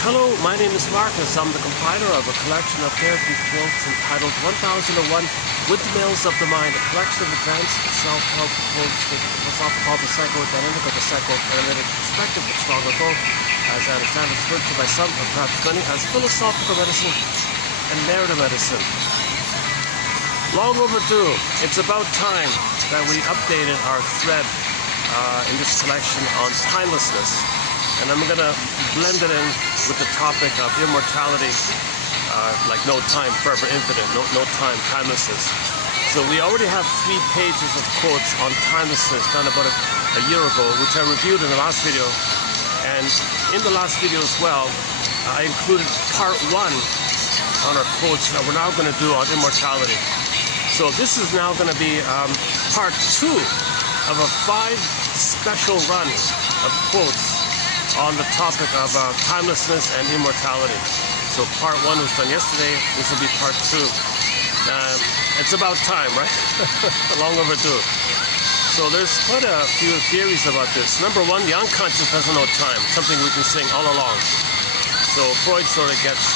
Hello, my name is Marcus. I'm the compiler of a collection of therapy quotes entitled 1001 Windmills of the Mind, a collection of advanced self-help quotes that was often called the psychodynamic or the psychoanalytic perspective, but stronger both, as I understand it's referred to by some, or perhaps many, as philosophical medicine and narrative medicine. Long overdue. It's about time that we updated our thread in this collection on timelessness. And I'm going to blend it in with the topic of immortality, like no time, forever infinite, no time, timelessness. So we already have 3 pages of quotes on timelessness done about a year ago, which I reviewed in the last video. And in the last video as well, I included part 1 on our quotes that we're now going to do on immortality. So this is now going to be part 2 of a 5 special run of quotes on the topic of timelessness and immortality. So part 1 was done yesterday. This will be part 2. It's about time, right? Long overdue. So there's quite a few theories about this. Number 1, the unconscious doesn't know time, something we've been saying all along. So Freud sort of gets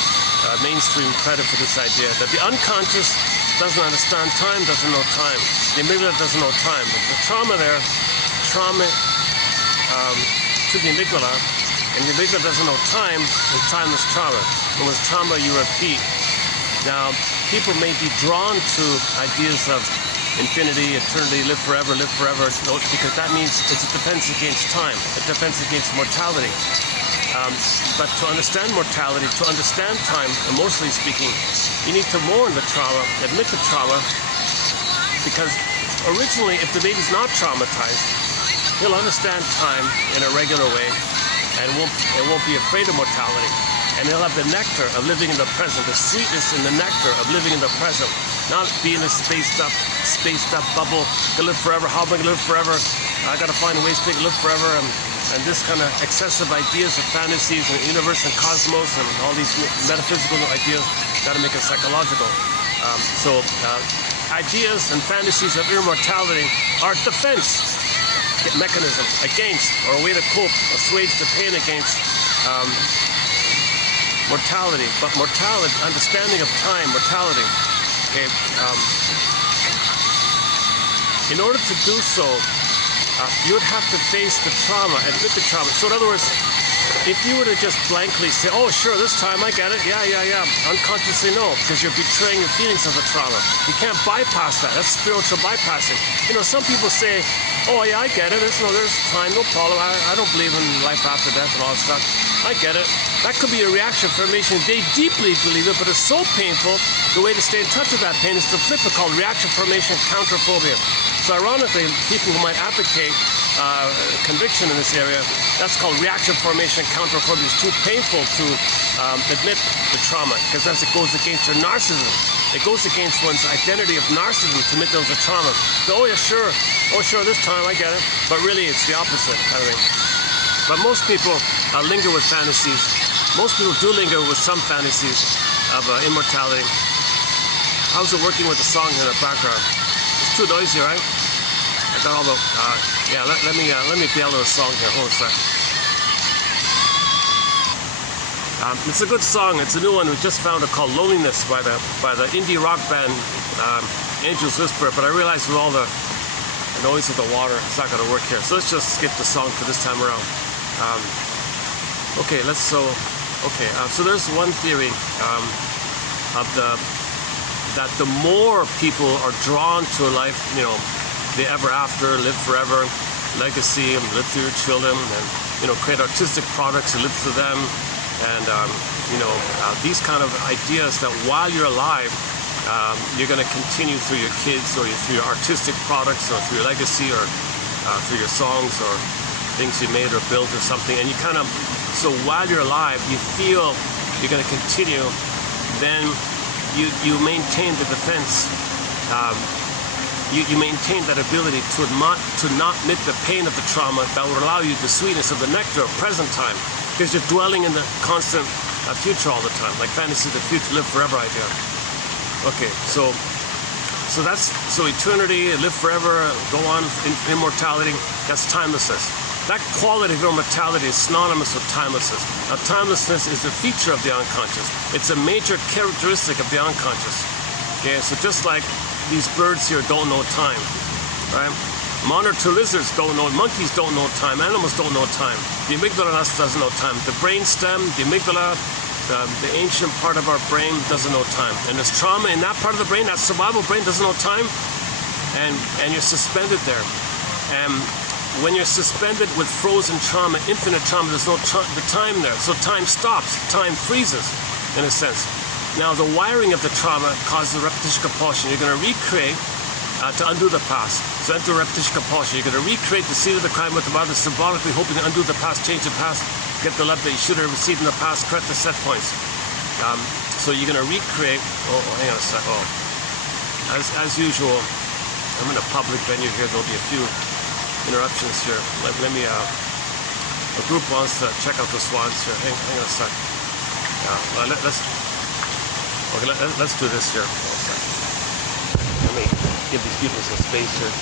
mainstream credit for this idea that the unconscious doesn't understand time, doesn't know time. The amygdala doesn't know time. The trauma there, to the amygdala, and the amygdala doesn't know time, is timeless trauma. And with trauma, you repeat. Now, people may be drawn to ideas of infinity, eternity, live forever, because that means it defends against time. It defends against mortality. But to understand mortality, to understand time, emotionally speaking, you need to mourn the trauma, admit the trauma, because originally, if the baby's not traumatized, he'll understand time in a regular way and won't be afraid of mortality. And he'll have the nectar of living in the present, the sweetness in the nectar of living in the present, not being a spaced up bubble to live forever. How am I going to live forever? I got to find ways to live forever. And this kind of excessive ideas of fantasies and universe and cosmos and all these metaphysical ideas got to make it psychological. Ideas and fantasies of immortality are defense mechanism against, or a way to cope, assuage the pain against mortality. But mortality, understanding of time, mortality, okay, in order to do so, you would have to face the trauma, admit the trauma. So in other words, if you were to just blankly say, oh sure, this time I get it, yeah, unconsciously no, because you're betraying the feelings of the trauma. You can't bypass that. That's spiritual bypassing. You know, some people say, oh yeah, I get it, there's time, no problem, I don't believe in life after death and all that stuff. I get it. That could be a reaction formation. They deeply believe it, but it's so painful. The way to stay in touch with that pain is to flip it, called reaction formation counterphobia. So ironically, people who might advocate conviction in this area, that's called reaction formation counterphobia. It's too painful to admit the trauma, because it goes against your narcissism. It goes against one's identity of narcissism to admit there was a trauma. So, oh yeah, sure, this time I get it. But really, it's the opposite kind of thing. But most people linger with fantasies. Most people do linger with some fantasies of immortality. How's it working with the song in the background? It's too noisy, right? I got all the, yeah, let me bail on the song here, hold a sec. It's a good song, it's a new one. We just found it called Loneliness by the indie rock band Angel's Whisper, but I realized with all the noise of the water, it's not gonna work here. So let's just skip the song for this time around. So there's one theory of that the more people are drawn to a life, you know, the ever after, live forever, legacy, live through your children, and, you know, create artistic products and live through them, and these kind of ideas that while you're alive, you're going to continue through your kids or through your artistic products or through your legacy or through your songs or things you made or built or something, and you kind of, so while you're alive, you feel you're going to continue, then you maintain the defense. You maintain that ability to not admit the pain of the trauma that would allow you the sweetness of the nectar of present time, because you're dwelling in the constant future all the time, like fantasy of the future, live forever idea. Okay, so eternity, live forever, go on, immortality, that's timelessness. that quality of immortality is synonymous with timelessness. Now, timelessness is a feature of the unconscious. It's a major characteristic of the unconscious. Okay, so just like these birds here don't know time, right? Monitor lizards don't know, monkeys don't know time, animals don't know time. The amygdala doesn't know time. The brain stem, the amygdala, the ancient part of our brain doesn't know time. And there's trauma in that part of the brain, that survival brain doesn't know time, and you're suspended there. And when you're suspended with frozen trauma, infinite trauma, there's no the time there. So time stops, time freezes, in a sense. Now, the wiring of the trauma causes repetition compulsion. You're going to recreate to undo the past. So enter repetition compulsion. You're going to recreate the seed of the crime with the mother, symbolically hoping to undo the past, change the past, get the love that you should have received in the past, correct the set points. So you're going to recreate. Hang on a sec. As usual, I'm in a public venue here. There'll be a few interruptions here. Let me. A group wants to check out the swans here. Hang on a sec. Let's do this here. Let me give these people some space here.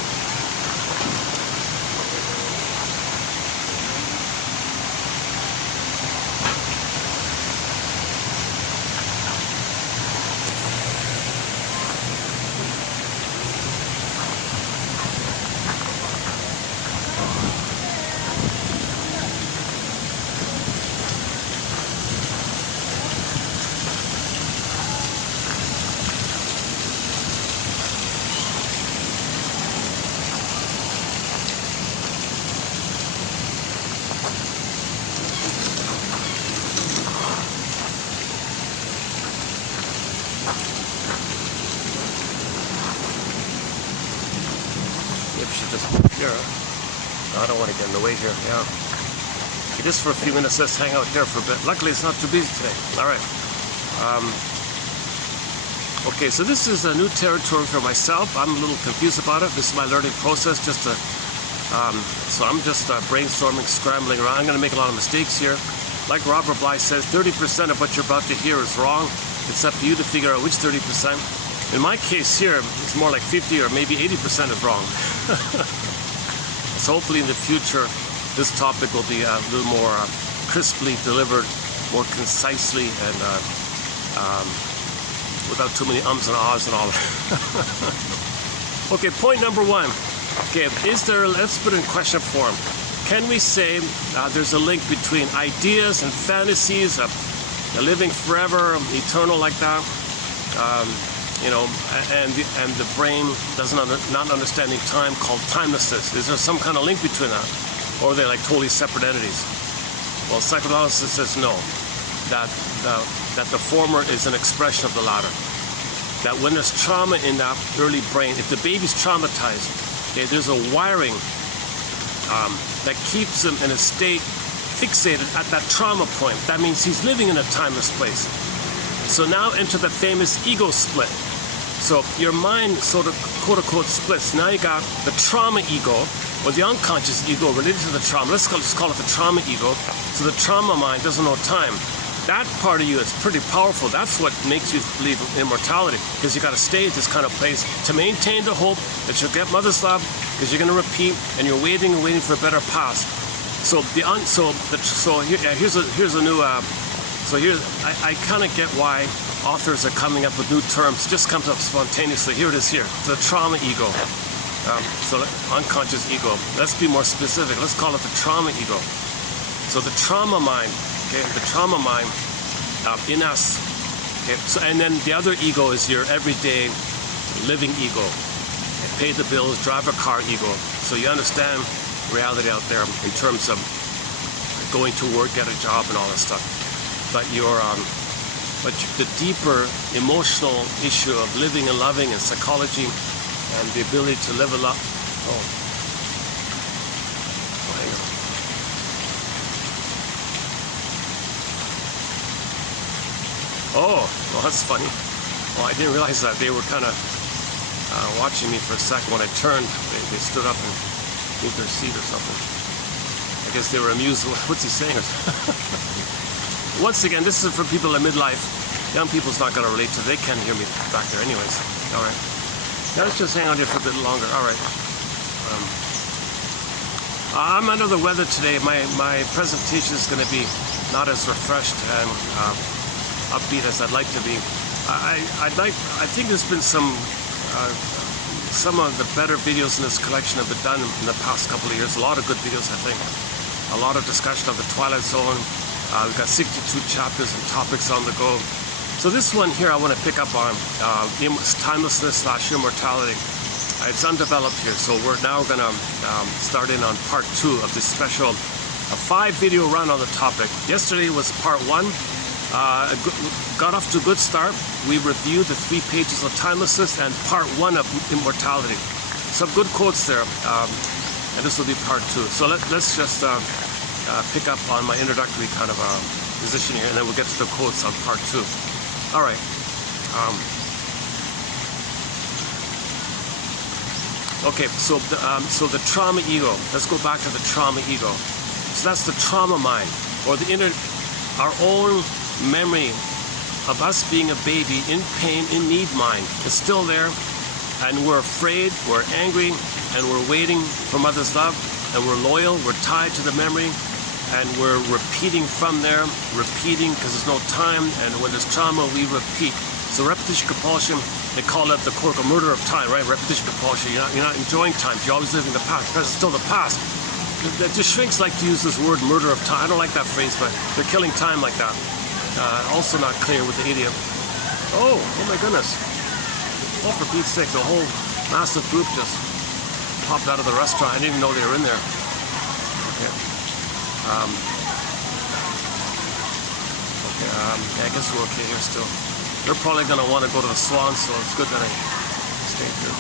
I don't want to get in the way here. Yeah. Okay, just for a few minutes, let's hang out here for a bit. Luckily, it's not too busy today. All right. Okay, so this is a new territory for myself. I'm a little confused about it. This is my learning process. So I'm just brainstorming, scrambling around. I'm going to make a lot of mistakes here. Like Robert Bly says, 30% of what you're about to hear is wrong. It's up to you to figure out which 30%. In my case here, it's more like 50 or maybe 80% is wrong. So hopefully in the future, this topic will be a little more crisply delivered, more concisely, and without too many ums and ahs and all. Okay, point number one. Okay, let's put it in question form. Can we say there's a link between ideas and fantasies of living forever, eternal like that? And the brain not understanding time, called timelessness. Is there some kind of link between that? Or are they like totally separate entities? Well, psychoanalysis says no. That the former is an expression of the latter. That when there's trauma in that early brain, if the baby's traumatized, okay, there's a wiring that keeps him in a state fixated at that trauma point. That means he's living in a timeless place. So now enter the famous ego split. So your mind sort of quote-unquote splits. Now you got the trauma ego, or the unconscious ego related to the trauma. Let's just call it the trauma ego. So the trauma mind doesn't know time. That part of you is pretty powerful. That's what makes you believe in immortality, because you got to stay at this kind of place to maintain the hope that you'll get mother's love, because you're going to repeat, and you're waiting and waiting for a better past. So here's a new. I kind of get why authors are coming up with new terms. It just comes up spontaneously. Here it is here. The trauma ego. So the unconscious ego. Let's be more specific. Let's call it the trauma ego. So the trauma mind, okay, the trauma mind in us. Okay, so, and then the other ego is your everyday living ego. Okay, pay the bills, drive a car ego. So you understand reality out there in terms of going to work, get a job, and all that stuff. But the deeper emotional issue of living and loving and psychology and the ability to live a lot. Hang on. Well, that's funny. Well, I didn't realize that. They were kind of watching me for a second. When I turned, they stood up and moved their seat or something. I guess they were amused. What's he saying? Once again, this is for people in midlife. Young people's not going to relate to it. They can't hear me back there anyways. All right. Now let's just hang on here for a bit longer. All right. I'm under the weather today. My presentation is going to be not as refreshed and upbeat as I'd like to be. I think there's been some of the better videos in this collection have been done in the past couple of years. A lot of good videos, I think. A lot of discussion of the Twilight Zone. We've got 62 chapters and topics on the go. So this one here I want to pick up on timelessness / immortality. It's undeveloped here, so we're now going to start in on part 2 of this special 5-video run on the topic. Yesterday was part 1. Got off to a good start. We reviewed the 3 pages of timelessness and part 1 of immortality. Some good quotes there, and this will be part 2. So let's just pick up on my introductory kind of position here, and then we'll get to the quotes on part 2. All right. Okay, so the trauma ego. Let's go back to the trauma ego. So that's the trauma mind, or our own memory of us being a baby in pain, in need mind. It's still there, and we're afraid, we're angry, and we're waiting for mother's love, and we're loyal, we're tied to the memory, and we're repeating from there, repeating because there's no time, and when there's trauma, we repeat. So repetition compulsion, they call it the quote, murder of time, right? Repetition compulsion. You're not enjoying time. You're always living the past. The present's still the past. Just shrinks like to use this word, murder of time. I don't like that phrase, but they're killing time like that. Also not clear with the idiom. Oh my goodness. Oh, for Pete's sake, the whole massive group just popped out of the restaurant. I didn't even know they were in there. Okay. Yeah, I guess we're okay here still. They're probably going to want to go to the Swan, so it's good that I stayed here.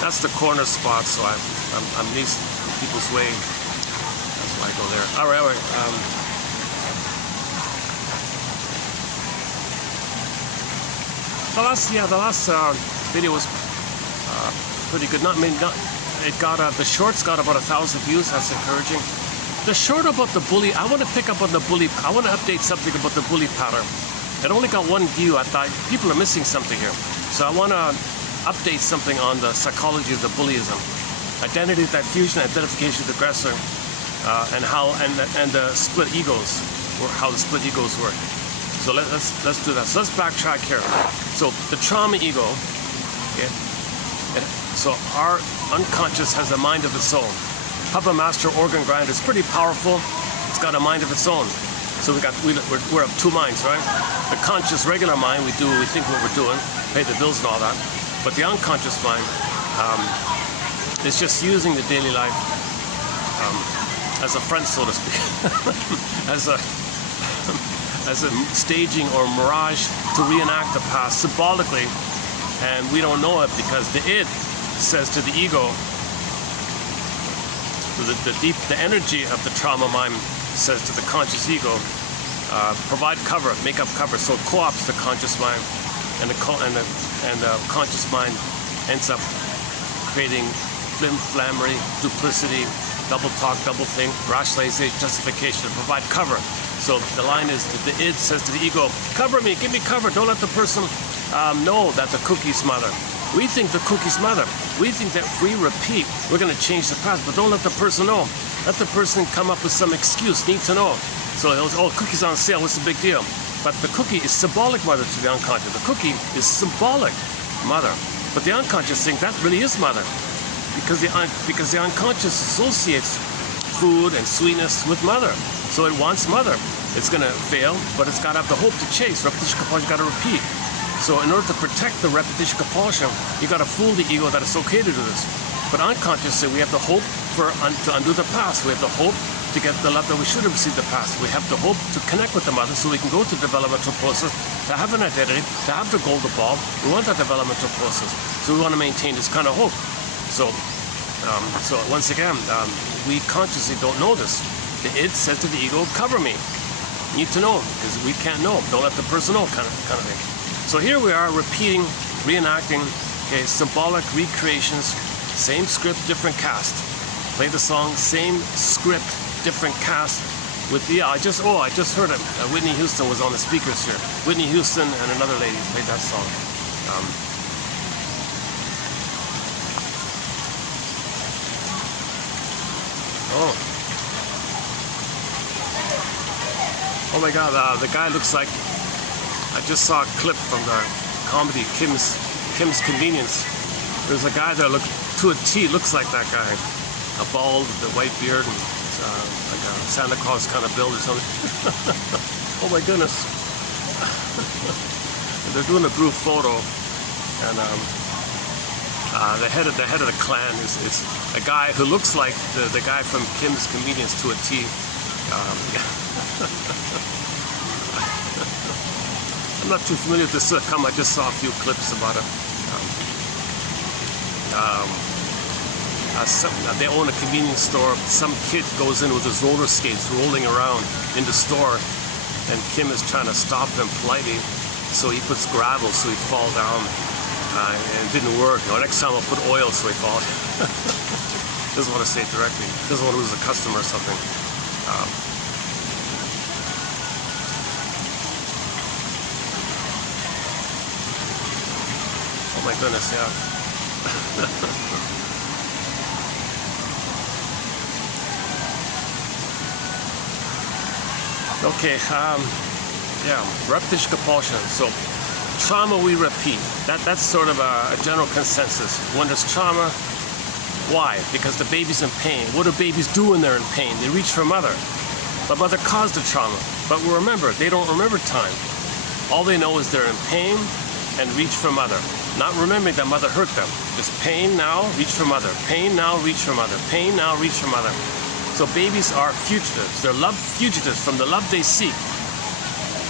That's the corner spot, so I'm least in people's way. That's why I go there. All right. The last video was pretty good. The shorts got about 1,000 views. That's encouraging. The short about the bully, I want to pick up on the bully. I want to update something about the bully pattern. It only got 1 view. I thought people are missing something here. So I want to update something on the psychology of the bullyism. Identity diffusion, identification of the aggressor, and the split egos, or how the split egos work. So let's do that. So let's backtrack here. So the trauma ego, okay, so our unconscious has a mind of its own. Puppet master organ grinder is pretty powerful. It's got a mind of its own. So we're of 2 minds, right? The conscious regular mind, we think what we're doing, pay the bills and all that. But the unconscious mind is just using the daily life as a front, so to speak, as a staging or mirage to reenact the past symbolically, and we don't know it because the id says to the ego. The energy of the trauma mind says to the conscious ego, provide cover, make up cover. So it co-opts the conscious mind, and the conscious mind ends up creating flammery, duplicity, double talk, double think, rationalization, justification, provide cover. So the line is that the id says to the ego, cover me, give me cover. Don't let the person know that the cookie's mother. We think the cookie's mother. We think that if we repeat, we're going to change the past, but don't let the person know. Let the person come up with some excuse, need to know. So, cookie's on sale, what's the big deal? But the cookie is symbolic mother to the unconscious. The cookie is symbolic mother. But the unconscious think that really is mother. Because the unconscious associates food and sweetness with mother. So it wants mother. It's going to fail, but it's got to have the hope to chase. Repetition compulsion, got to repeat. So in order to protect the repetition compulsion, you got to fool the ego that it's okay to do this. But unconsciously, we have the hope to undo the past. We have the hope to get the love that we should have received the past. We have the hope to connect with the mother so we can go to developmental process, to have an identity, to have the golden ball. We want that developmental process. So we want to maintain this kind of hope. So once again, we consciously don't know this. The id says to the ego, cover me. Need to know, because we can't know. Don't let the person know, kind of thing. So here we are repeating, reenacting, okay, symbolic recreations, same script, different cast. Play the song, same script, different cast. With I just heard it. Whitney Houston was on the speakers here. Whitney Houston and another lady played that song. Oh. Oh my God, the guy looks like, I just saw a clip from the comedy Kim's Convenience. There's a guy there, look to a T, looks like that guy. A bald, the white beard, and like a Santa Claus kind of build or something. Oh my goodness. They're doing a group photo, and the head of the clan is a guy who looks like the guy from Kim's Convenience to a T. I'm not too familiar with this sitcom. I just saw a few clips about it. They own a convenience store. Some kid goes in with his roller skates rolling around in the store, and Kim is trying to stop him politely, so he puts gravel so he'd fall down, and it didn't work. You know, next time I'll put oil so he falls. Doesn't want to say it directly. Doesn't want to lose a customer or something. Oh my goodness, yeah. Okay, yeah, repetition compulsion. So, trauma we repeat. That's sort of a general consensus. When there's trauma, why? Because the baby's in pain. What do babies do when they're in pain? They reach for mother. But mother caused the trauma. But remember, they don't remember time. All they know is they're in pain and reach for mother. Not remembering that mother hurt them. Just pain now, reach for mother. Pain now, reach for mother. Pain now, reach for mother. So babies are fugitives. They're love fugitives from the love they seek.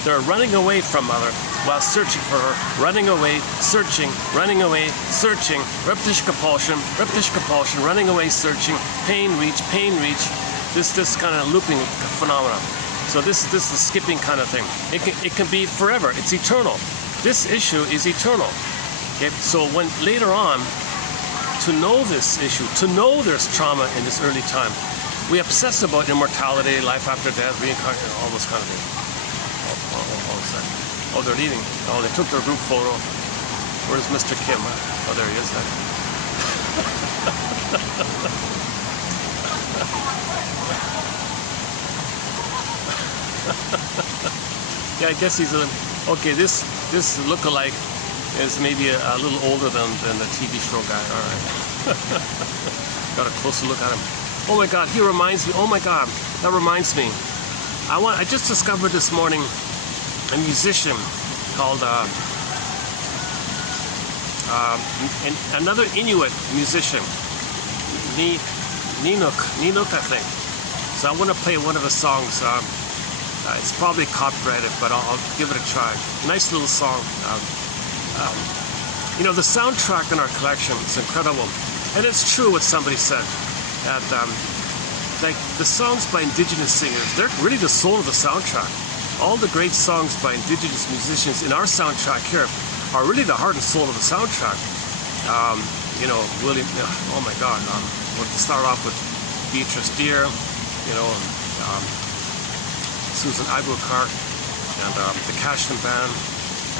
They're running away from mother while searching for her. Running away, searching, running away, searching. Repetition compulsion, running away, searching. Pain, reach, this kind of looping phenomenon. So this is the skipping kind of thing. It can be forever. It's eternal. This issue is eternal. Okay? So when later on, to know this issue, to know there's trauma in this early time, we obsess about immortality, life after death, reincarnation, all those kind of things. Oh, they're leaving. Oh, they took their group photo. Where's Mr. Kim? Oh, there he is. Yeah, I guess he's a... Okay, this lookalike is maybe a little older than the TV show guy. All right. Got a closer look at him. Oh my God, he reminds me. Oh my God, that reminds me. I just discovered this morning a musician called another Inuit musician, Ninook, I think. So I want to play one of his songs. It's probably copyrighted, but I'll give it a try. Nice little song. You know, the soundtrack in our collection is incredible, and it's true what somebody said. That like the songs by indigenous singers, they're really the soul of the soundtrack. All the great songs by indigenous musicians in our soundtrack here are really the heart and soul of the soundtrack. You know, William, oh my God, we'll start off with Beatrice Deer, you know, Susan Aguilar, and the Cashin Band,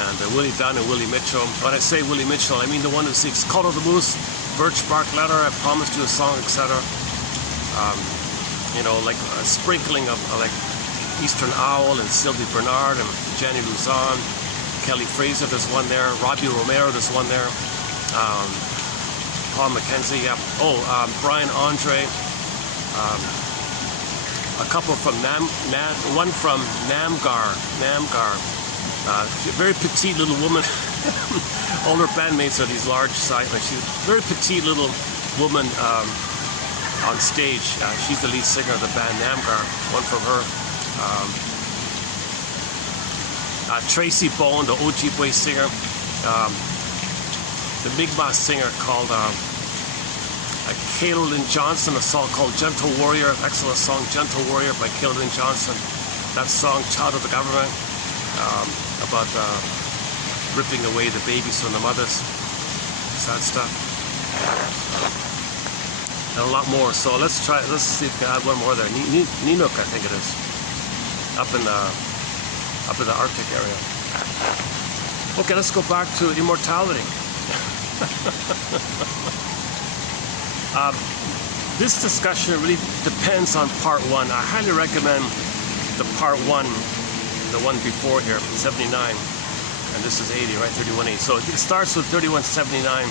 and Willie Dunn and Willie Mitchell. When I say Willie Mitchell, I mean the one who sings Call of the Moose, Birch Bark Letter, I Promised You a Song, etc. You know, like a sprinkling of like Eastern Owl and Sylvie Bernard and Jenny Luzon, Kelly Fraser, there's one there, Robbie Romero, there's one there, Paul McKenzie, yeah. Oh, Brian Andre, a couple from one from Namgar, very petite little woman. All her bandmates are these large size, like she's a very petite little woman on stage. She's the lead singer of the band Namgar, one from her. Tracy Bowen, the Ojibwe singer. The Mi'kmaq singer called Kayla Lynn Johnson, a song called Gentle Warrior, excellent song, Gentle Warrior by Kayla Lynn Johnson. That song, Child of the Government, about ripping away the babies from the mothers, sad stuff, and a lot more. So let's see if we can add one more there. Ninook, I think it is, up in the Arctic area. Okay, let's go back to immortality. this discussion really depends on part 1. I highly recommend the part 1, the one before here, 79, and this is 80, right? 31.8. So it starts with 31.79.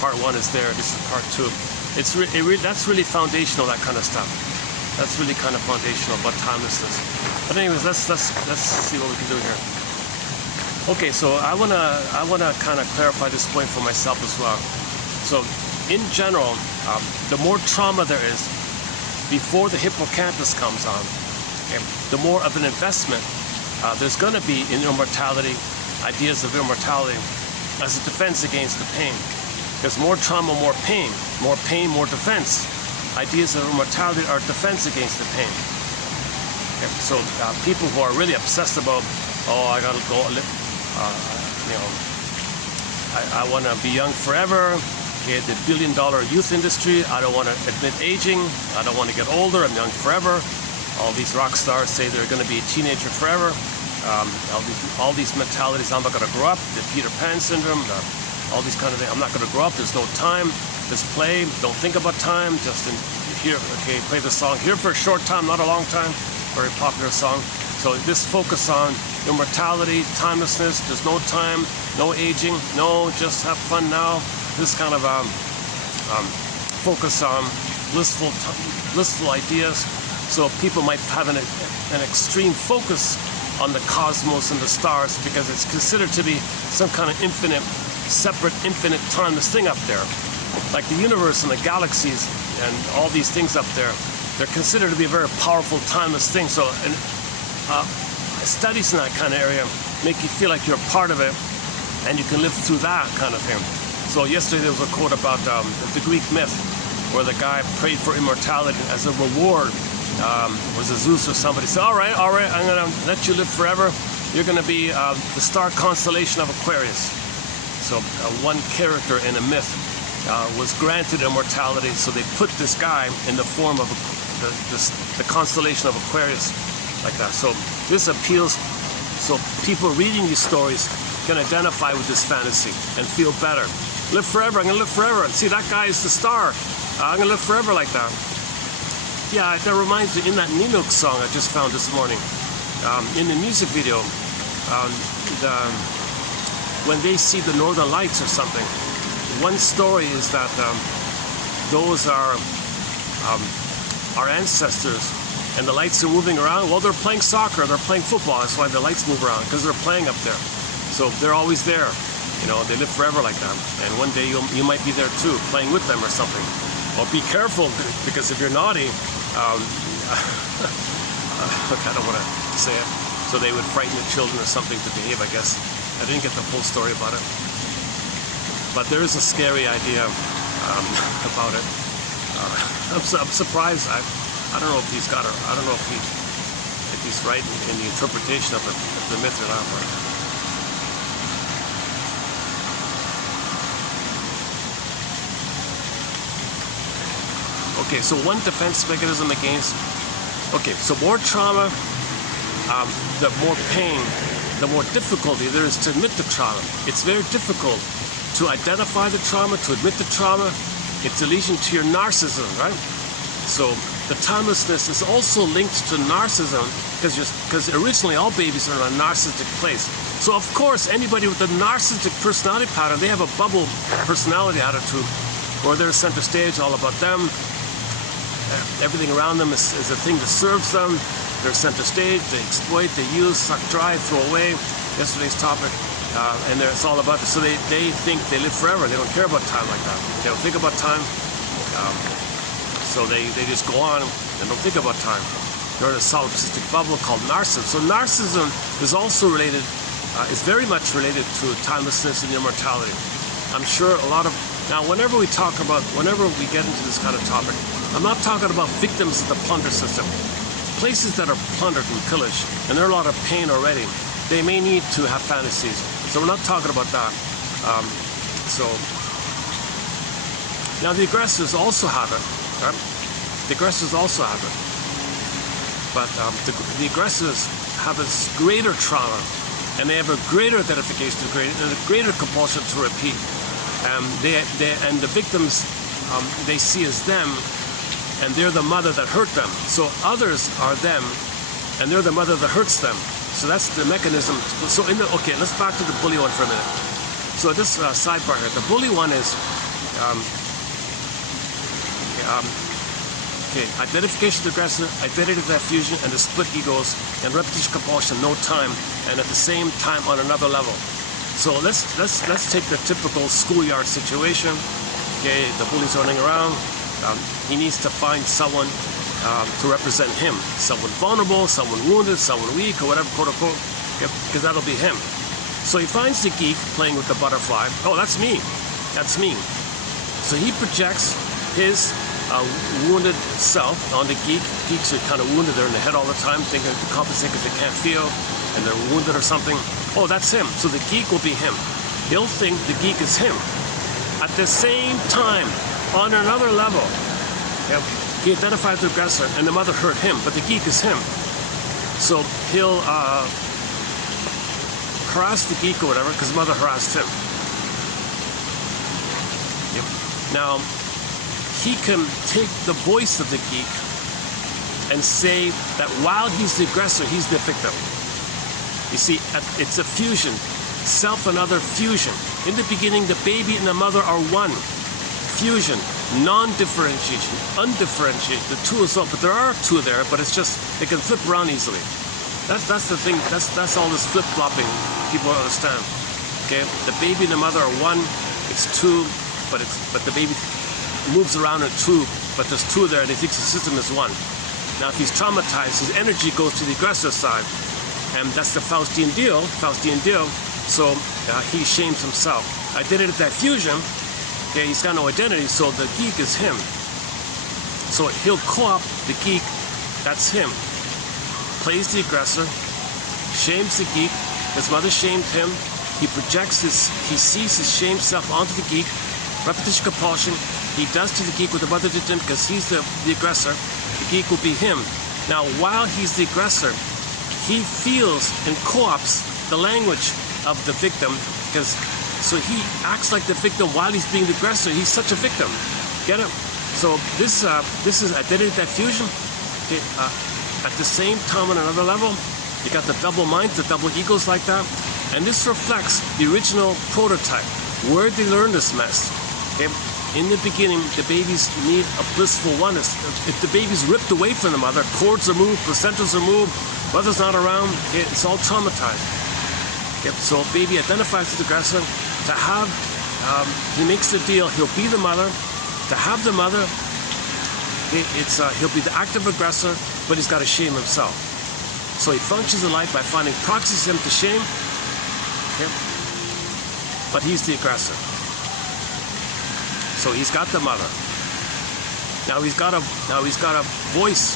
Part 1 is there. This is part 2. That's really foundational, that kind of stuff. That's really kind of foundational about timelessness. But anyways, let's see what we can do here. Okay, so I wanna kind of clarify this point for myself as well. So in general, the more trauma there is before the hippocampus comes on, okay, the more of an investment there's going to be in immortality, ideas of immortality, as a defense against the pain. There's more trauma, more pain, more defense. Ideas of immortality are defense against the pain. Okay, so people who are really obsessed about, oh, I gotta go, you know, I want to be young forever. Okay, the billion-dollar youth industry. I don't want to admit aging. I don't want to get older. I'm young forever. All these rock stars say they're going to be a teenager forever. All these mentalities. I'm not going to grow up. The Peter Pan syndrome. All these kind of things. I'm not going to grow up. There's no time. Just play. Don't think about time. Just here. Okay, play the song here for a short time, not a long time. Very popular song. So this focus on immortality, timelessness. There's no time, no aging. No, just have fun now. This kind of focus on blissful ideas. So people might have an extreme focus on the cosmos and the stars because it's considered to be some kind of infinite, separate, infinite, timeless thing up there. Like the universe and the galaxies and all these things up there, they're considered to be a very powerful, timeless thing. So studies in that kind of area make you feel like you're a part of it and you can live through that kind of thing. So yesterday there was a quote about the Greek myth where the guy prayed for immortality as a reward. Was it Zeus or somebody said, all right, I'm going to let you live forever. You're going to be the star constellation of Aquarius. So one character in a myth was granted immortality, so they put this guy in the form of the constellation of Aquarius, like that. So this appeals, so people reading these stories can identify with this fantasy and feel better. Live forever, I'm going to live forever. See, that guy is the star. I'm going to live forever like that. Yeah, that reminds me, in that Ninook song I just found this morning, in the music video, when they see the Northern Lights or something, one story is that those are our ancestors, and the lights are moving around. Well, they're playing soccer, they're playing football. That's why the lights move around, because they're playing up there. So they're always there. You know, they live forever like that. And one day you might be there too, playing with them or something. Well, be careful, because if you're naughty, look, I don't want to say it. So they would frighten the children or something to behave, I guess. I didn't get the full story about it. But there is a scary idea about it. I'm surprised. I don't know if he's got it. I don't know if he's right in the interpretation of the myth or not. Okay, so one defense mechanism against. Okay, so more trauma, the more pain, the more difficulty there is to admit the trauma. It's very difficult to identify the trauma, to admit the trauma. It's a lesion to your narcissism, right? So the timelessness is also linked to narcissism because originally all babies are in a narcissistic place. So of course, anybody with a narcissistic personality pattern, they have a bubble personality attitude where they're center stage, all about them. Everything around them is a thing that serves them. They're center stage, they exploit, they use, suck dry, throw away. Yesterday's topic. And it's all about it. So they think they live forever. They don't care about time like that. They don't think about time. So they just go on and don't think about time. They're in a solipsistic bubble called narcissism. So narcissism is also related, is very much related to timelessness and immortality. I'm sure a lot of, now whenever we get into this kind of topic, I'm not talking about victims of the plunder system. Places that are plundered and pillaged, and there are a lot of pain already, they may need to have fantasies. So we're not talking about that. So now the aggressors also have it. Right? The aggressors also have it. But the aggressors have a greater trauma, and they have a greater identification to greater, and a greater compulsion to repeat. And the victims they see as them and they're the mother that hurt them. So others are them, and they're the mother that hurts them. So that's the mechanism. So okay, let's back to the bully one for a minute. So this sidebar here, the bully one is okay, identification of the aggressor, identity of that fusion, and the split egos, and repetition compulsion, no time, and at the same time on another level. So let's take the typical schoolyard situation. Okay, the bully's running around. He needs to find someone to represent him. Someone vulnerable, someone wounded, someone weak, or whatever, quote unquote, because that'll be him. So he finds the geek playing with the butterfly. Oh, that's me. That's me. So he projects his wounded self on the geek. Geeks are kind of wounded. They're in the head all the time, thinking to compensate because they can't feel, and they're wounded or something. Oh, that's him. So the geek will be him. He'll think the geek is him. At the same time, on another level, he identified the aggressor, and the mother hurt him, but the geek is him. So he'll harass the geek or whatever, because the mother harassed him. Yep. Now, he can take the voice of the geek and say that while he's the aggressor, he's the victim. You see, it's a fusion, self and other fusion. In the beginning, the baby and the mother are one. Fusion, non-differentiation, undifferentiated. The two is all, but there are two there, but it's just, they can flip around easily. That's the thing, that's all this flip-flopping people don't understand. Okay, the baby and the mother are one, it's two, but the baby moves around in two, but there's two there and he thinks the system is one. Now if he's traumatized, his energy goes to the aggressor side, and that's the Faustian deal, so he shames himself. Identity of that fusion, okay, he's got no identity, so the geek is him. So he'll co-opt the geek, that's him, plays the aggressor, shames the geek, his mother shamed him, he projects he sees his shamed self onto the geek, repetition compulsion, he does to the geek what the mother did to him because he's the aggressor, the geek will be him. Now while he's the aggressor, he feels and co-opts the language of the victim, so he acts like the victim while he's being the aggressor. He's such a victim. Get it? So this is identity that fusion. Okay, at the same time on another level, you got the double minds, the double egos like that, and this reflects the original prototype. Where did they learn this mess? Okay, in the beginning, the babies need a blissful oneness. If the baby's ripped away from the mother, cords are moved, placentas are moved, mother's not around, okay, it's all traumatized. Okay, so baby identifies with the aggressor. To have, he makes the deal, he'll be the mother. To have the mother, okay, he'll be the active aggressor, but he's got to shame himself. So he functions in life by finding proxies to shame, okay, but he's the aggressor. So he's got the mother. Now he's got to voice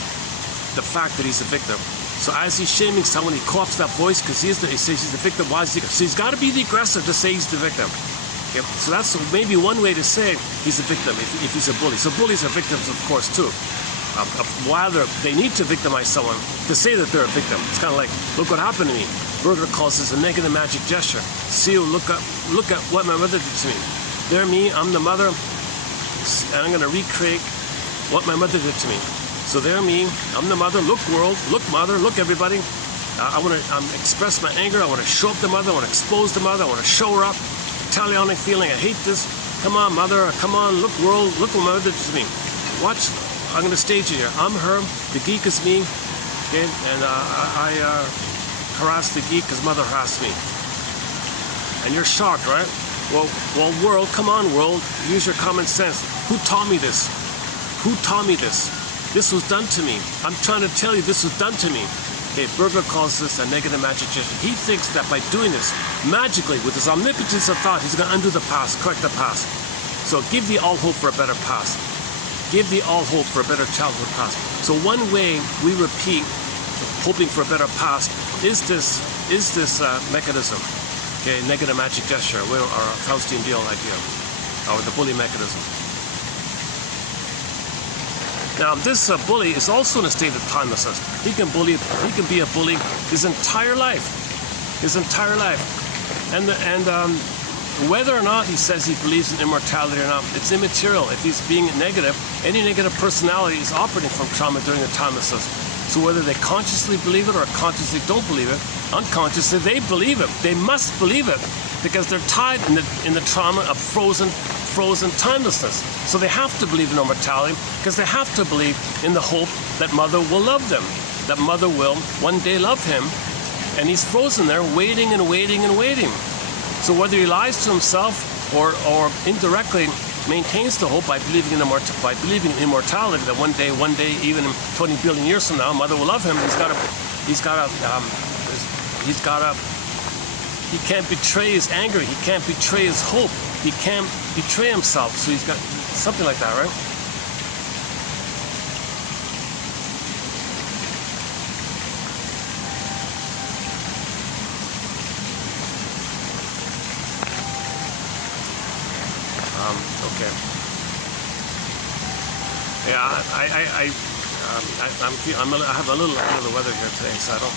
the fact that he's the victim. So as he's shaming someone, he co-opts that voice because he says he's the victim. Why is he? So he's got to be the aggressor to say he's the victim. Okay? So that's maybe one way to say he's a victim if he's a bully. So bullies are victims, of course, too. While they need to victimize someone to say that they're a victim. It's kind of like, look what happened to me. Berger calls this a negative magic gesture. See, look at what my mother did to me. They're me, I'm the mother, and I'm going to recreate what my mother did to me. So they're me, I'm the mother, look world, look mother, look everybody. I want to express my anger, I want to show up the mother, I want to expose the mother, I want to show her up. Italianic feeling, I hate this. Come on mother, come on, look world, look what my mother did to me. Watch, I'm going to stage it here. I'm her, the geek is me, okay, and I harass the geek because mother harassed me. And you're shocked, right? Well, world, come on world, use your common sense. Who taught me this? Who taught me this? This was done to me. I'm trying to tell you this was done to me. Okay, Berger calls this a negative magic gesture. He thinks that by doing this, magically, with his omnipotence of thought, he's going to undo the past, correct the past. So give the all hope for a better past. Give the all hope for a better childhood past. So one way we repeat hoping for a better past is this mechanism. Okay, negative magic gesture, or a Faustian deal idea, or the bully mechanism. Now, this bully is also in a state of timelessness. He can be a bully his entire life, and whether or not he says he believes in immortality or not, it's immaterial. If he's being negative, any negative personality is operating from trauma during the timelessness. So whether they consciously believe it or consciously don't believe it, unconsciously they believe it. They must believe it because they're tied in the trauma of frozen timelessness. So they have to believe in immortality because they have to believe in the hope that Mother will love them, that Mother will one day love him, and he's frozen there waiting and waiting and waiting. So whether he lies to himself or indirectly maintains the hope by believing in immortality, that one day, even 20 billion years from now, Mother will love him. He can't betray his anger. He can't betray his hope. He can't betray himself. So he's got something like that, right? Okay. Yeah, I have a little under the weather here today, so I don't.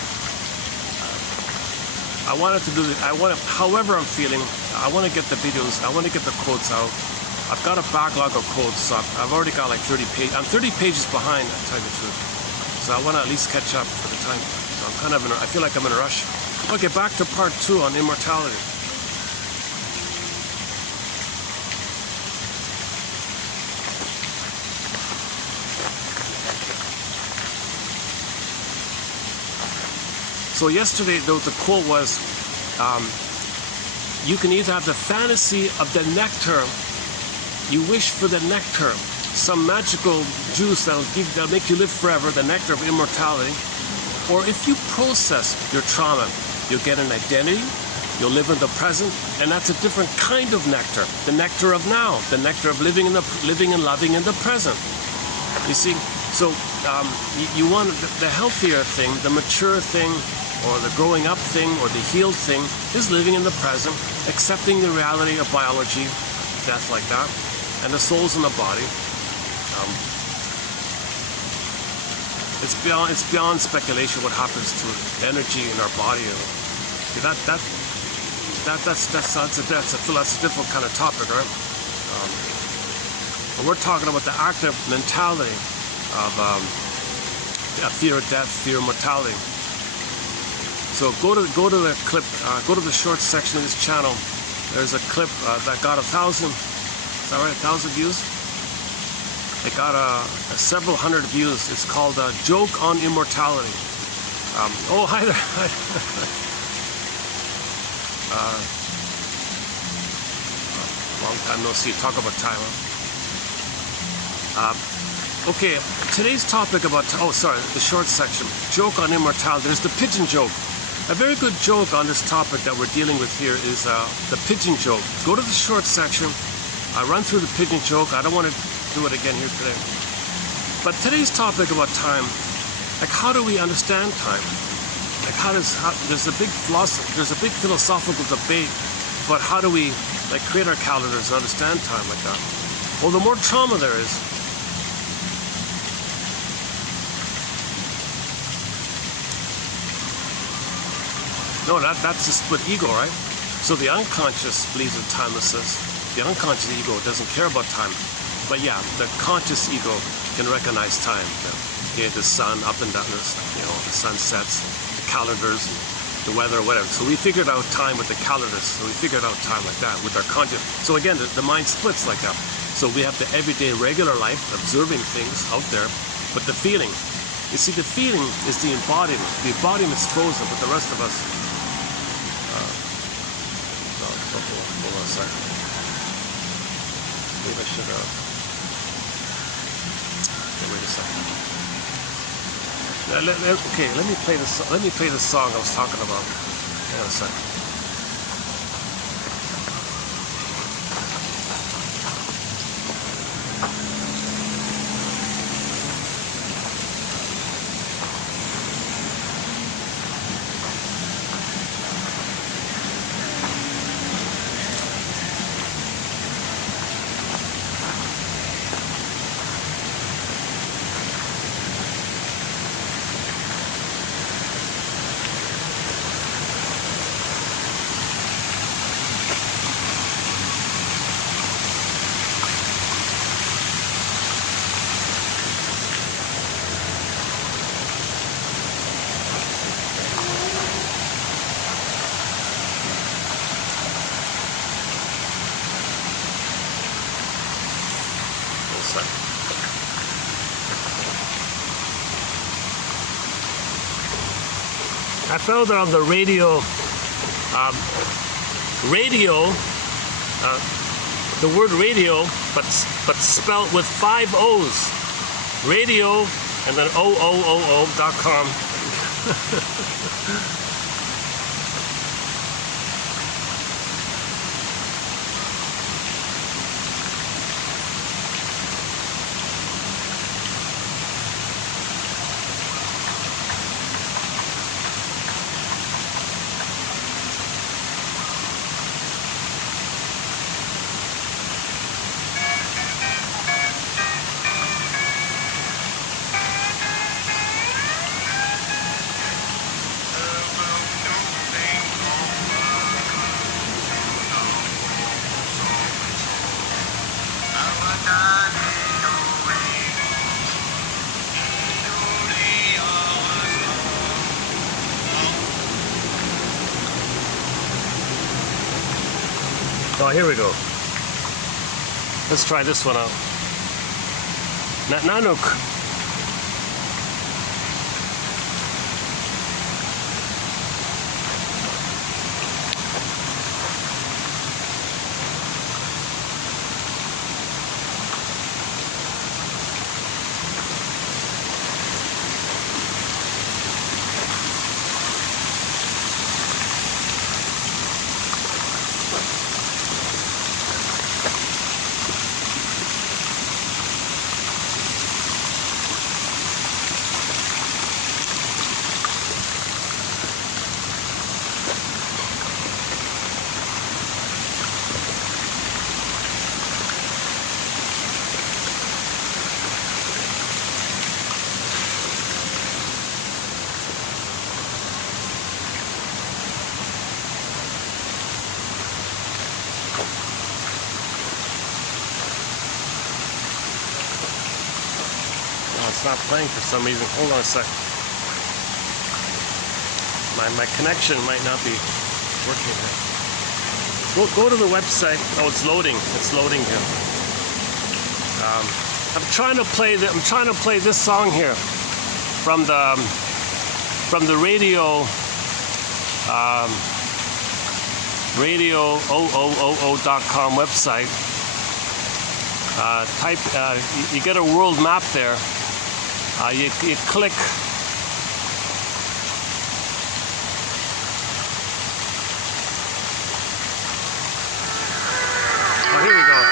I wanted to do it. However I'm feeling, I want to get the videos. I want to get the quotes out. I've got a backlog of quotes, so I've already got like 30 pages. I'm 30 pages behind, to tell you the truth. So I want to at least catch up for the time. So I'm kind of I feel like I'm in a rush. Okay, back to part 2 on immortality. So yesterday, the quote was, you can either have the fantasy of the nectar, you wish for the nectar, some magical juice that'll make you live forever, the nectar of immortality, or if you process your trauma, you'll get an identity, you'll live in the present, and that's a different kind of nectar, the nectar of now, the nectar of living and loving in the present. You see, so you want the healthier thing, the mature thing, or the growing up thing, or the healed thing, is living in the present, accepting the reality of biology, death like that, and the soul's in the body. It's beyond speculation what happens to energy in our body. That's a different kind of topic, right? But we're talking about the active mentality of fear of death, fear of mortality. So go to the clip, go to the short section of this channel. There's a clip that got 1,000, is that right, 1,000 views? It got several hundred views. It's called Joke on Immortality. Oh, hi there. Long time no see. Talk about time, huh? Okay, today's topic about, the short section. Joke on immortality. There's the pigeon joke. A very good joke on this topic that we're dealing with here is the pigeon joke. Go to the short section. I run through the pigeon joke. I don't want to do it again here today. But today's topic about time, like how do we understand time? Like there's a big philosophical debate about how do we like create our calendars and understand time like that. Well, the more trauma there is, no, that's the split ego, right? So the unconscious believes in timelessness. The unconscious ego doesn't care about time. But yeah, the conscious ego can recognize time. Okay, the sun up and down, the sun sets, the calendars, the weather, whatever. So we figured out time with the calendars. So we figured out time like that with our conscious. So again, the mind splits like that. So we have the everyday regular life, observing things out there, but the feeling. You see, the feeling is the embodiment. The embodiment is frozen, but the rest of us. Hold on a second. Maybe I should. Wait a second. Okay, let me play this. Let me play the song I was talking about. Hang on a second. I found it on the radio. The word radio, but spelled with 5 O's. Radio and then OOOO.com. Oh, here we go. Let's try this one out. Nanuk. It's not playing for some reason. Hold on a sec. My connection might not be working here. Go to the website. Oh, it's loading. It's loading here. I'm trying to play this song here from the radio radio000.com website. You get a world map there. You click. Oh, here we go.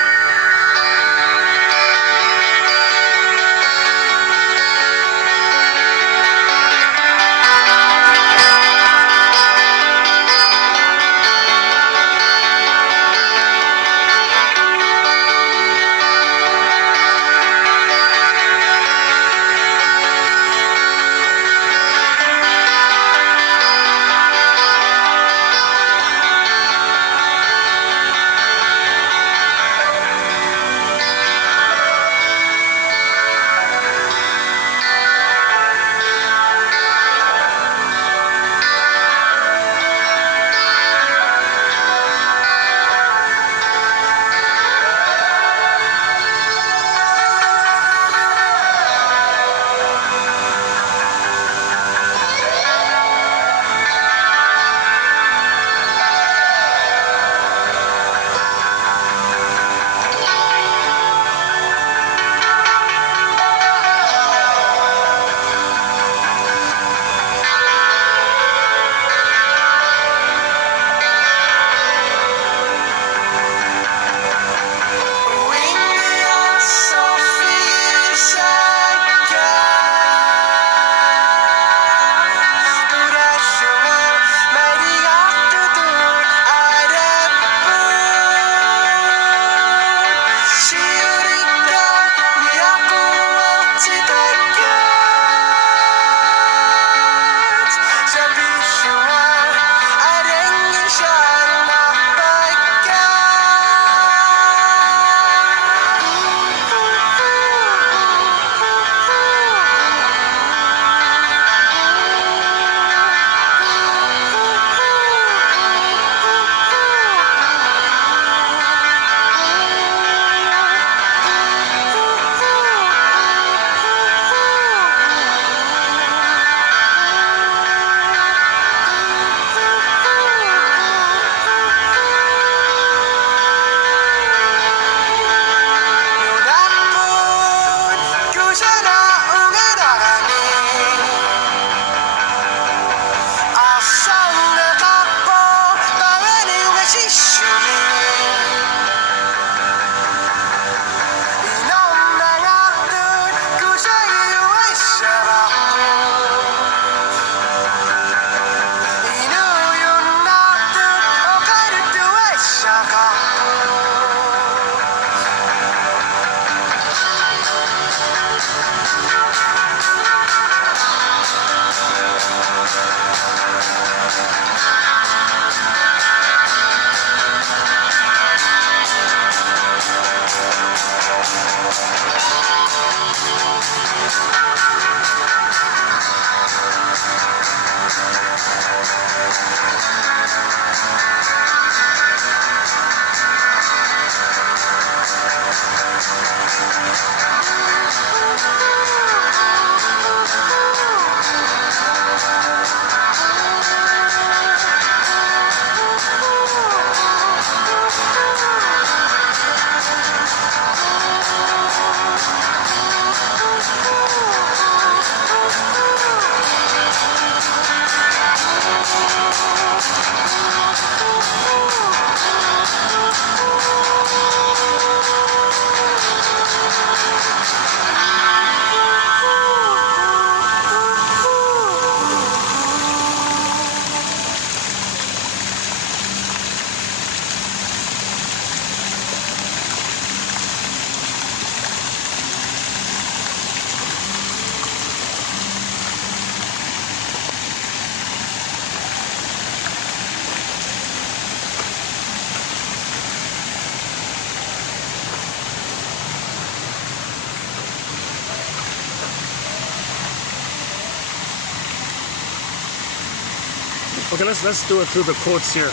Okay, let's do it through the quotes here.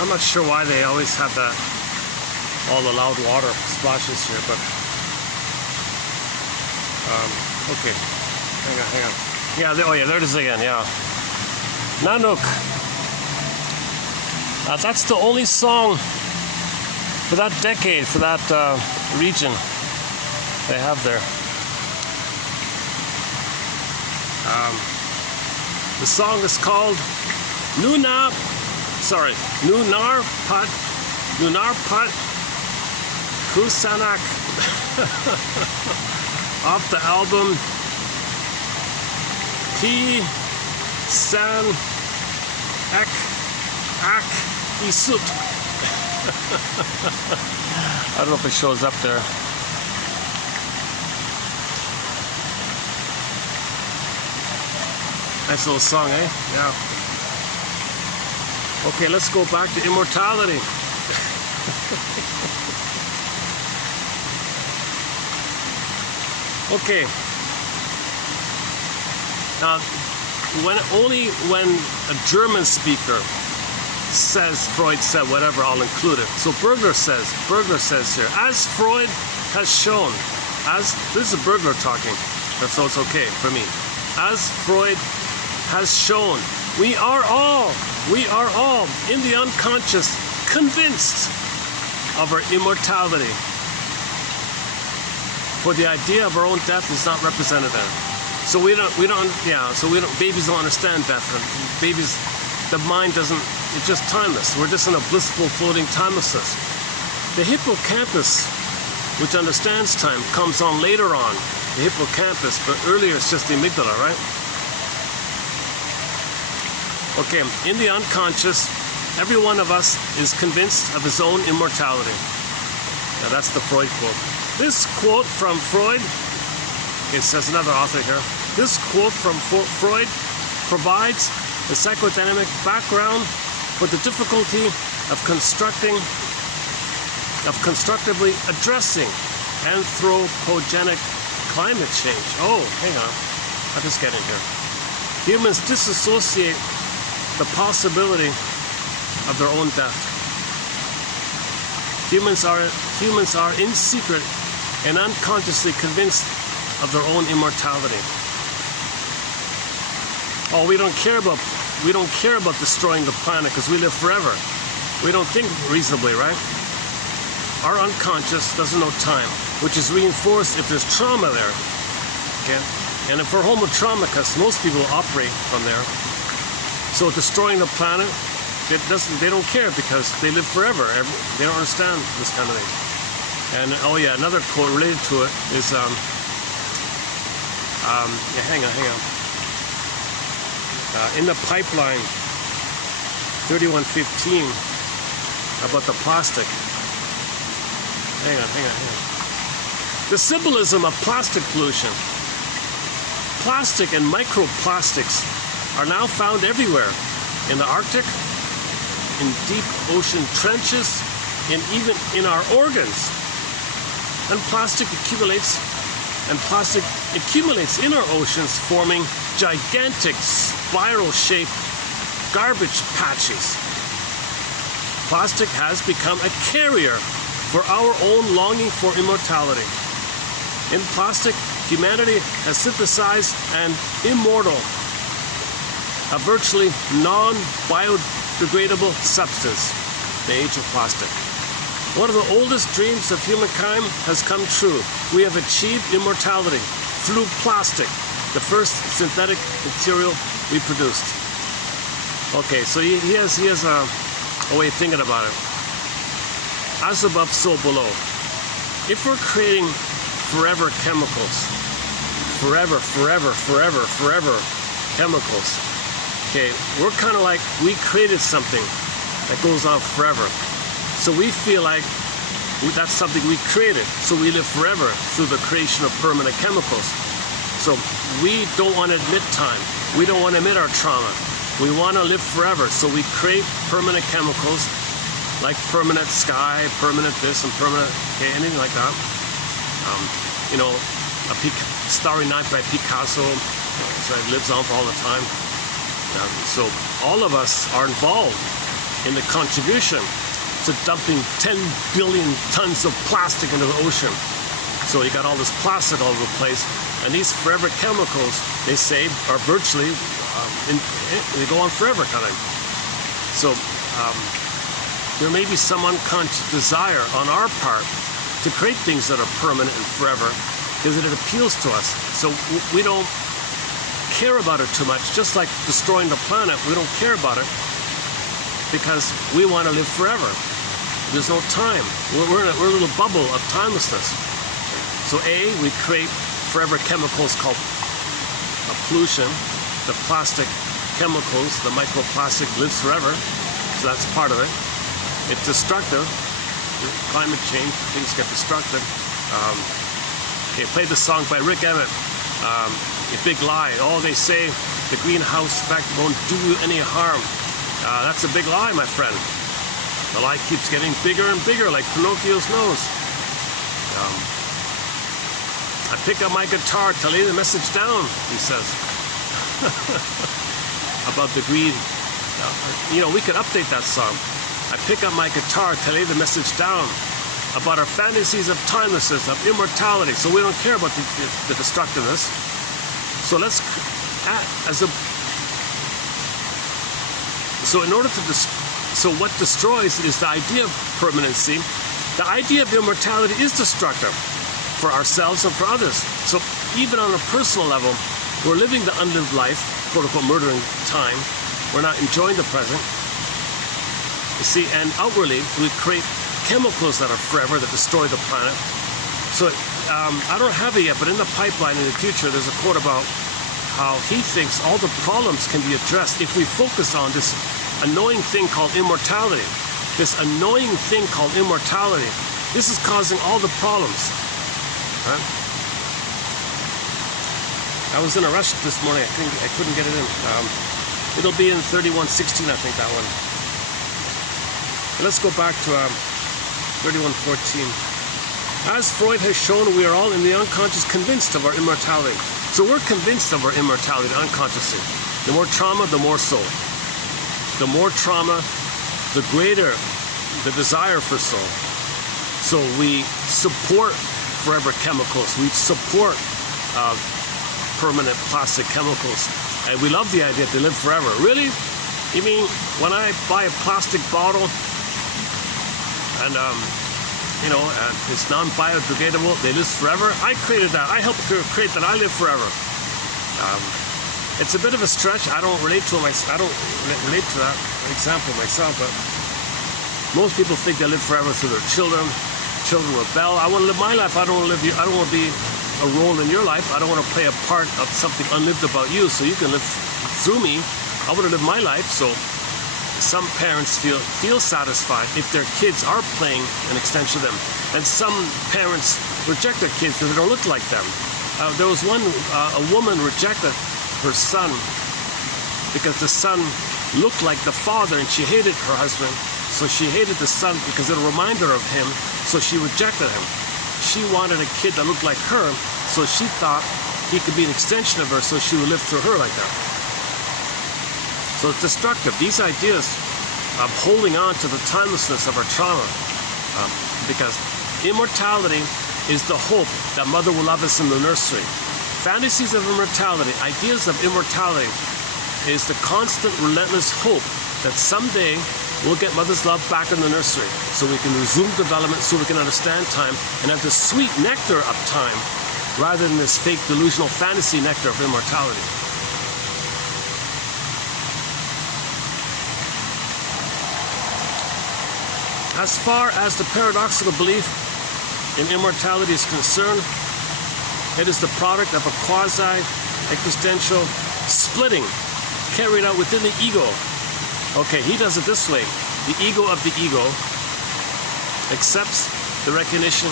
I'm not sure why they always have all the loud water splashes here, but okay. Hang on. Yeah, oh yeah, there it is again. Yeah, Nanook. That's the only song for that decade, for that region they have there. The song is called Nunar Pat Kusanak off the album P San Ek Ak Isut. I don't know if it shows up there. Nice little song, eh? Yeah. Okay, let's go back to immortality. Okay. Now, only when a German speaker says, Freud said, whatever, I'll include it. So Bergler says here, as Freud has shown, this is Bergler talking, so it's okay for me. As Freud has shown, we are all in the unconscious convinced of our immortality. For the idea of our own death is not represented there. So babies don't understand death. Babies, the mind doesn't, it's just timeless. We're just in a blissful floating timelessness. The hippocampus, which understands time, comes on later on. The hippocampus, but earlier it's just the amygdala, right? Okay, in the unconscious, every one of us is convinced of his own immortality. Now that's the Freud quote. This quote from Freud, it says another author here, this quote from Freud provides the psychodynamic background for the difficulty of constructively addressing anthropogenic climate change. Oh, hang on, I'll just get in here. Humans disassociate the possibility of their own death. Humans are in secret and unconsciously convinced of their own immortality. Oh, we don't care about destroying the planet because we live forever. We don't think reasonably, right? Our unconscious doesn't know time, which is reinforced if there's trauma there. Okay? And if we're home with trauma, because most people operate from there, so destroying the planet, they don't care because they live forever. They don't understand this kind of thing. And oh yeah, another quote related to it is hang on. In the pipeline 3115 about the plastic. Hang on. The symbolism of plastic pollution. Plastic and microplastics are now found everywhere, in the Arctic, in deep ocean trenches, and even in our organs. And plastic accumulates in our oceans, forming gigantic spiral-shaped garbage patches. Plastic has become a carrier for our own longing for immortality. In plastic, humanity has synthesized an immortal, a virtually non-biodegradable substance, the age of plastic. One of the oldest dreams of humankind has come true. We have achieved immortality through plastic, the first synthetic material we produced. Okay, so he has a way of thinking about it. As above, so below. If we're creating forever chemicals, forever chemicals, okay, we're kind of like, we created something that goes on forever. So we feel like that's something we created. So we live forever through the creation of permanent chemicals. So we don't want to admit time. We don't want to admit our trauma. We want to live forever. So we create permanent chemicals like permanent sky, permanent this, and permanent, okay, anything like that. You know, a Starry Night by Picasso, so it lives on for all the time. So all of us are involved in the contribution to dumping 10 billion tons of plastic into the ocean. So you got all this plastic all over the place, and these forever chemicals, they say, are virtually, they go on forever kind of. So there may be some unconscious desire on our part to create things that are permanent and forever, because it appeals to us. So we don't care about it too much. Just like destroying the planet, we don't care about it because we want to live forever. There's no time. We're in a little bubble of timelessness. So we create forever chemicals called pollution. The plastic chemicals, the microplastic, lives forever. So that's part of it. It's destructive. Climate change, things get destructive. Okay, play the song by Rick Emmett, A Big Lie. Oh, they say the greenhouse effect won't do you any harm. That's a big lie, my friend. The lie keeps getting bigger and bigger, like Pinocchio's nose. I pick up my guitar to lay the message down, he says. About the greed. You know, we could update that song. I pick up my guitar to lay the message down about our fantasies of timelessness, of immortality. So we don't care about the destructiveness. So let's, so in order to, so what destroys is the idea of permanency. The idea of immortality is destructive for ourselves and for others. So even on a personal level, we're living the unlived life, quote unquote, murdering time. We're not enjoying the present. You see, and outwardly, we create chemicals that are forever, that destroy the planet. So I don't have it yet, but in the pipeline in the future, there's a quote about how he thinks all the problems can be addressed if we focus on this annoying thing called immortality. This annoying thing called immortality. This is causing all the problems. Right? I was in a rush this morning. I think I couldn't get it in. It'll be in 3116, I think, that one. And let's go back to 3114. As Freud has shown, we are all in the unconscious convinced of our immortality. So we're convinced of our immortality unconsciously. The more trauma, the more soul. The more trauma, the greater the desire for soul. So we support forever chemicals. We support permanent plastic chemicals. And we love the idea that they live forever. Really? You mean when I buy a plastic bottle and you know, it's non-biodegradable, they live forever? I created that. I helped create that. I live forever. It's a bit of a stretch. I don't relate to that example myself, but most people think they live forever through their children. Children rebel. I want to live my life. I don't want to be a role in your life. I don't want to play a part of something unlived about you, so you can live through me. I want to live my life. So some parents feel satisfied if their kids are playing an extension of them, and some parents reject their kids because they don't look like them. There was a woman rejected her son because the son looked like the father, and she hated her husband. So she hated the son because it reminded her of him. So she rejected him. She wanted a kid that looked like her, so she thought he could be an extension of her, so she would live through her like that. So it's destructive. These ideas of holding on to the timelessness of our trauma, because immortality is the hope that mother will love us in the nursery. Fantasies of immortality, ideas of immortality, is the constant, relentless hope that someday we'll get mother's love back in the nursery, so we can resume development, so we can understand time and have the sweet nectar of time rather than this fake delusional fantasy nectar of immortality. As far as the paradoxical belief in immortality is concerned, it is the product of a quasi-existential splitting carried out within the ego. Okay, he does it this way. The ego of the ego accepts the recognition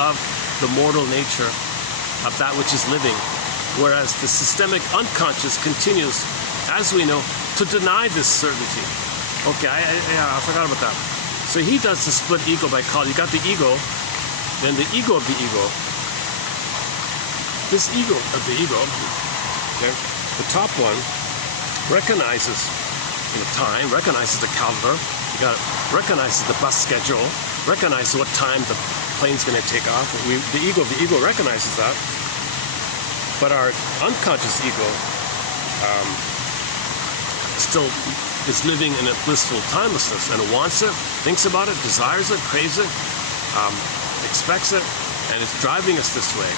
of the mortal nature of that which is living, whereas the systemic unconscious continues, as we know, to deny this certainty. Okay, I forgot about that. So he does the split ego by calling, you got the ego, then the ego of the ego. This ego of the ego, okay, the top one, recognizes time, recognizes the calendar, recognizes the bus schedule, recognizes what time the plane's going to take off. The ego recognizes that, but our unconscious ego still is living in a blissful timelessness, and it wants it, thinks about it, desires it, craves it, expects it, and it's driving us this way.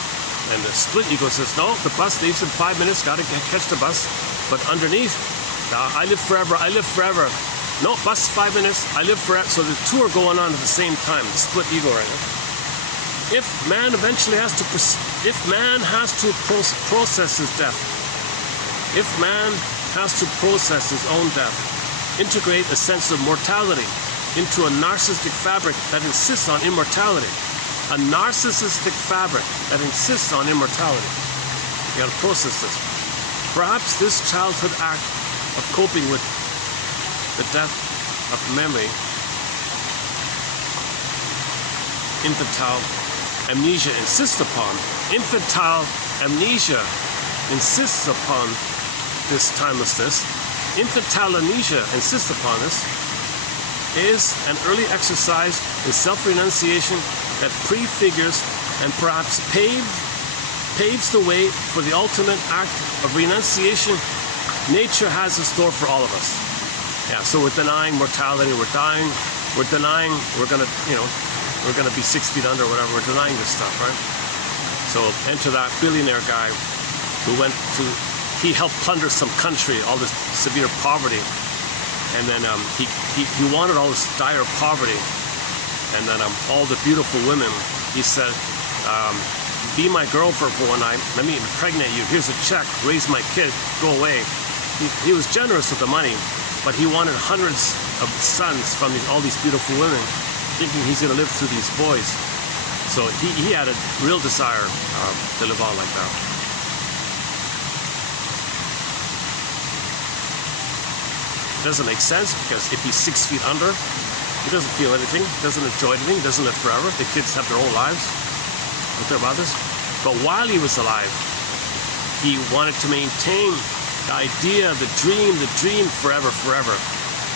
And the split ego says, no, the bus leaves in 5 minutes, got to catch the bus. But underneath, I live forever, I live forever. No, bus 5 minutes, I live forever. So the two are going on at the same time, the split ego right now. If man eventually has to process his death, if man has to process his own death, integrate a sense of mortality into a narcissistic fabric that insists on immortality, a narcissistic fabric that insists on immortality. You gotta process this. Perhaps this childhood act of coping with the death of memory, infantile amnesia insists upon. Infantile amnesia insists upon this timelessness. Infantile amnesia insists upon this. Is an early exercise in self-renunciation that prefigures and perhaps paves the way for the ultimate act of renunciation nature has in store for all of us. Yeah, so we're denying mortality, we're denying we're gonna be 6 feet under or whatever, we're denying this stuff, right? So enter that billionaire guy who he helped plunder some country, all this severe poverty, and then he wanted all this dire poverty, and then all the beautiful women, he said, be my girlfriend for one night, let me impregnate you, here's a check, raise my kid, go away. He was generous with the money, but he wanted hundreds of sons from all these beautiful women, thinking he's going to live through these boys. So he had a real desire to live on like that. It doesn't make sense, because if he's 6 feet under, he doesn't feel anything, doesn't enjoy anything, doesn't live forever. The kids have their own lives with their mothers. But while he was alive, he wanted to maintain the idea, the dream forever.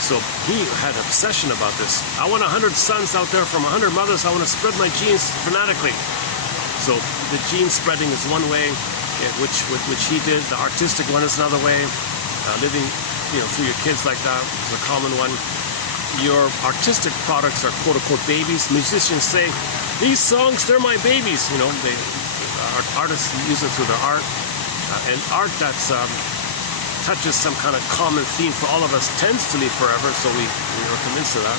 So he had an obsession about this. I want 100 sons out there from 100 mothers. I want to spread my genes fanatically. So the gene spreading is one way, which he did. The artistic one is another way. Living through your kids like that is a common one. Your artistic products are quote-unquote babies. Musicians say, these songs, they're my babies. Artists use it through their art. And art that touches some kind of common theme for all of us tends to live forever, so we are convinced of that.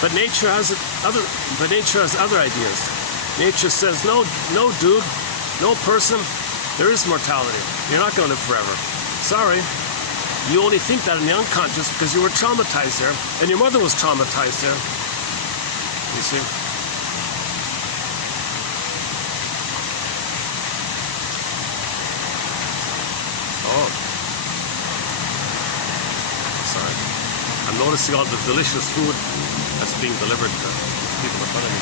But nature has other ideas. Nature says, no dude, no person, there is mortality. You're not going to live forever. Sorry. You only think that in the unconscious because you were traumatized there, and your mother was traumatized there. You see? Oh. Sorry. I'm noticing all the delicious food that's being delivered to people in front of me.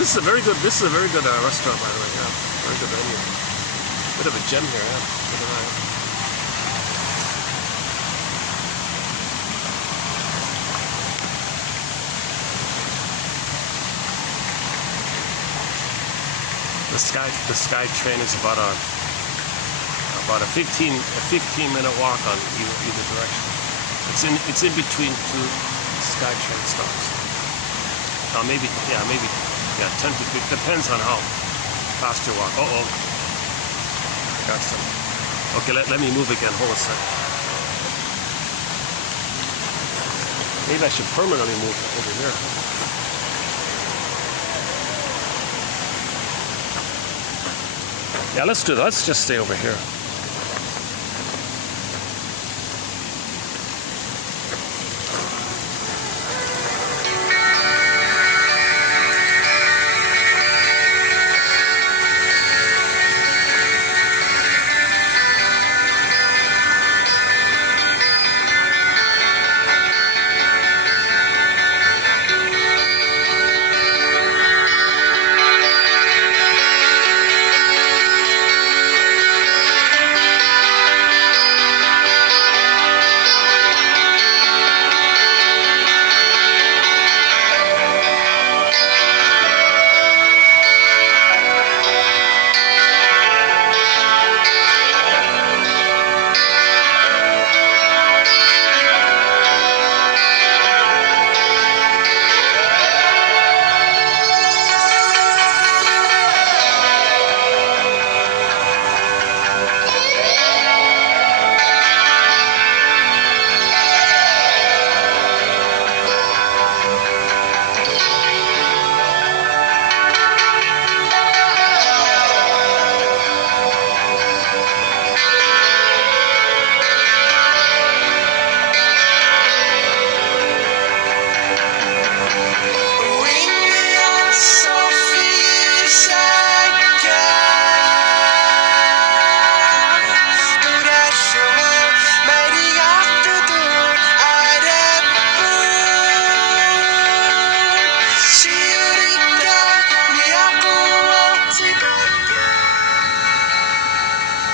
This is a very good restaurant, by the way. Yeah, very good venue. Bit of a gem here, yeah. Look at that. The sky train is about a 15-minute walk on either direction. It's in between two sky train stops. Maybe 10 to 15. Depends on how fast you walk. Got some. Okay, let me move again. Hold a sec. Maybe I should permanently move over here. Yeah, let's do that. Let's just stay over here.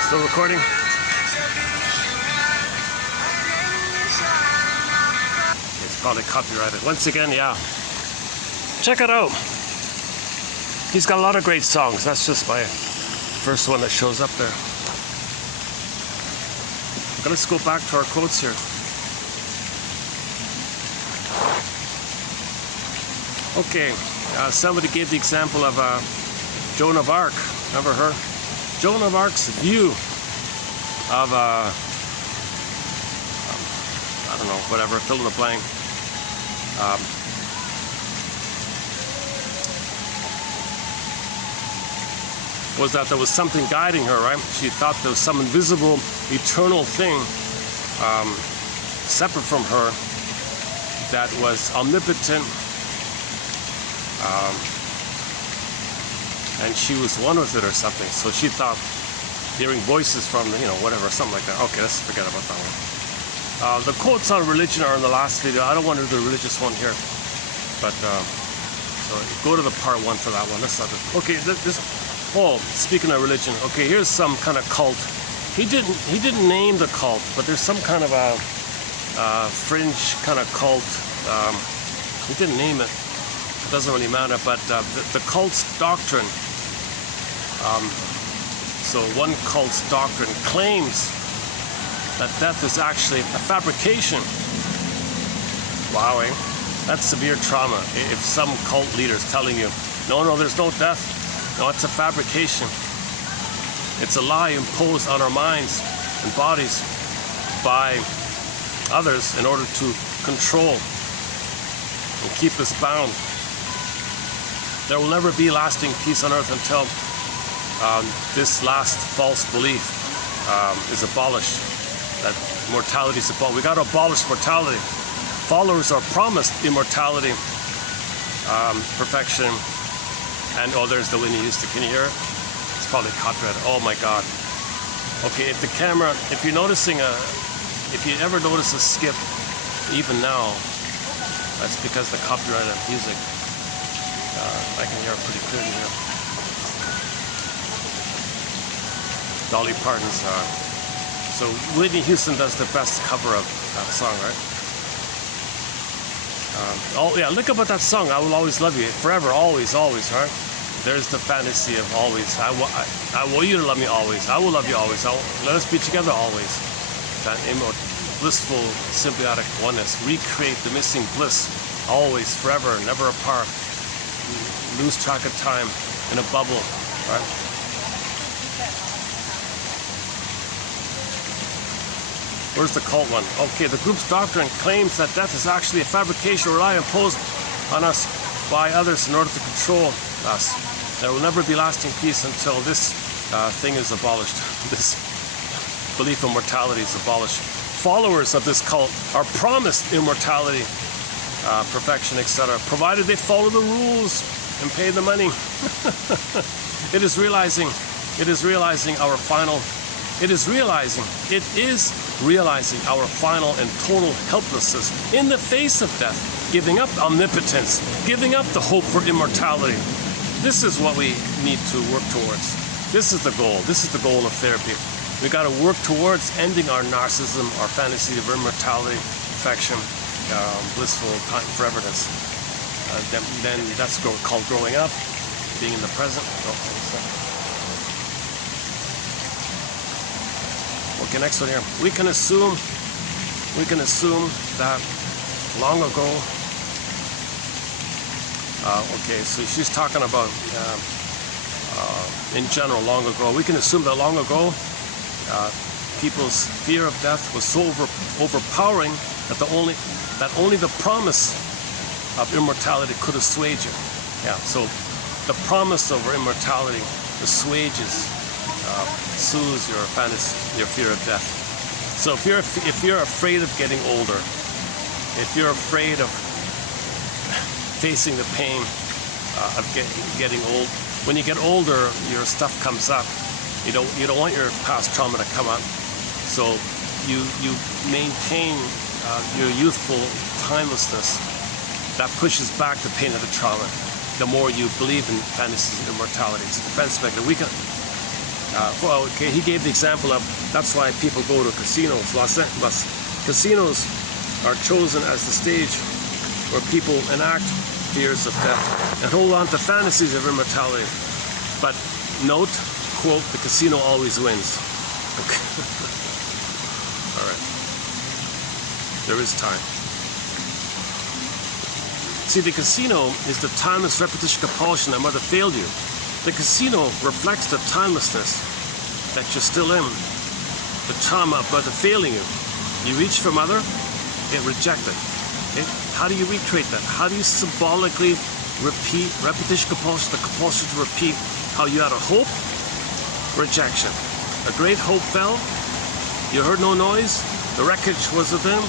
Still recording? It's probably copyrighted. Once again, yeah. Check it out. He's got a lot of great songs. That's just my first one that shows up there. But let's go back to our quotes here. Okay, somebody gave the example of Joan of Arc. Remember her? Joan of Arc's view of, I don't know, whatever, fill in the blank. Was that there was something guiding her, right? She thought there was some invisible, eternal thing separate from her that was omnipotent, and she was one with it or something. So she thought, hearing voices from, whatever, something like that. Okay, let's forget about that one. The quotes on religion are in the last video. I don't want to do the religious one here, but so go to the part 1 for that one. That's not it. Okay, oh, speaking of religion, okay, here's some kind of cult. He didn't name the cult, but there's some kind of a fringe kind of cult. He didn't name it. It doesn't really matter, but the cult's doctrine. So one cult's doctrine claims that death is actually a fabrication. Wow, eh? That's severe trauma. If some cult leader is telling you, no, there's no death. No, it's a fabrication. It's a lie imposed on our minds and bodies by others in order to control and keep us bound. There will never be lasting peace on earth until this last false belief is abolished, that mortality is abolished. We got to abolish mortality. Followers are promised immortality, perfection, and oh, there's the wind you used to. Can you hear it? It's probably copyrighted. Oh my God. Okay, if the camera, if you're noticing if you ever notice a skip, even now, that's because the copyrighted music. I can hear it pretty clearly here. Dolly Parton's. So Whitney Houston does the best cover of that song, right? Oh yeah, look about that song. I will always love you, forever, always, always, right? There's the fantasy of always. I want you to love me always. I will love you always. Let us be together always. That blissful, symbiotic oneness. Recreate the missing bliss, always, forever, never apart. Lose track of time in a bubble, right? Where's the cult one? Okay, the group's doctrine claims that death is actually a fabrication or lie imposed on us by others in order to control us. There will never be lasting peace until this thing is abolished. This belief in mortality is abolished. Followers of this cult are promised immortality, perfection, etc., provided they follow the rules and pay the money. It is realizing our final and total helplessness in the face of death, giving up omnipotence, giving up the hope for immortality. This is what we need to work towards. This is the goal. This is the goal of therapy. We got to work towards ending our narcissism, our fantasy of immortality, perfection, blissful time, foreverness. Then that's called growing up, being in the present. Okay, next one here. We can assume that long ago. Okay, so she's talking about in general long ago. We can assume that long ago, people's fear of death was so overpowering that only the promise of immortality could assuage it. Yeah, so the promise of immortality assuages, soothes your fantasy, your fear of death. So if you're afraid of getting older, if you're afraid of facing the pain of getting old, when you get older, your stuff comes up. You don't want your past trauma to come up. So you maintain your youthful timelessness. That pushes back the pain of the trauma. The more you believe in fantasies and immortality, it's a defense mechanism. Well, okay, he gave the example of that's why people go to casinos. Casinos are chosen as the stage where people enact fears of death and hold on to fantasies of immortality. But note, quote, the casino always wins. Okay. All right. There is time. See, the casino is the timeless repetition compulsion that mother failed you. The casino reflects the timelessness that you're still in, the trauma of mother failing you. You reach for mother, get rejected. Okay? How do you recreate that? How do you symbolically repeat repetition compulsion, the compulsion to repeat how you had a hope, rejection. A great hope fell, you heard no noise, the wreckage was within.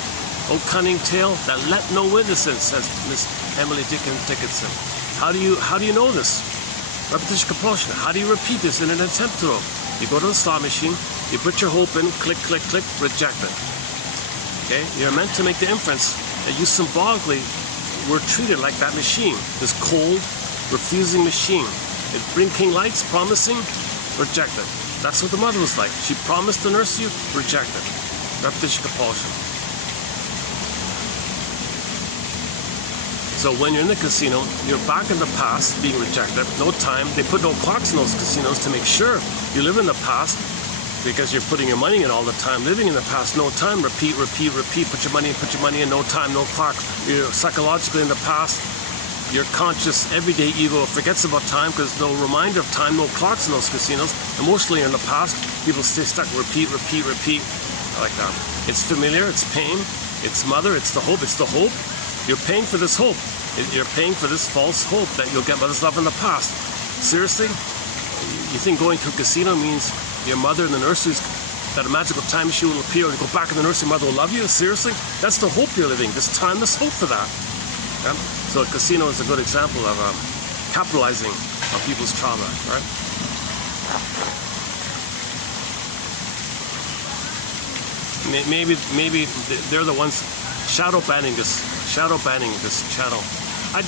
O cunning tale that let no witnesses, says Miss Emily Dickinson. How do you know this? Repetition compulsion. How do you repeat this in an attempt to know? You go to the slot machine, you put your hope in, click, click, click, rejected. Okay? You're meant to make the inference that you symbolically were treated like that machine, this cold, refusing machine. It blinking lights, promising, rejected. That's what the mother was like. She promised to nurse you, rejected. Repetition compulsion. So when you're in the casino, you're back in the past, being rejected, no time. They put no clocks in those casinos to make sure you live in the past, because you're putting your money in all the time, living in the past, no time, repeat, repeat, repeat, put your money in, no time, no clock. You're psychologically in the past. Your conscious, everyday ego forgets about time because no reminder of time, no clocks in those casinos. Emotionally in the past, people stay stuck, repeat, repeat, repeat, like that. It's familiar, it's pain, it's mother, it's the hope, it's the hope. You're paying for this hope. You're paying for this false hope that you'll get mother's love in the past. Seriously? You think going to a casino means your mother in the nurseries, that a magical time machine will appear and you go back in the nursery, mother will love you? Seriously? That's the hope you're living. This timeless hope for that. Yeah? So a casino is a good example of capitalizing on people's trauma, right? Maybe they're the ones shadow banning this channel.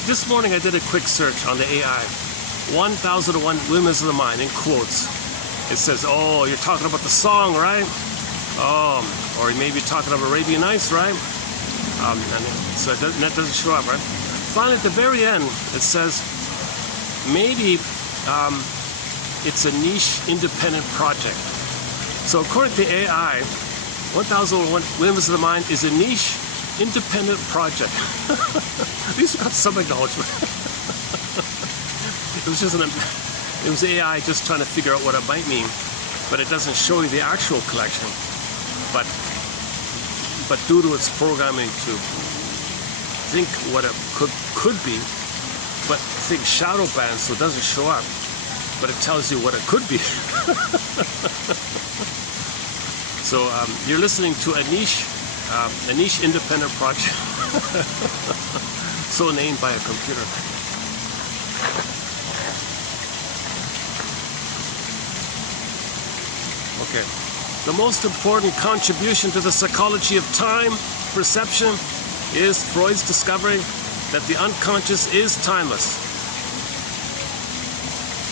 This morning I did a quick search on the AI. 1001 Windmills of the Mind, in quotes. It says, oh, you're talking about the song, right? Oh, or maybe talking about Arabian Nights, right? So that doesn't show up, right? Finally, at the very end, it says, maybe it's a niche independent project. So according to AI, 1001 Windmills of the Mind is a niche independent project. At least we got some acknowledgement. It was AI just trying to figure out what it might mean, but it doesn't show you the actual collection. But due to its programming to think what it could be, but think shadow banned, so it doesn't show up, but it tells you what it could be. So you're listening to a niche independent project, so named by a computer. Okay. The most important contribution to the psychology of time perception is Freud's discovery that the unconscious is timeless.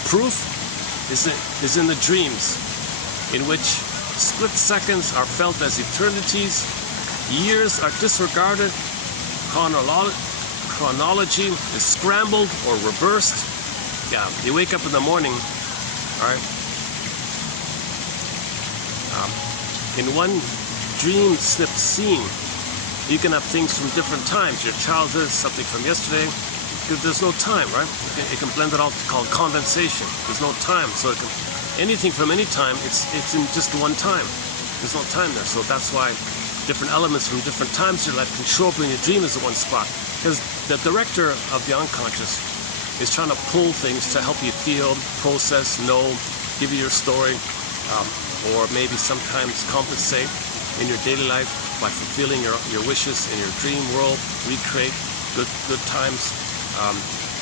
Proof is in the dreams, in which split seconds are felt as eternities, years are disregarded, chronology is scrambled or reversed. Yeah, you wake up in the morning, all right, in one dream snip scene, you can have things from different times, your childhood, something from yesterday, because there's no time, right? It can blend it all, called condensation. There's no time, so anything from any time, it's in just one time. There's no time there, so that's why different elements from different times in your life can show up in your dream as one spot, because the director of the unconscious is trying to pull things to help you feel, process, know, give you your story, or maybe sometimes compensate in your daily life by fulfilling your wishes in your dream world, recreate good times.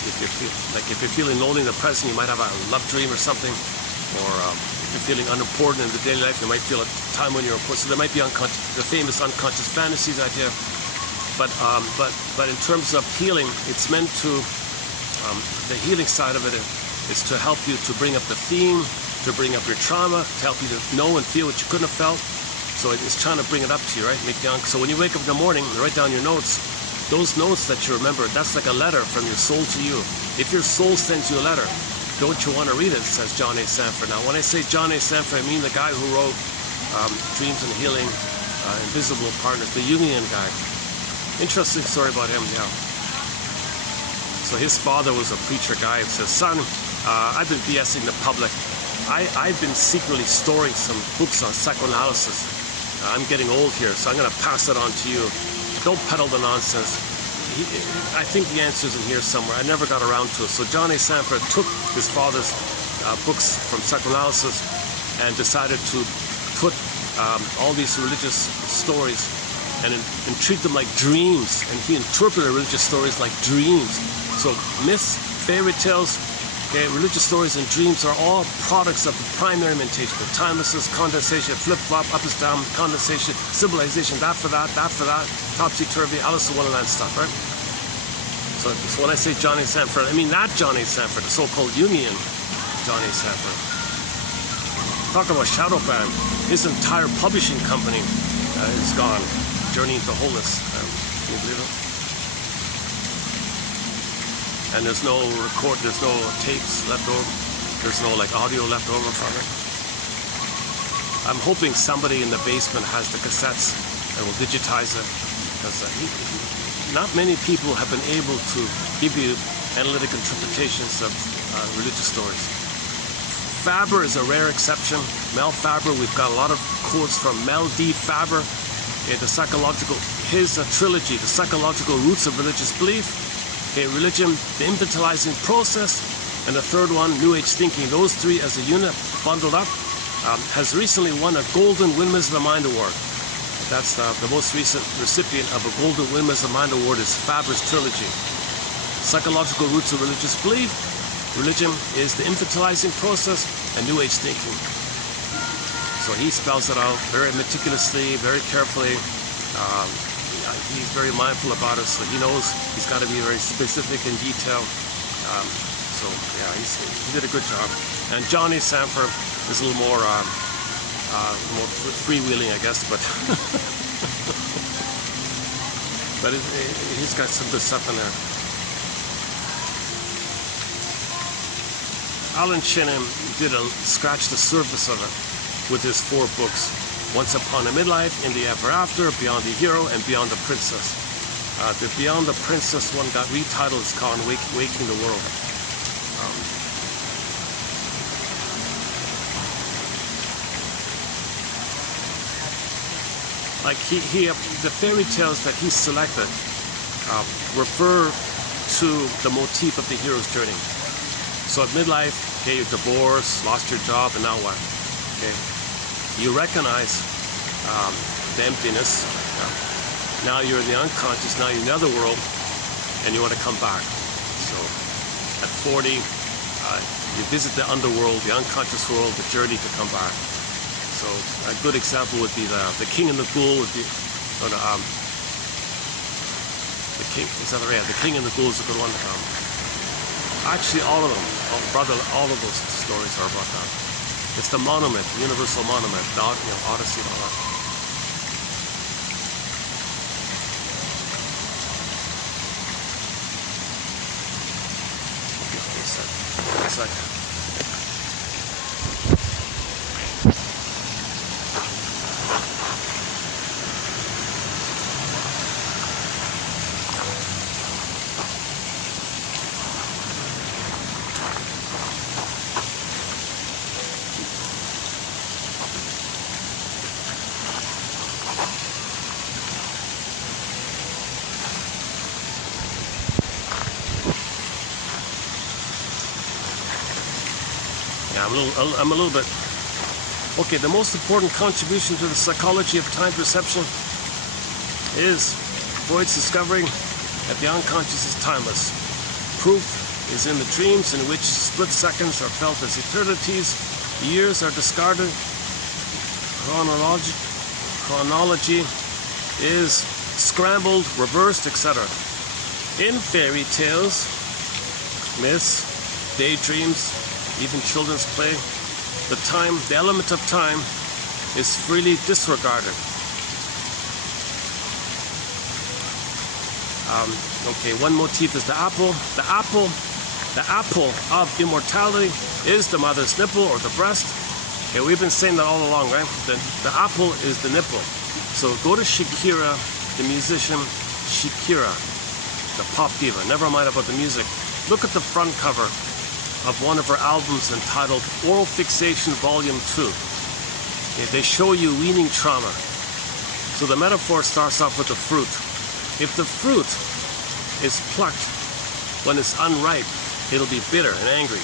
If you're feeling lonely in the present, you might have a love dream or something, or if you're feeling unimportant in the daily life, you might feel a time when you're important. So there might be the famous unconscious fantasies idea. But in terms of healing, it's meant to, the healing side of it is to help you to bring up the theme to bring up your trauma, to help you to know and feel what you couldn't have felt. So it's trying to bring it up to you, right? So when you wake up in the morning, write down your notes. Those notes that you remember, that's like a letter from your soul to you. If your soul sends you a letter, don't you want to read it, says John A. Sanford. Now, when I say John A. Sanford, I mean the guy who wrote Dreams and Healing, Invisible Partners, the Jungian guy. Interesting story about him, yeah. So his father was a preacher guy who says, son, I've been BSing the public. I've been secretly storing some books on psychoanalysis. I'm getting old here, so I'm going to pass it on to you. Don't peddle the nonsense. I think the answer's in here somewhere. I never got around to it. So John A. Sanford took his father's books from psychoanalysis and decided to put all these religious stories and treat them like dreams. And he interpreted religious stories like dreams. So myths, fairy tales, okay, religious stories and dreams are all products of the primary mentation, the timelessness, condensation, flip-flop, up is down, condensation, civilization, that for that, topsy-turvy, Alice in Wonderland stuff, right? So when I say Johnny Sanford, I mean that Johnny Sanford, the so-called Jungian Johnny Sanford. Talk about shadow ban. His entire publishing company is gone. Journey into Wholeness. Can you believe it? And there's no there's no tapes left over. There's no like audio left over from it. I'm hoping somebody in the basement has the cassettes and will digitize it, because not many people have been able to give you analytic interpretations of religious stories. Faber is a rare exception. Mel Faber, we've got a lot of quotes from Mel D. Faber in the psychological, his trilogy, The Psychological Roots of Religious Belief. Okay, religion, the infantilizing process, and the third one, New Age thinking. Those three as a unit, bundled up, has recently won a Golden Windmills of the Mind Award. That's the most recent recipient of a Golden Windmills of the Mind Award is Faber's trilogy. Psychological Roots of Religious Belief. Religion is the infantilizing process, and New Age thinking. So he spells it out very meticulously, very carefully. He's very mindful about it, so he knows he's got to be very specific in detail. So yeah, he did a good job. And Johnny Sanford is a little more freewheeling, I guess, but but he's got some good stuff in there. Alan Chinham did scratch the surface of it with his 4 books. Once Upon a Midlife, In the Ever After, Beyond the Hero, and Beyond the Princess. The Beyond the Princess one got retitled. It's called Waking the World. Like the fairy tales that he selected refer to the motif of the hero's journey. So at midlife, okay, you're divorced, lost your job, and now what? Okay. You recognize the emptiness. Now you're in the unconscious, now you're in the other world, and you want to come back. So at 40, you visit the underworld, the unconscious world, the journey to come back. So a good example would be the King and the Ghoul, the King. Is that right? The King and the Ghoul is a good one. Actually, all of them, all of those stories are about that. It's the monument, the universal monument, the Odyssey and all that. Give me a second. I'm a little bit... Okay, the most important contribution to the psychology of time perception is Freud's discovering that the unconscious is timeless. Proof is in the dreams in which split seconds are felt as eternities, years are discarded, chronology is scrambled, reversed, etc. In fairy tales, myths, daydreams, even children's play, the element of time is freely disregarded. Okay, one motif is the apple. The apple of immortality is the mother's nipple or the breast. Okay, we've been saying that all along, right? The apple is the nipple. So go to Shakira, the musician Shakira, the pop diva. Never mind about the music. Look at the front cover of one of her albums entitled Oral Fixation Volume 2. Okay, they show you weaning trauma. So the metaphor starts off with the fruit. If the fruit is plucked when it's unripe, it'll be bitter and angry.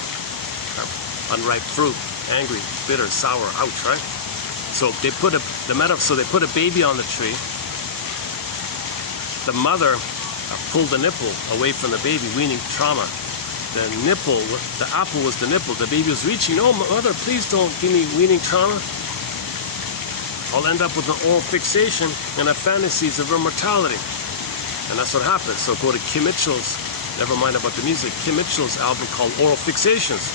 Unripe fruit, angry, bitter, sour, ouch, right? So they put a baby on the tree. The mother pulled the nipple away from the baby, weaning trauma. The apple was the nipple. The baby was reaching, "Oh, mother, please don't give me weaning trauma. I'll end up with an oral fixation and a fantasies of immortality." And that's what happened. So go to Kim Mitchell's, never mind about the music, Kim Mitchell's album called Oral Fixations.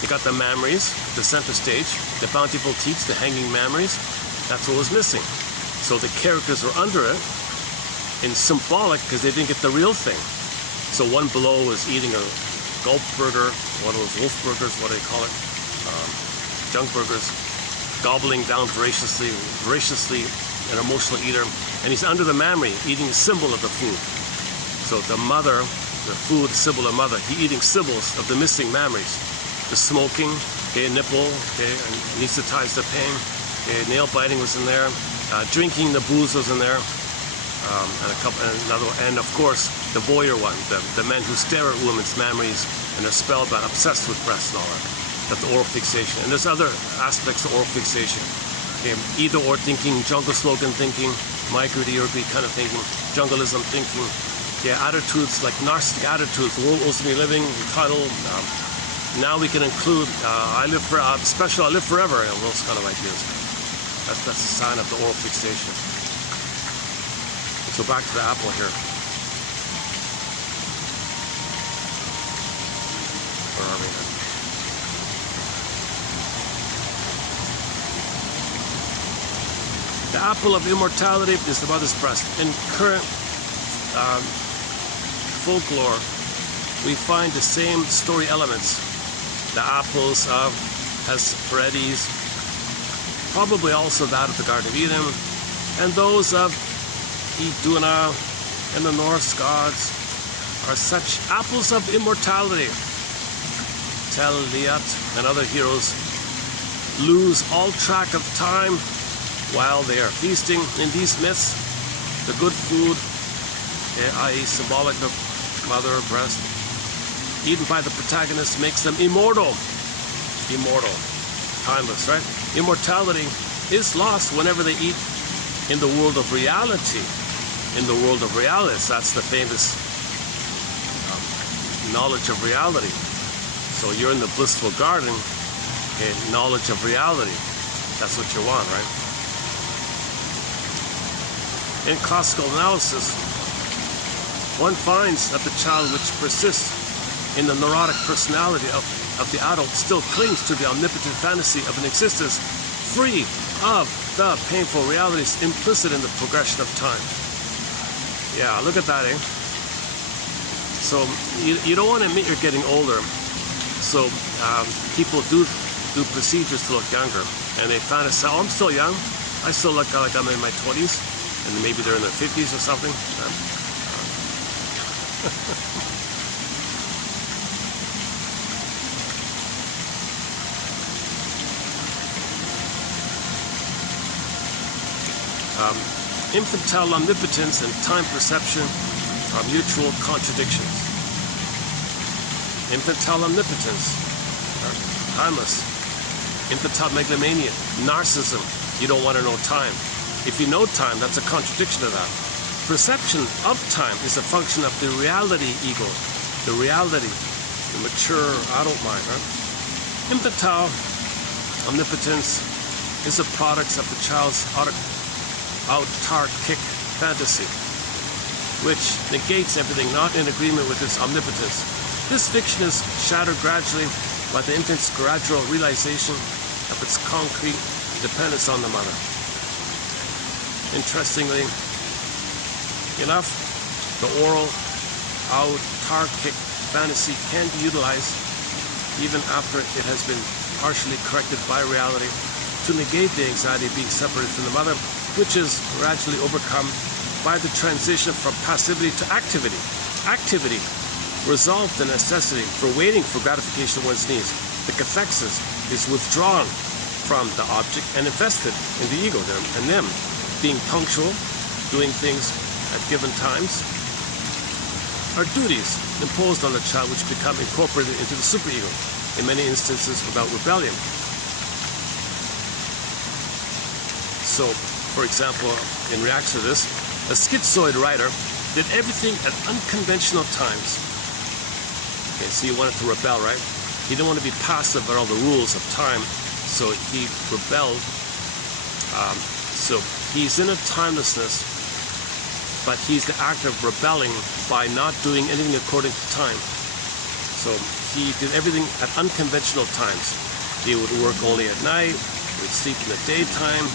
They got the mammaries, the center stage, the bountiful teats, the hanging mammaries. That's what was missing. So the characters were under it in symbolic because they didn't get the real thing. So one below was eating a gulp burger, one of those wolf burgers, what do they call it? Junk burgers, gobbling down voraciously, an emotional eater. And he's under the mammary, eating a symbol of the food. So the mother, the food, symbol of mother, he eating symbols of the missing mammaries. The smoking, okay, nipple, okay, anesthetize the pain, okay, nail biting was in there, drinking the booze was in there, and of course the voyeur one, the men who stare at women's mammaries and are spellbound, obsessed with breasts and all that. That's the oral fixation. And there's other aspects of oral fixation. Okay, either or thinking, jungle slogan thinking, migratory kind of thinking, jungleism thinking, yeah, attitudes like narcissistic attitudes, the world owes me living, entitled. Now we can include I live forever, and those kind of ideas. That's a sign of the oral fixation. So back to the apple here. Where are we now? The apple of immortality is the mother's breast. In current folklore, we find the same story elements. The apples of Hesperides, probably also that of the Garden of Eden, and those of Iduna and the Norse gods are such apples of immortality. Tel Liat and other heroes lose all track of time while they are feasting in these myths. The good food, i.e. symbolic of mother, breast, eaten by the protagonist makes them immortal. Immortal. Timeless, right? Immortality is lost whenever they eat in the world of reality. In the world of realities, that's the famous knowledge of reality. So you're in the blissful garden, okay, knowledge of reality. That's what you want, right? In classical analysis, one finds that the child which persists in the neurotic personality of the adult still clings to the omnipotent fantasy of an existence free of the painful realities implicit in the progression of time. Yeah, look at that, eh? So you don't want to admit you're getting older. So people do procedures to look younger, and they fantasize, "Oh, I'm still young. I still look like I'm in my 20s," and maybe they're in their 50s or something. Infantile omnipotence and time perception are mutual contradictions. Infantile omnipotence, timeless. Infantile megalomania, narcissism, you don't want to know time. If you know time, that's a contradiction of that. Perception of time is a function of the reality ego, the reality, the mature adult mind. Right? Infantile omnipotence is a product of the child's autarkic fantasy, which negates everything not in agreement with its omnipotence. This fiction is shattered gradually by the infant's gradual realization of its concrete dependence on the mother. Interestingly enough, the oral, autarkic fantasy can be utilized even after it has been partially corrected by reality to negate the anxiety of being separated from the mother, which is gradually overcome by the transition from passivity to activity. Activity resolved the necessity for waiting for gratification of one's needs. The cathexis is withdrawn from the object and invested in the ego, and them being punctual, doing things at given times, are duties imposed on the child which become incorporated into the superego, in many instances without rebellion. So, for example, in reaction to this, a schizoid writer did everything at unconventional times. Okay, so he wanted to rebel, right? He didn't want to be passive at all the rules of time, so he rebelled. So he's in a timelessness, but he's the act of rebelling by not doing anything according to time. So he did everything at unconventional times. He would work only at night, he would sleep in the daytime,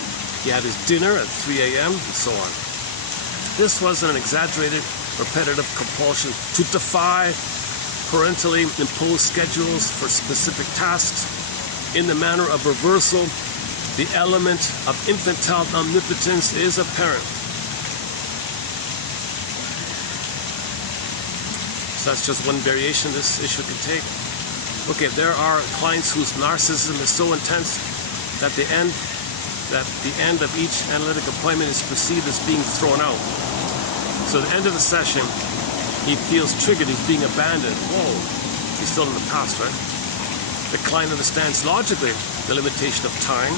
he had his dinner at 3 a.m., and so on. This wasn't an exaggerated, repetitive compulsion to defy parentally imposed schedules for specific tasks. In the manner of reversal, the element of infantile omnipotence is apparent. So that's just one variation this issue can take. Okay, there are clients whose narcissism is so intense that the end of each analytic appointment is perceived as being thrown out. So at the end of the session, he feels triggered, he's being abandoned. Whoa, he's still in the past, right? The client understands logically the limitation of time,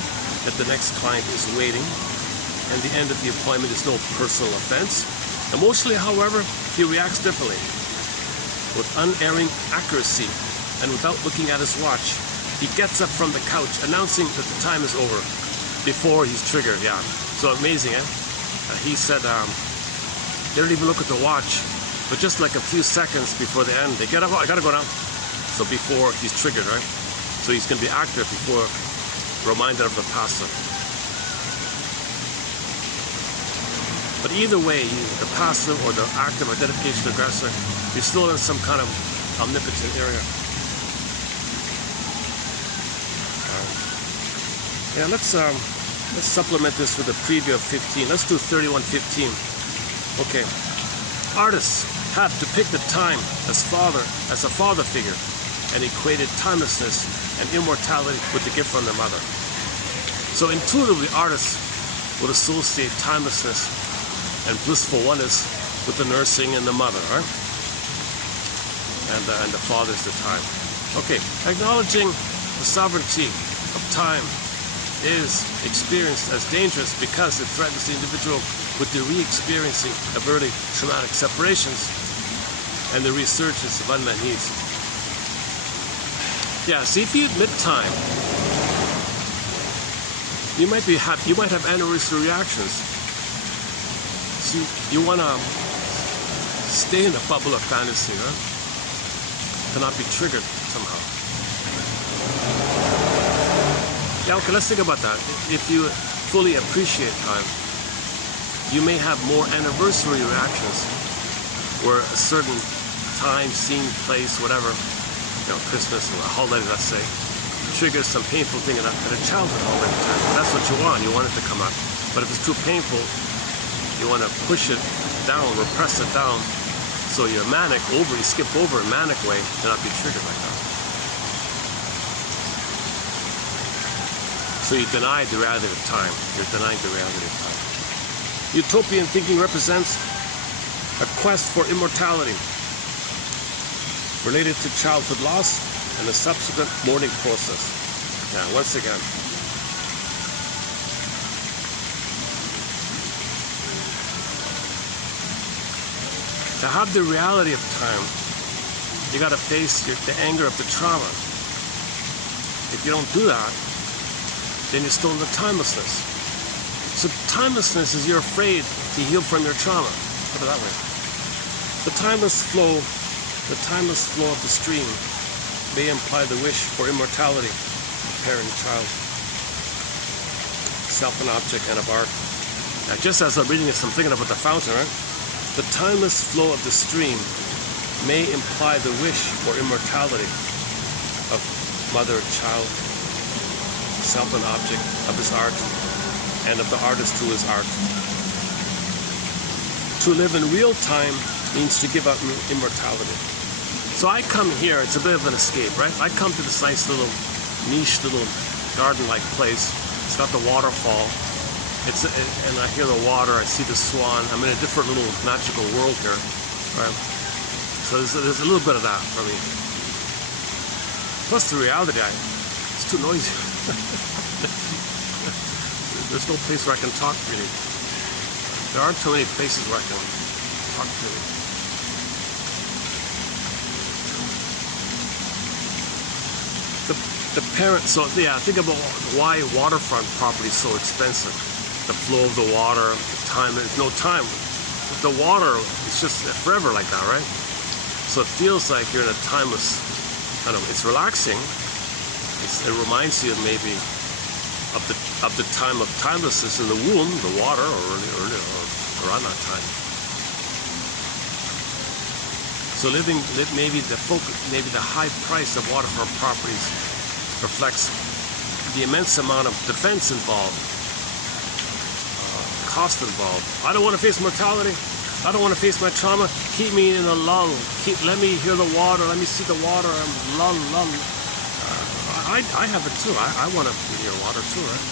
that the next client is waiting, and the end of the appointment is no personal offense. Emotionally, however, he reacts differently. With unerring accuracy and without looking at his watch, he gets up from the couch, announcing that the time is over before he's triggered. Yeah, so amazing, eh? He said they don't even look at the watch, but just like a few seconds before the end, they get up, oh, I gotta go now. So before he's triggered, right? So he's gonna be active before reminded of the passive. But either way, the passive or the active identification of the aggressor, you're still in some kind of omnipotent area. Yeah, let's supplement this with a preview of 15. Let's do 31:15. Okay. Artists have depicted time as a father figure, and equated timelessness and immortality with the gift from the mother. So intuitively, artists would associate timelessness and blissful oneness with the nursing and the mother, right? And the father is the time. Okay, acknowledging the sovereignty of time is experienced as dangerous because it threatens the individual with the re-experiencing of early traumatic separations and the resurgence of unmet needs. Yeah, see, if you admit time, you might have anniversary reactions. So you want to stay in the bubble of fantasy, right? To not be triggered somehow. Yeah, okay, let's think about that. If you fully appreciate time, you may have more anniversary reactions where a certain time, scene, place, whatever, Christmas or a holiday, let's say, triggers some painful thing at a childhood holiday time. That's what you want. You want it to come up. But if it's too painful, you want to push it down, repress it down, so you're manic over, you skip over a manic way to not be triggered like that. So you deny the reality of time. You're denying the reality of time. Utopian thinking represents a quest for immortality related to childhood loss and the subsequent mourning process. Now, once again, to have the reality of time, you got to face the anger of the trauma. If you don't do that, then you're still in the timelessness. So timelessness is you're afraid to heal from your trauma. Put it that way. The timeless flow of the stream may imply the wish for immortality of parent and child. self and object, and of art. Now, just as I'm reading this, I'm thinking about the fountain, right? The timeless flow of the stream may imply the wish for immortality of mother, child, self and object, of his art, and of the artist through his art. To live in real time means to give up immortality. So I come here, it's a bit of an escape, right? I come to this nice little niche, little garden-like place. It's got the waterfall. And I hear the water, I see the swan. I'm in a different little magical world here, right? So there's a little bit of that for me. Plus the reality, it's too noisy. There's no place where I can talk really. There aren't too many places where I can talk freely. The parent, so yeah, think about why waterfront property is so expensive. The flow of the water, the time, there's no time. The water, it's just forever like that, right? So it feels like you're in a timeless, I don't know, it's relaxing. It reminds you maybe of the time of timelessness in the womb, the water, or around that time. So maybe the high price of waterfront properties reflects the immense amount of defense involved, cost involved. I don't want to face mortality. I don't want to face my trauma. Keep me in a lull. Let me hear the water. Let me see the water. I'm lull. I have it too. I want to hear water too, right?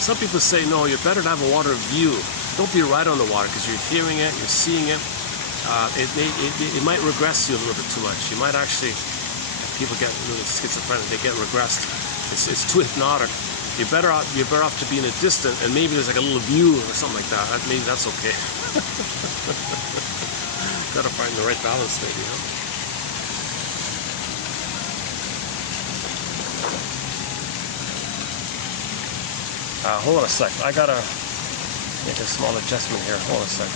Some people say, no, you're better to have a water view. Don't be right on the water because you're hearing it, you're seeing it. It might regress you a little bit too much. You might actually, people get a little schizophrenic, they get regressed. It's too hypnotic. You're better off to be in a distant, and maybe there's like a little view or something like that. Maybe that's okay. Gotta find the right balance, maybe, huh? Hold on a sec. I gotta make a small adjustment here. Hold on a sec.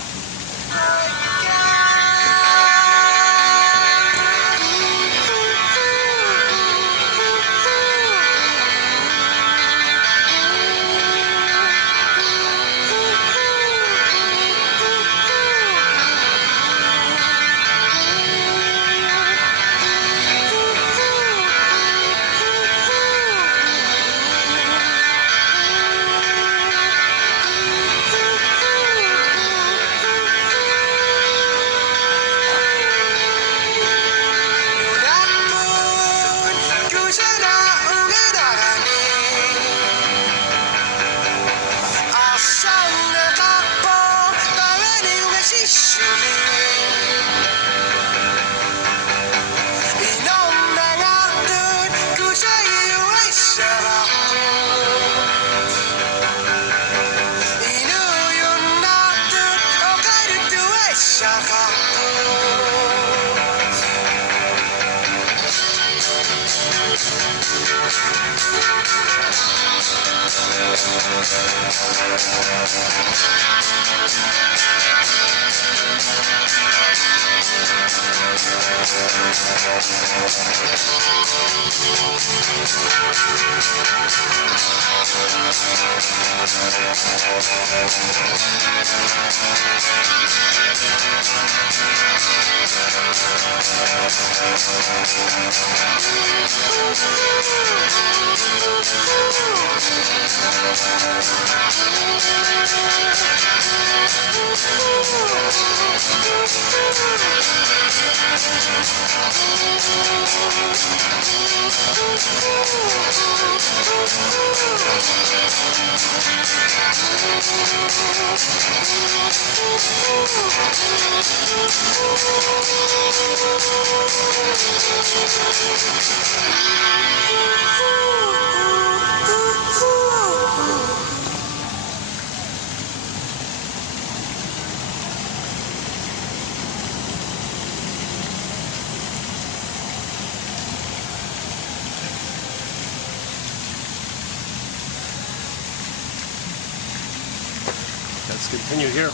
Let's continue here.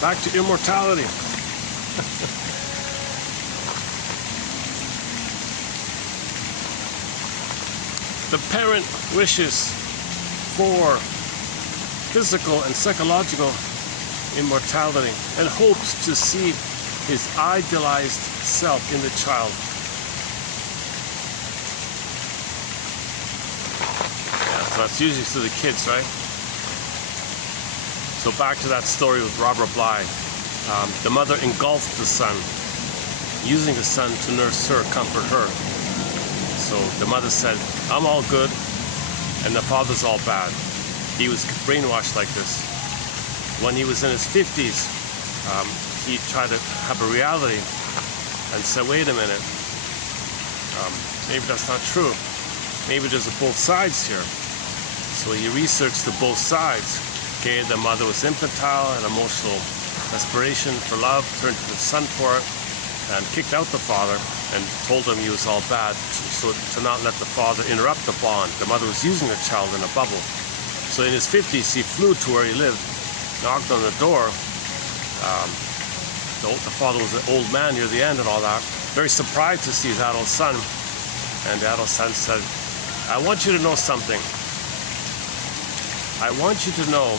Back to immortality. The parent wishes for physical and psychological immortality and hopes to see his idealized self in the child. Yeah, so that's usually to the kids, right? So back to that story with Robert Bly. The mother engulfed the son, using the son to nurse her, comfort her. So the mother said, I'm all good, and the father's all bad. He was brainwashed like this. When he was in his 50s, he tried to have a reality and said, wait a minute, maybe that's not true. Maybe there's both sides here. So he researched the both sides. Okay, the mother was infantile and emotional desperation for love, turned to the son for it, and kicked out the father and told him he was all bad, so to not let the father interrupt the bond. The mother was using the child in a bubble. So in his 50s, he flew to where he lived, knocked on the door. The father was an old man near the end and all that, very surprised to see his adult son. And the adult son said, I want you to know something. I want you to know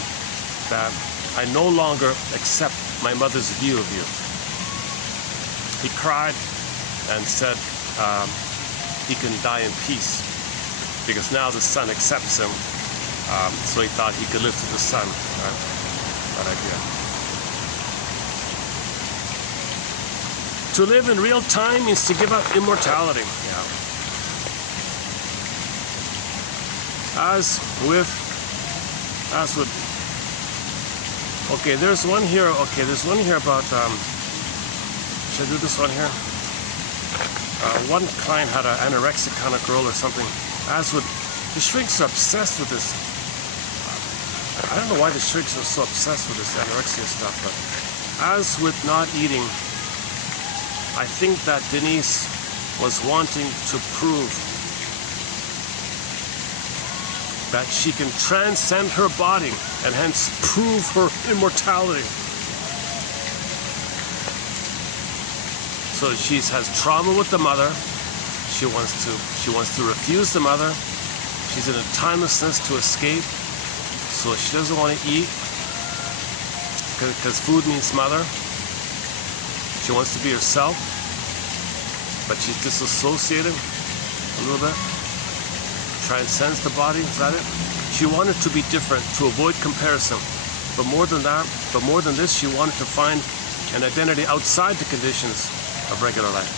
that I no longer accept my mother's view of you. He cried and said he can die in peace because now the son accepts him. So he thought he could live through the son. That idea. To live in real time means to give up immortality. Yeah. As with, okay, there's one here. Okay, there's one here about. Should I do this one here? One client had an anorexic kind of girl or something. As with, the shrinks are obsessed with this. I don't know why the shrinks are so obsessed with this anorexia stuff, but as with not eating, I think that Denise was wanting to prove that she can transcend her body and hence prove her immortality. So she has trauma with the mother. She wants to refuse the mother. She's in a timelessness to escape. So she doesn't want to eat because food means mother. She wants to be herself, but she's disassociated a little bit. Transcends the body, is that it? She wanted to be different, to avoid comparison. But more than that, this, she wanted to find an identity outside the conditions of regular life.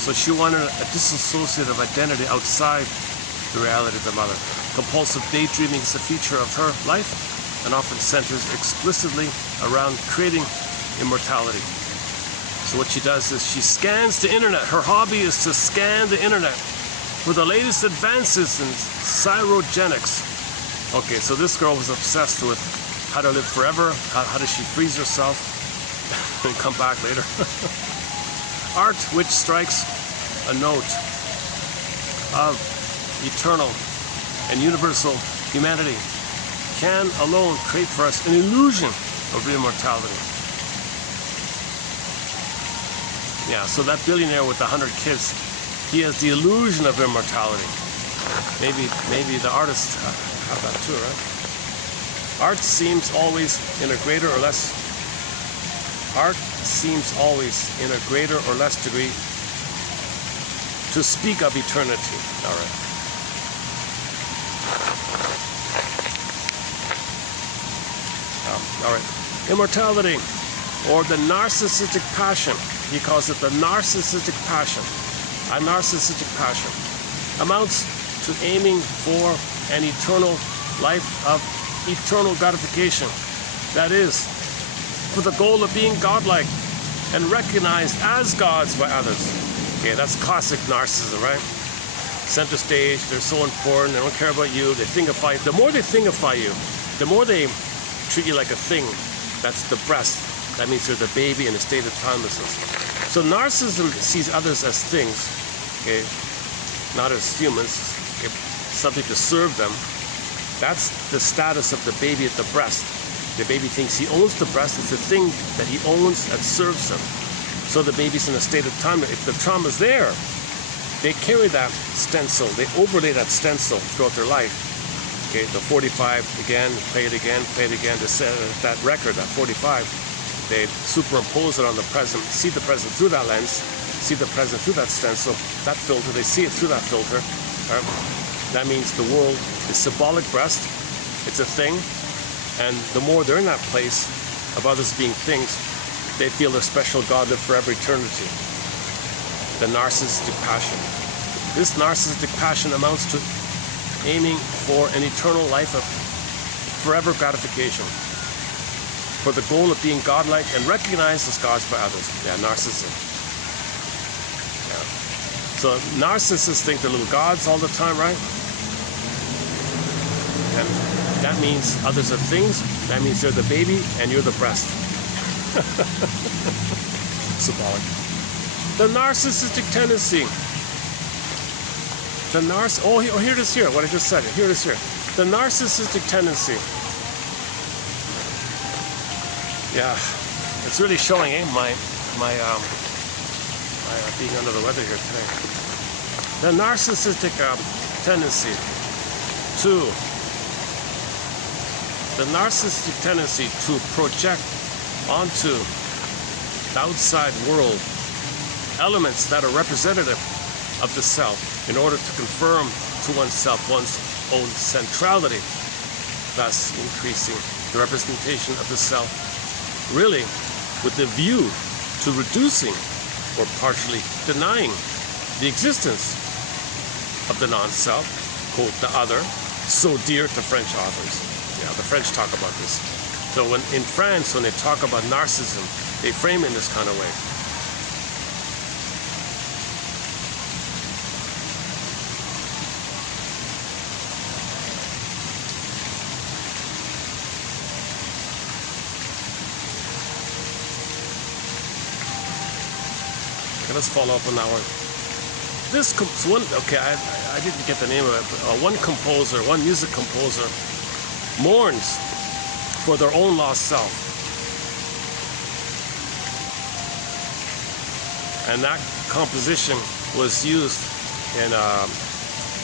So she wanted a disassociative identity outside the reality of the mother. Compulsive daydreaming is the feature of her life and often centers explicitly around creating immortality. So what she does is she scans the internet. Her hobby is to scan the internet for the latest advances in cryogenics. Okay, so this girl was obsessed with how to live forever, how does she freeze herself and come back later. Art which strikes a note of eternal and universal humanity can alone create for us an illusion of immortality. Yeah, so that billionaire with 100 kids, he has the illusion of immortality. Maybe the artists have that too, right? Art seems always in a greater or less degree to speak of eternity. All right. All right. Immortality, or the narcissistic passion. He calls it the narcissistic passion. A narcissistic passion amounts to aiming for an eternal life of eternal gratification. That is, for the goal of being godlike and recognized as gods by others. Okay, that's classic narcissism, right? Center stage, they're so important, they don't care about you, they thingify. The more they thingify you, the more they treat you like a thing. That's the breast. That means you're the baby in a state of timelessness. So narcissism sees others as things, okay, not as humans, okay, something to serve them. That's the status of the baby at the breast. The baby thinks he owns the breast. It's a thing that he owns that serves him. So the baby's in a state of trauma. If the trauma's there, they carry that stencil, they overlay that stencil throughout their life. Okay, the 45 again, play it again, that record, that 45, they superimpose it on the present, see the present through that lens, see the present through that stencil, that filter, they see it through that filter. That means the world is symbolic breast, it's a thing, and the more they're in that place of others being things, they feel their special God live forever eternity. The narcissistic passion. This narcissistic passion amounts to aiming for an eternal life of forever gratification, for the goal of being godlike and recognized as gods by others. Yeah, narcissism. Yeah. So narcissists think they're little gods all the time, right? And that means others are things. That means they're the baby and you're the breast. Symbolic. The narcissistic tendency. Here it is here, what I just said. Here it is here. The narcissistic tendency. Yeah, it's really showing, eh? My being under the weather here today. The narcissistic tendency to project onto the outside world elements that are representative of the self in order to confirm to oneself one's own centrality, thus increasing the representation of the self, really with the view to reducing or partially denying the existence of the non-self, quote, the other, so dear to French authors. Yeah, the French talk about this. So in France, when they talk about narcissism, they frame it in this kind of way. Okay, let's follow up on that one. This one, okay, I didn't get the name of it. One music composer, mourns for their own lost self. And that composition was used in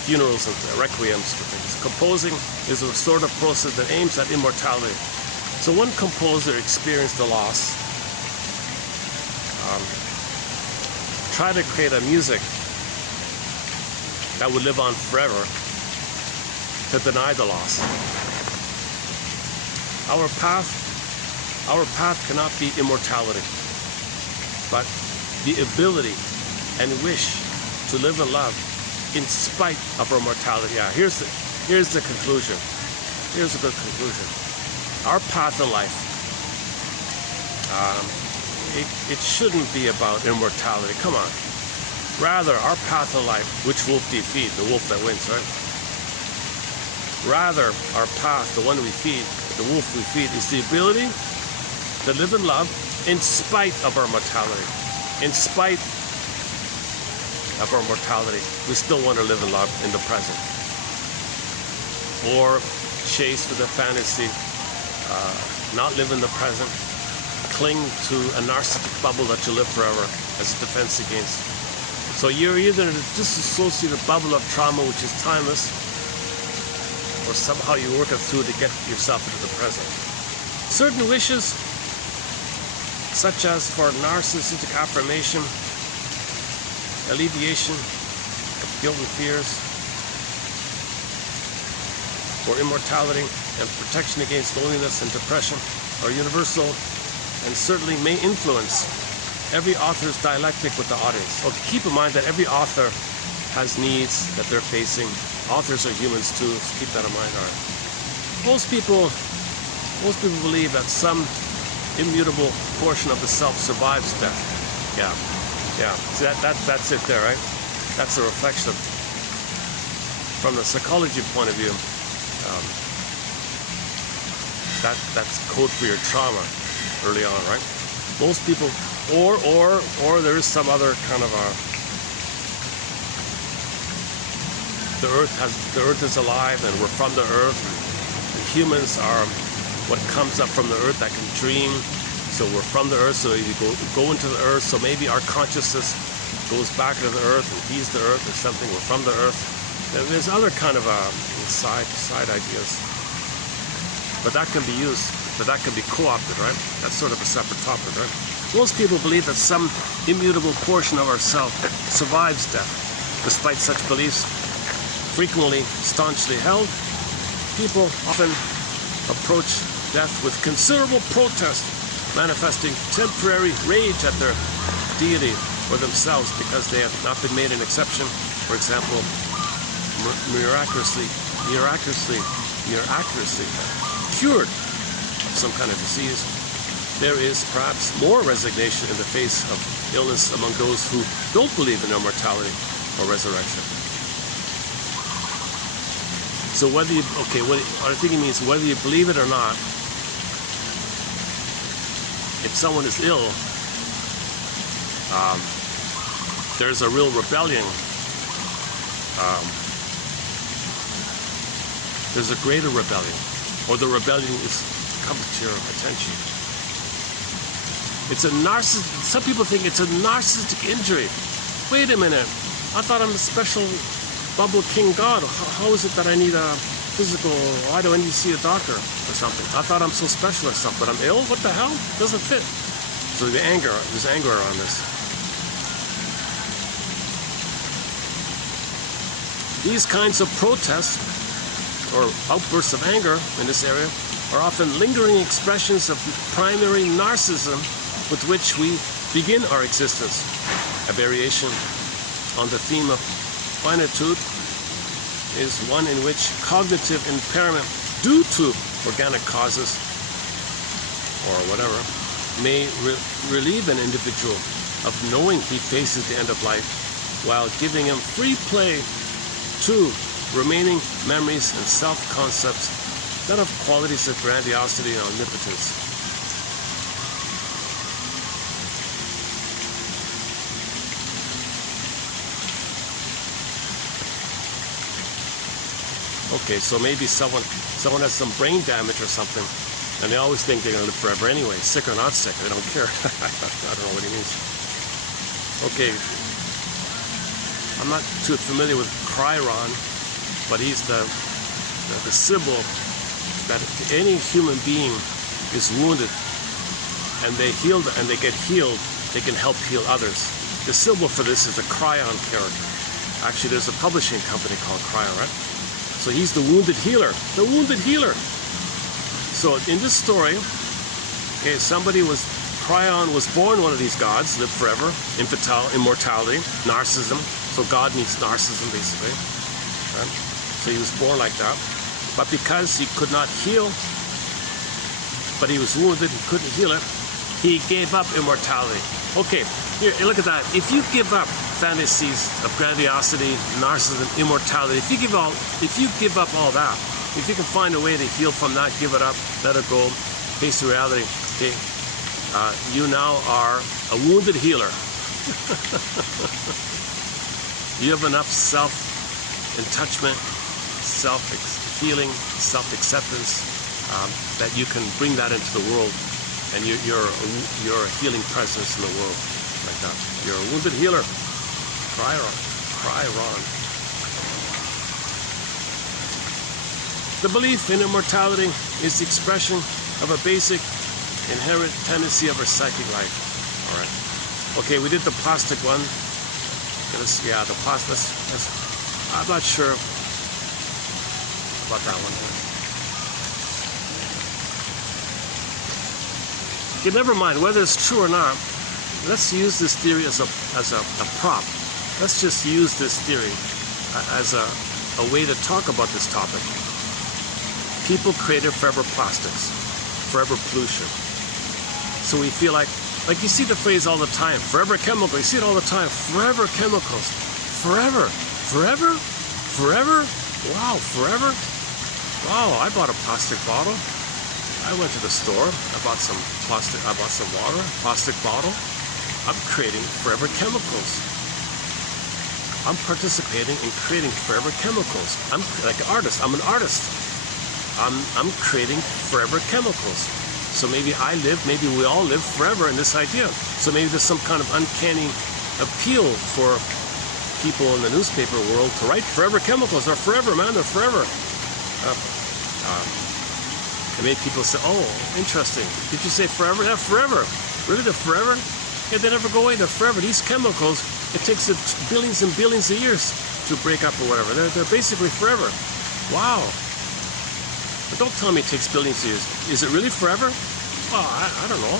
funerals and requiems for things. Composing is a restorative process that aims at immortality. So one composer experienced a loss, tried to create a music that would live on forever to deny the loss. Our path cannot be immortality, but the ability and wish to live and love in spite of our mortality. Yeah, here's the conclusion. Here's a good conclusion. Our path in life, it shouldn't be about immortality. Come on. Rather, our path in life, which wolf do you feed? The wolf that wins, right? Rather, our path, the one we feed, the wolf we feed, is the ability to live and love in spite of our mortality. In spite of our mortality, we still want to live and love in the present. Or chase with a fantasy, not live in the present, cling to a narcissistic bubble that you live forever as a defense against. So you're either in a disassociated bubble of trauma, which is timeless, or somehow you work it through to get yourself into the present. Certain wishes, such as for narcissistic affirmation, alleviation of guilt and fears, for immortality and protection against loneliness and depression, are universal and certainly may influence every author's dialectic with the audience. Okay, keep in mind that every author has needs that they're facing. Authors are humans too, so keep that in mind. All right. Most people believe that some immutable portion of the self survives death. Yeah. See, that's it there, right? That's a reflection. From the psychology point of view, that's code for your trauma early on, right? Most people, or there is some other kind of the earth is alive and we're from the earth. And humans are what comes up from the earth that can dream. So we're from the earth, so you go into the earth. So maybe our consciousness goes back to the earth, and he's the earth, or something, we're from the earth. There's other kind of side ideas. But that can be used, but that can be co-opted, right? That's sort of a separate topic, right? Most people believe that some immutable portion of ourself survives death. Despite such beliefs, frequently staunchly held, people often approach death with considerable protest, manifesting temporary rage at their deity or themselves because they have not been made an exception. For example, miraculously cured of some kind of disease. There is perhaps more resignation in the face of illness among those who don't believe in immortality or resurrection. So whether you, what I think it means, whether you believe it or not, if someone is ill, there's a real rebellion. There's a greater rebellion, or the rebellion is comes to your attention. It's a some people think it's a narcissistic injury. Wait a minute, I thought I'm a special bubble king god. How is it that I need a physical, why do I need to see a doctor or something? I thought I'm so special or something, but I'm ill? What the hell? Doesn't fit. So there's anger around this. These kinds of protests or outbursts of anger in this area are often lingering expressions of the primary narcissism with which we begin our existence. A variation on the theme of finitude is one in which cognitive impairment due to organic causes or whatever may relieve an individual of knowing he faces the end of life while giving him free play to remaining memories and self-concepts that have qualities of grandiosity and omnipotence. Okay, so maybe someone has some brain damage or something, and they always think they're going to live forever anyway, sick or not sick, they don't care. I don't know what he means. Okay, I'm not too familiar with Chiron, but he's the symbol that any human being is wounded and they get healed, they can help heal others. The symbol for this is a Chiron character. Actually, there's a publishing company called Chiron, right? So he's the wounded healer. The wounded healer. So in this story, okay, Chiron was born one of these gods, lived forever, immortality, narcissism. So God needs narcissism, basically. Right? So he was born like that. But because he could not heal, but he was wounded, he couldn't heal it, he gave up immortality. Okay, here, look at that. If you give up fantasies of grandiosity, narcissism, immortality, if you give up all that, if you can find a way to heal from that, give it up, let it go, face the reality, okay, you now are a wounded healer. You have enough self-entouchment, self-feeling, self-acceptance that you can bring that into the world, and you're a healing presence in the world like that. You're a wounded healer. Chiron. The belief in immortality is the expression of a basic inherent tendency of our psychic life. All right. Okay, we did the plastic one. Yeah, the plastic. I'm not sure about that one. Okay, never mind whether it's true or not. Let's use this theory as a prop. Let's just use this theory as a way to talk about this topic. People created forever plastics, forever pollution. So we feel like you see the phrase all the time, forever chemical. You see it all the time, forever chemicals, forever. Wow, forever. Wow, I bought a plastic bottle. I went to the store. I bought some water, plastic bottle. I'm creating forever chemicals. I'm participating in creating forever chemicals. I'm like an artist. I'm an artist. I'm creating forever chemicals. So maybe we all live forever in this idea. So maybe there's some kind of uncanny appeal for people in the newspaper world to write forever chemicals. They're forever, man. They're forever. It made people say, oh, interesting. Did you say forever? Yeah, forever. Really, they're forever? Yeah, they never go away. They're forever. These chemicals, it takes billions and billions of years to break up or whatever. They're basically forever. Wow. But don't tell me it takes billions of years. Is it really forever? Oh, I don't know.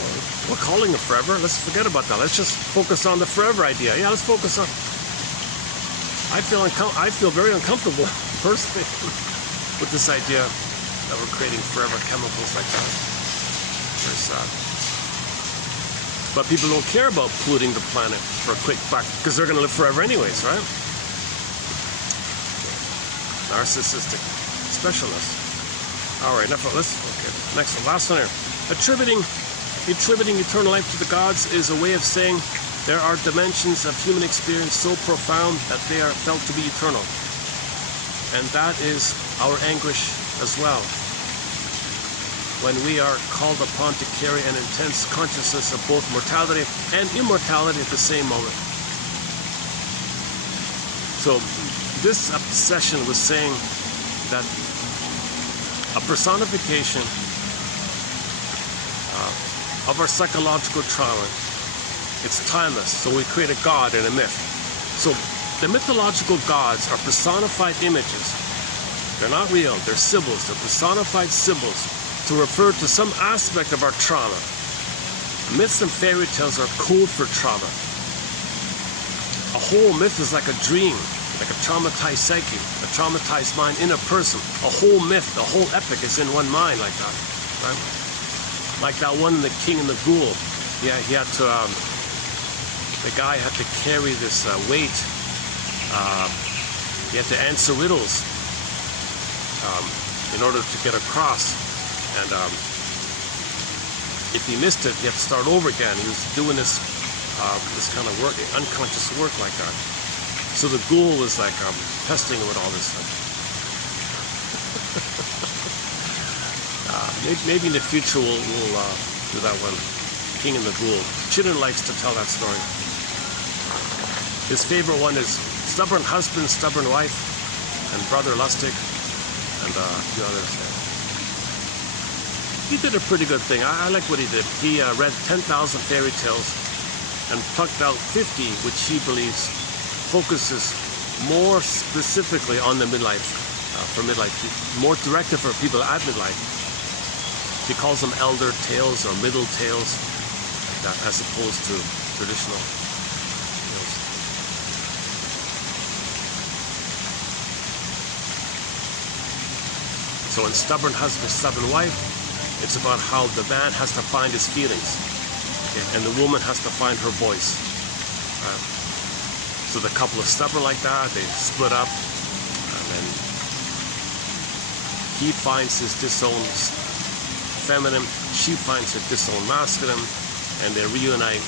We're calling it forever. Let's forget about that. Let's just focus on the forever idea. Yeah, let's focus on... I feel very uncomfortable, personally, with this idea that we're creating forever chemicals like that. Very sad. But people don't care about polluting the planet for a quick buck because they're going to live forever anyways, right? Narcissistic specialness. All right, enough of this. Okay, next one, last one here. Attributing eternal life to the gods is a way of saying there are dimensions of human experience so profound that they are felt to be eternal. And that is our anguish as well. When we are called upon to carry an intense consciousness of both mortality and immortality at the same moment. So this obsession was saying that a personification of our psychological trauma, it's timeless, so we create a god and a myth. So the mythological gods are personified images. They're not real, they're symbols, they're personified symbols to refer to some aspect of our trauma. Myths and fairy tales are code for trauma. A whole myth is like a dream, like a traumatized psyche, a traumatized mind in a person. A whole myth, a whole epic is in one mind like that, right? Like that one, The King and the Ghoul. Yeah, he had to, the guy had to carry this weight. He had to answer riddles in order to get across. And if he missed it, he had to start over again. He was doing this kind of work, unconscious work like that. So the ghoul was like testing with all this stuff. Maybe in the future we'll do that one, King and the Ghoul. Chidan likes to tell that story. His favorite one is Stubborn Husband, Stubborn Wife, and Brother Lustig, and a few others. He did a pretty good thing. I like what he did. He read 10,000 fairy tales and plucked out 50, which he believes focuses more specifically on the midlife, for midlife, more directed for people at midlife. He calls them elder tales or middle tales, like that, as opposed to traditional tales. So in Stubborn Husband, Stubborn Wife, it's about how the man has to find his feelings, okay, and the woman has to find her voice. So the couple is stubborn like that, they split up, and then he finds his disowned feminine, she finds her disowned masculine, and they reunite.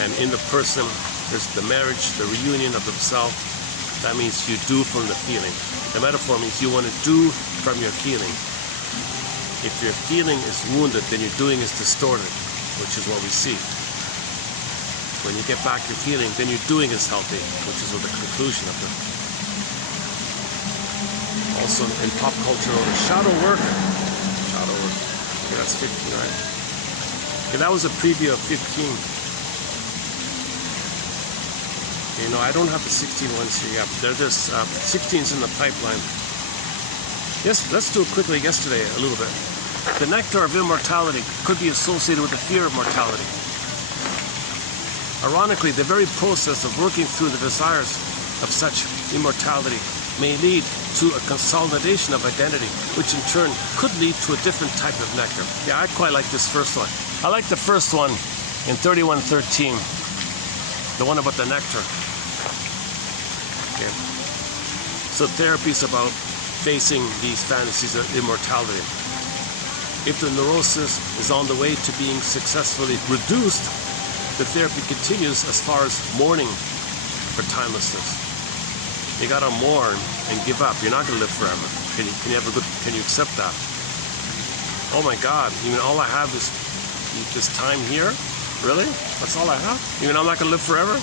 And in the person, there's the marriage, the reunion of themselves. That means you do from the feeling. The metaphor means you want to do from your feeling. If your feeling is wounded, then your doing is distorted, which is what we see. When you get back your feeling, then your doing is healthy, which is what the conclusion of it. Also in pop culture, shadow work. Shadow work. Okay, that's 15, right? Okay, that was a preview of 15. You know, I don't have the 16 ones here yet. There's 16's in the pipeline. Yes, let's do it quickly. Yesterday, a little bit. The nectar of immortality could be associated with the fear of mortality. Ironically, the very process of working through the desires of such immortality may lead to a consolidation of identity, which in turn could lead to a different type of nectar. Yeah, I quite like this first one. I like the first one in 3113, the one about the nectar. Okay. So therapy is about facing these fantasies of immortality. If the neurosis is on the way to being successfully reduced, the therapy continues as far as mourning for timelessness. You gotta mourn and give up. You're not gonna live forever. Can you accept that? Oh my God! Even all I have is this time here. Really? That's all I have? Even I'm not gonna live forever?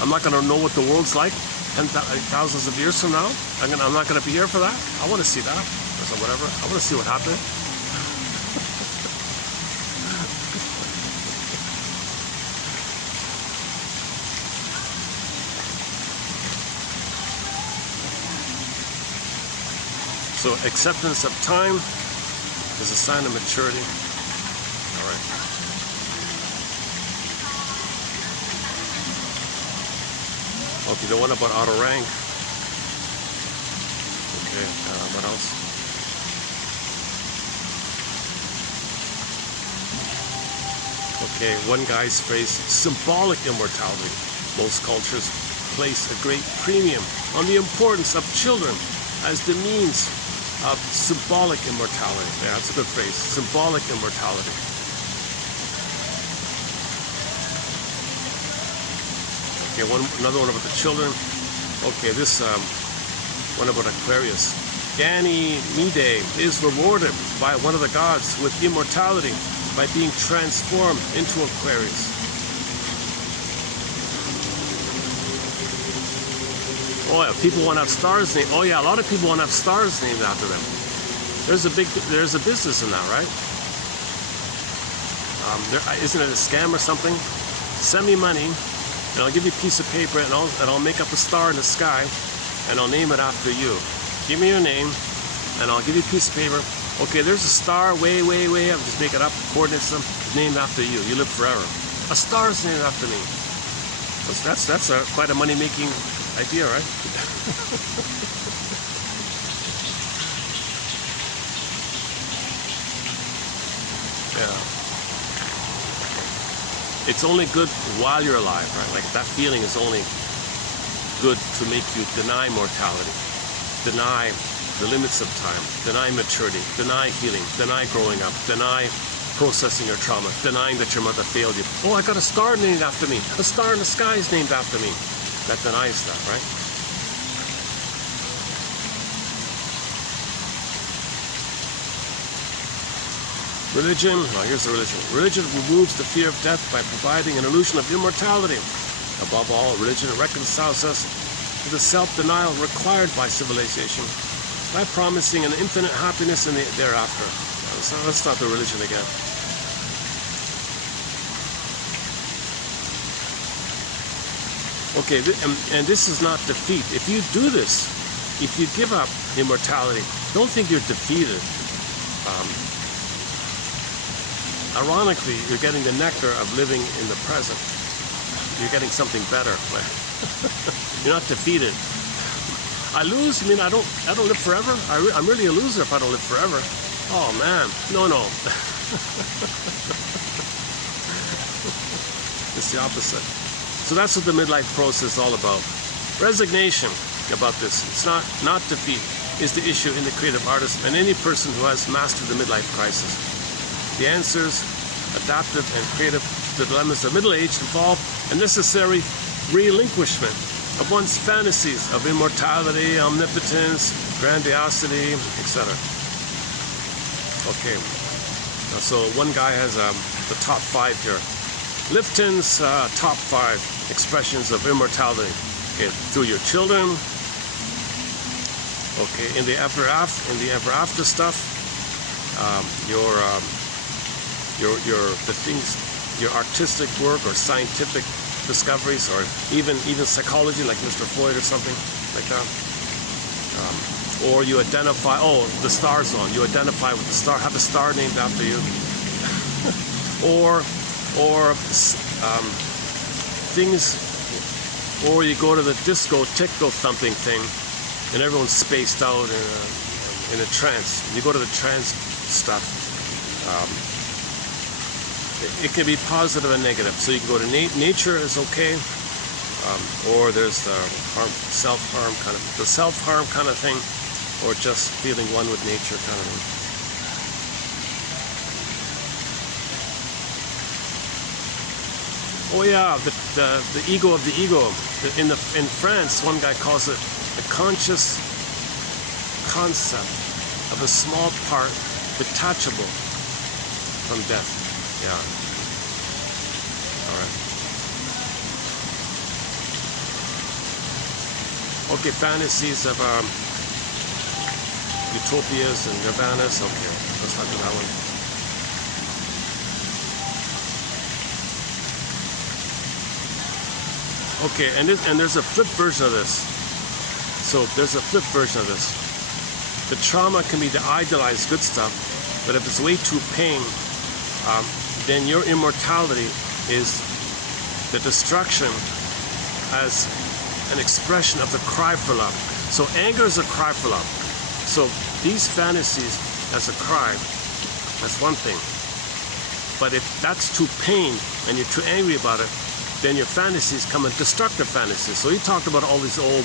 I'm not going to know what the world's like 10,000s of years from now. I'm not going to be here for that. I want to see that. So whatever. I want to see what happened. So acceptance of time is a sign of maturity. All right. Okay, the one about auto rank. Okay, what else? Okay, one guy's phrase, symbolic immortality. Most cultures place a great premium on the importance of children as the means of symbolic immortality. Yeah, that's a good phrase. Symbolic immortality. Okay, another one about the children. Okay, this one about Aquarius. Ganymede is rewarded by one of the gods with immortality by being transformed into Aquarius. Oh yeah, people want to have stars named. Oh yeah, a lot of people want to have stars named after them. There's a business in that, right? Isn't it a scam or something? Send me money, and I'll give you a piece of paper, and I'll make up a star in the sky, and I'll name it after you. Give me your name, and I'll give you a piece of paper. Okay, there's a star way, way, way up. Just make it up, coordinates them, named after you. You live forever. A star's named after me. That's quite a money-making idea, right? Yeah. It's only good while you're alive, right? Like that feeling is only good to make you deny mortality, deny the limits of time, deny maturity, deny healing, deny growing up, deny processing your trauma, denying that your mother failed you. Oh, I got a star named after me. A star in the sky is named after me. That denies that, right? Religion, here's the religion. Religion removes the fear of death by providing an illusion of immortality. Above all, religion reconciles us to the self-denial required by civilization by promising an infinite happiness in the thereafter. So let's start the religion again. Okay, and this is not defeat. If you do this, if you give up immortality, don't think you're defeated. Ironically, you're getting the nectar of living in the present. You're getting something better. You're not defeated. I lose. I mean, I don't live forever. I'm really a loser if I don't live forever. Oh man, no. It's the opposite. So that's what the midlife process is all about. Resignation about this. It's not defeat is the issue in the creative artist and any person who has mastered the midlife crisis. The answers, adaptive and creative, to the dilemmas of middle age involve a necessary relinquishment of one's fantasies of immortality, omnipotence, grandiosity, etc. Okay, so one guy has the top 5 here. Lifton's top 5 expressions of immortality. Okay, through your children. Okay, in the ever after stuff. Your artistic work or scientific discoveries, or even psychology, like Mr. Freud or something like that. Or you identify. Oh, the star zone. You identify with the star. Have a star named after you. or things. Or you go to the disco something thing, and everyone's spaced out in a trance. You go to the trance stuff. It can be positive and negative. So you can go to nature is okay, or there's the self-harm kind of thing, or just feeling one with nature kind of thing. Oh yeah, the ego of the ego. In France, one guy calls it a conscious concept of a small part detachable from death. Yeah. All right. Okay, fantasies of utopias and nirvanas. Okay, let's not do that one. Okay, and there's a flipped version of this. So there's a flipped version of this. The trauma can be the idealized good stuff, but if it's way too pain, then your immortality is the destruction as an expression of the cry for love. So anger is a cry for love. So these fantasies as a cry, that's one thing. But if that's too pain and you're too angry about it, then your fantasies come in destructive fantasies. So he talked about all these old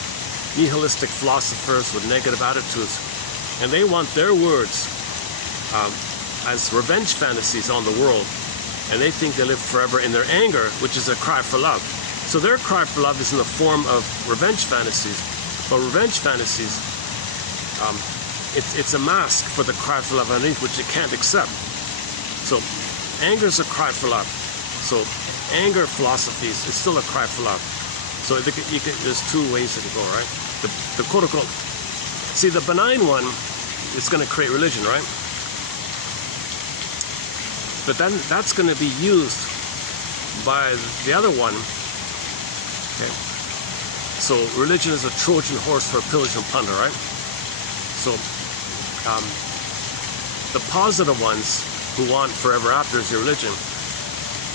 nihilistic philosophers with negative attitudes, and they want their words as revenge fantasies on the world, and they think they live forever in their anger, which is a cry for love. So their cry for love is in the form of revenge fantasies, but revenge fantasies, it's a mask for the cry for love underneath, which you can't accept. So anger is a cry for love. So anger philosophies is still a cry for love. So there's two ways it can go, right? The quote-unquote, see, the benign one is going to create religion, right? But then that's going to be used by the other one. Okay. So religion is a Trojan horse for pillage and plunder, right? So the positive ones who want forever after is your religion.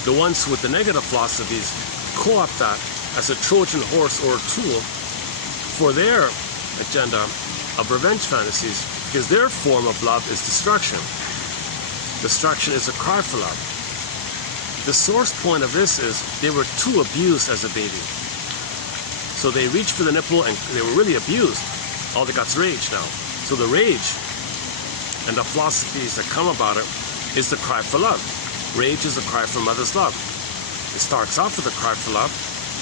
The ones with the negative philosophies co-opt that as a Trojan horse or a tool for their agenda of revenge fantasies, because their form of love is destruction. Destruction is a cry for love. The source point of this is they were too abused as a baby. So they reached for the nipple and they were really abused. All they got is rage now. So the rage and the philosophies that come about it is the cry for love. Rage is a cry for mother's love. It starts off with a cry for love,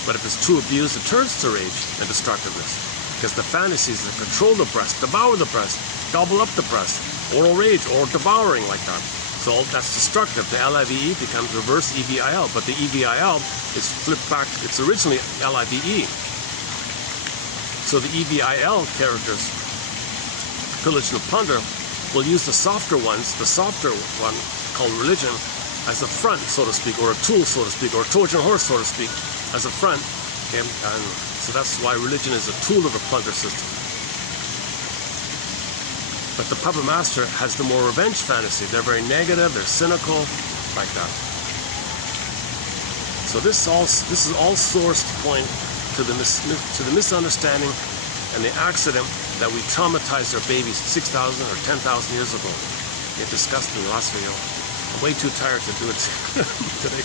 but if it's too abused, it turns to rage and destructiveness. Because the fantasies that control the breast, devour the breast, gobble up the breast, oral rage, or devouring like that. So that's destructive. The LIVE becomes reverse EVIL, but the EVIL is flipped back. It's originally LIVE. So the EVIL characters, pillage and plunder, will use the softer ones, the softer one called religion, as a front, so to speak, or a tool, so to speak, or a Trojan horse, so to speak, as a front. Okay? And so that's why religion is a tool of a plunder system. But the puppet master has the more revenge fantasy. They're very negative, they're cynical, like that. So this is all sourced to point to the misunderstanding and the accident that we traumatized our babies 6,000 or 10,000 years ago. It discussed in the last video. I'm way too tired to do it today.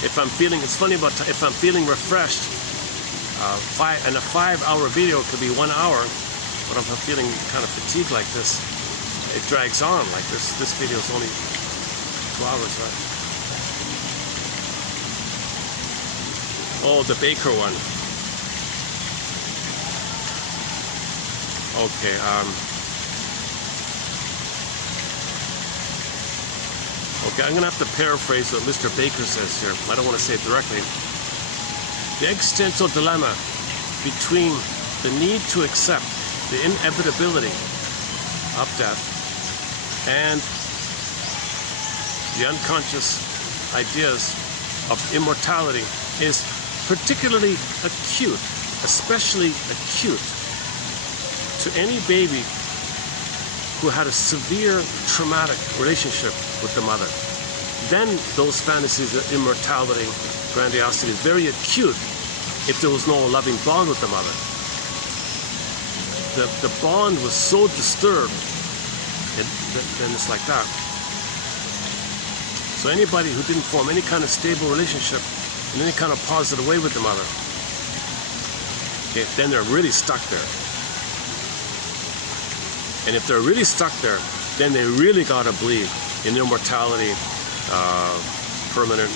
If I'm feeling, it's funny about if I'm feeling refreshed, and a 5-hour video could be 1 hour, but if I'm feeling kind of fatigued like this, it drags on like this. This video is only 2 hours, right? Oh, the baker one. Okay, okay, I'm going to have to paraphrase what Mr. Baker says here. I don't want to say it directly. The existential dilemma between the need to accept the inevitability of death and the unconscious ideas of immortality is particularly acute, especially acute, to any baby who had a severe traumatic relationship with the mother. Then those fantasies of immortality, grandiosity is very acute if there was no loving bond with the mother. The bond was so disturbed, then it's like that. So anybody who didn't form any kind of stable relationship in any kind of positive way with the mother, okay, then they're really stuck there. And if they're really stuck there, then they really gotta believe in immortality, permanent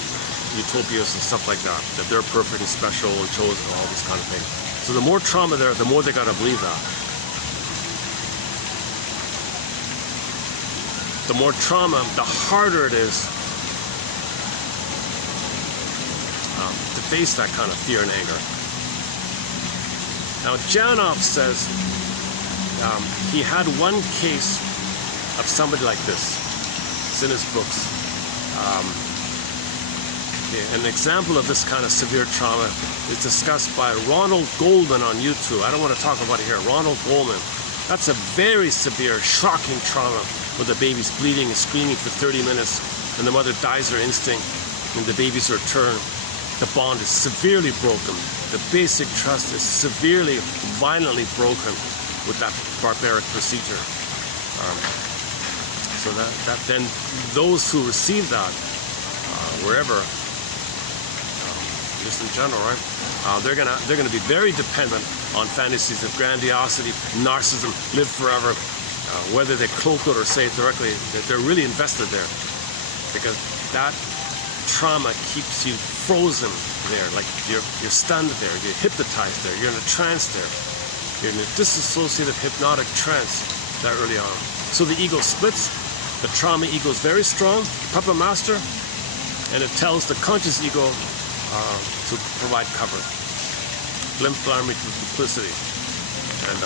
utopias and stuff like that, that they're perfect and special and chosen, all these kind of things. So the more trauma there, the more they gotta believe that. The more trauma, the harder it is to face that kind of fear and anger. Now, Janoff says he had one case of somebody like this. It's in his books. An example of this kind of severe trauma is discussed by Ronald Goldman on YouTube. I don't want to talk about it here. Ronald Goldman. That's a very severe, shocking trauma where the baby's bleeding and screaming for 30 minutes and the mother dies her instinct and the baby's return. The bond is severely broken. The basic trust is severely, violently broken with that barbaric procedure. So that then those who receive that, wherever, just in general, right? They're gonna be very dependent on fantasies of grandiosity, narcissism, live forever. Whether they cloak it or say it directly, they're really invested there, because that trauma keeps you frozen there, like you're stunned there, you're hypnotized there, you're in a trance there, you're in a disassociative hypnotic trance that early on. So the ego splits. The trauma ego is very strong, puppet master, and it tells the conscious ego to provide cover. Limp blarmy to duplicity. And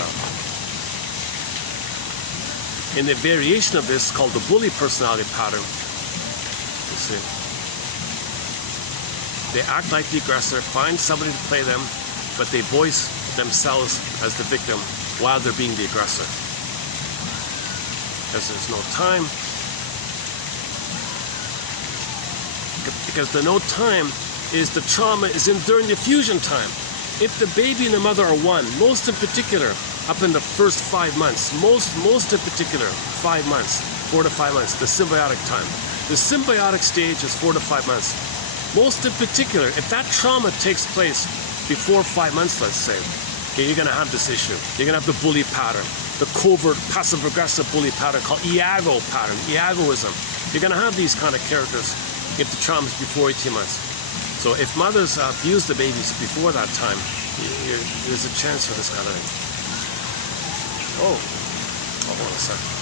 in a variation of this called the bully personality pattern, you see, they act like the aggressor, find somebody to play them, but they voice themselves as the victim while they're being the aggressor. Because there's no time. Because the no time is the trauma is in during the fusion time. If the baby and the mother are one, most in particular, up in the first 5 months, most in particular, 5 months, 4 to 5 months, the symbiotic time. The symbiotic stage is 4 to 5 months. Most in particular, if that trauma takes place before 5 months, let's say, okay, you're gonna have this issue. You're gonna have the bully pattern, the covert, passive-aggressive bully pattern called Iago pattern, Iagoism. You're gonna have these kind of characters if the trauma is before 18 months. So if mothers abuse the babies before that time, there's a chance for this kind of thing. Oh, hold on a second.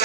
I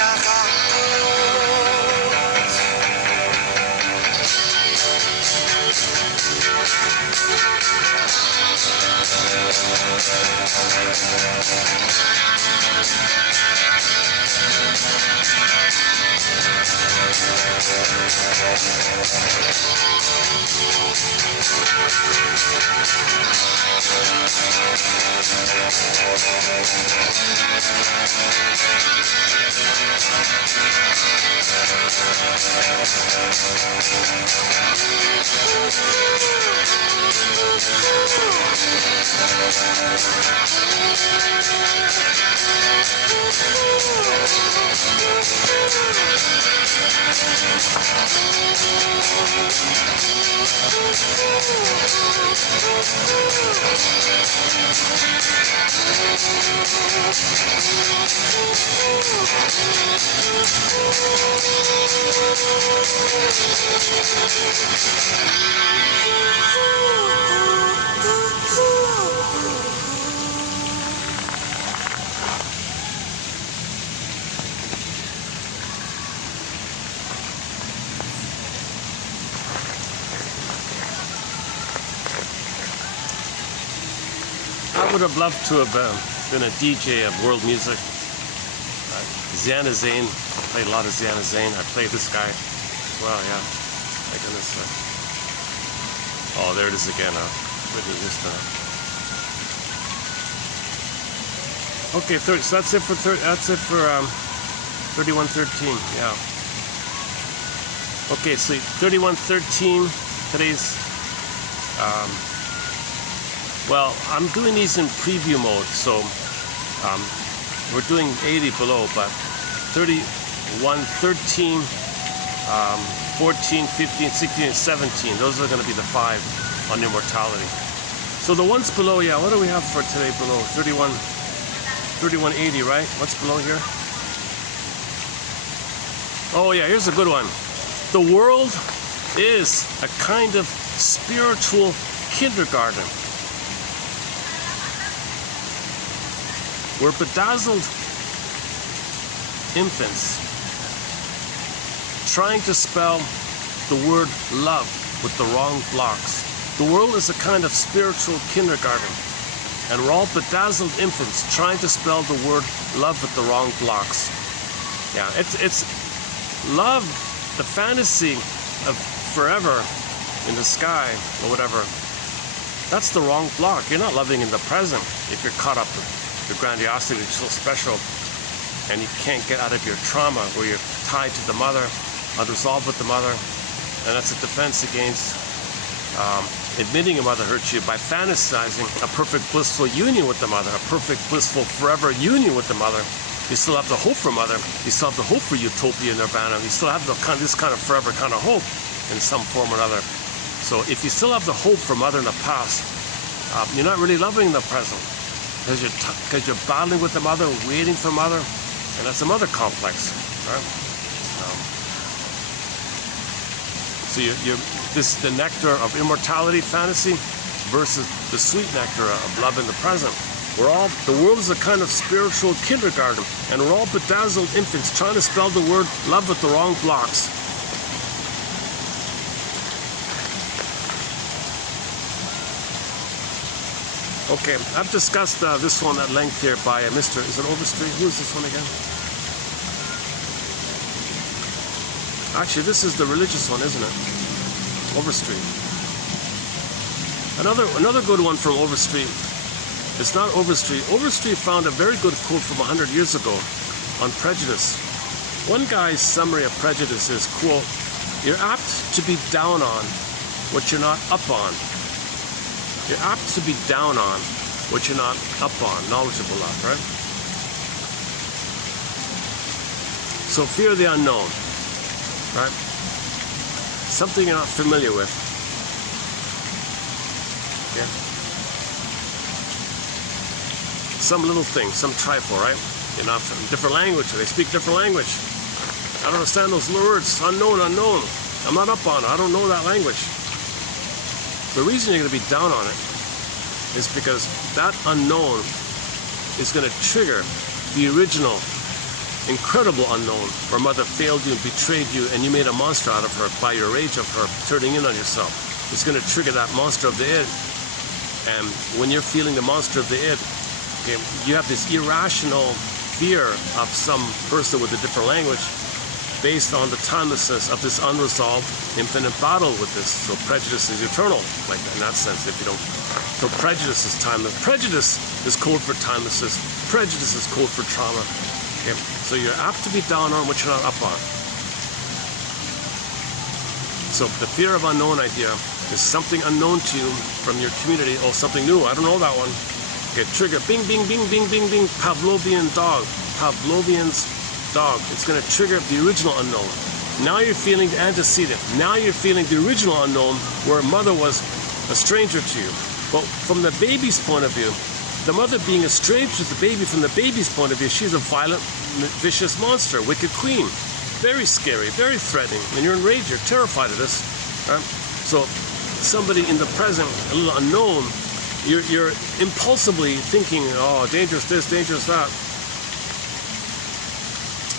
would have loved to have been a DJ of world music. Zana Zane, I played a lot of Zana Zane. I played this guy as well, yeah. My goodness. Oh, there it is again, Whitney Houston. Okay, so that's it for 3113, yeah. Okay, so 3113, today's well, I'm doing these in preview mode, so we're doing 80 below, but 31, 13, 14, 15, 16, and 17, those are going to be the 5 on immortality. So the ones below, yeah, what do we have for today below? 3180, right? What's below here? Oh yeah, here's a good one. The world is a kind of spiritual kindergarten. We're bedazzled infants trying to spell the word love with the wrong blocks. The world is a kind of spiritual kindergarten, and we're all bedazzled infants trying to spell the word love with the wrong blocks. Yeah, it's love, the fantasy of forever in the sky or whatever. That's the wrong block. You're not loving in the present if you're caught up with your grandiosity, which is so special, and you can't get out of your trauma where you're tied to the mother, unresolved with the mother, and that's a defense against admitting a mother hurt you by fantasizing a perfect blissful union with the mother, a perfect blissful forever union with the mother. You still have the hope for mother, you still have the hope for utopia, nirvana, you still have this kind of forever kind of hope in some form or another. So if you still have the hope for mother in the past, you're not really loving the present. Because you're battling with the mother, waiting for mother, and that's a mother complex, right? So this is the nectar of immortality fantasy versus the sweet nectar of love in the present. The world is a kind of spiritual kindergarten, and we're all bedazzled infants trying to spell the word love with the wrong blocks. Okay, I've discussed this one at length here by Mr. Is it Overstreet? Who is this one again? Actually, this is the religious one, isn't it? Overstreet. Another good one from Overstreet. It's not Overstreet. Overstreet found a very good quote from 100 years ago on prejudice. One guy's summary of prejudice is, quote, "You're apt to be down on what you're not up on. You're apt to be down on what you're not up on, knowledgeable of," right? So fear the unknown, right? Something you're not familiar with. Yeah. Some little thing, some trifle, right? You're not from different language, they speak different language. I don't understand those words, unknown. I'm not up on it, I don't know that language. The reason you're going to be down on it is because that unknown is going to trigger the original incredible unknown, where mother failed you and betrayed you and you made a monster out of her by your rage of her turning in on yourself. It's going to trigger that monster of the id. And when you're feeling the monster of the id, okay, you have this irrational fear of some person with a different language based on the timelessness of this unresolved infinite battle with this. So prejudice is eternal, like in that sense, if you don't. So prejudice is timeless. Prejudice is code for timelessness. Prejudice is code for trauma. Okay? So you're apt to be down on what you're not up on. So the fear of unknown idea is something unknown to you from your community. Oh, something new. I don't know that one. Okay, trigger. Bing, bing, bing, bing, bing, bing. Pavlovian dog. Pavlovian's dog. It's going to trigger the original unknown. Now you're feeling the antecedent. Now you're feeling the original unknown where mother was a stranger to you. But from the baby's point of view, the mother being a stranger to the baby, from the baby's point of view, she's a violent, vicious monster, wicked queen. Very scary, very threatening. When you're enraged, you're terrified of this. Right? So somebody in the present, a little unknown, you're impulsively thinking, oh, dangerous this, dangerous that.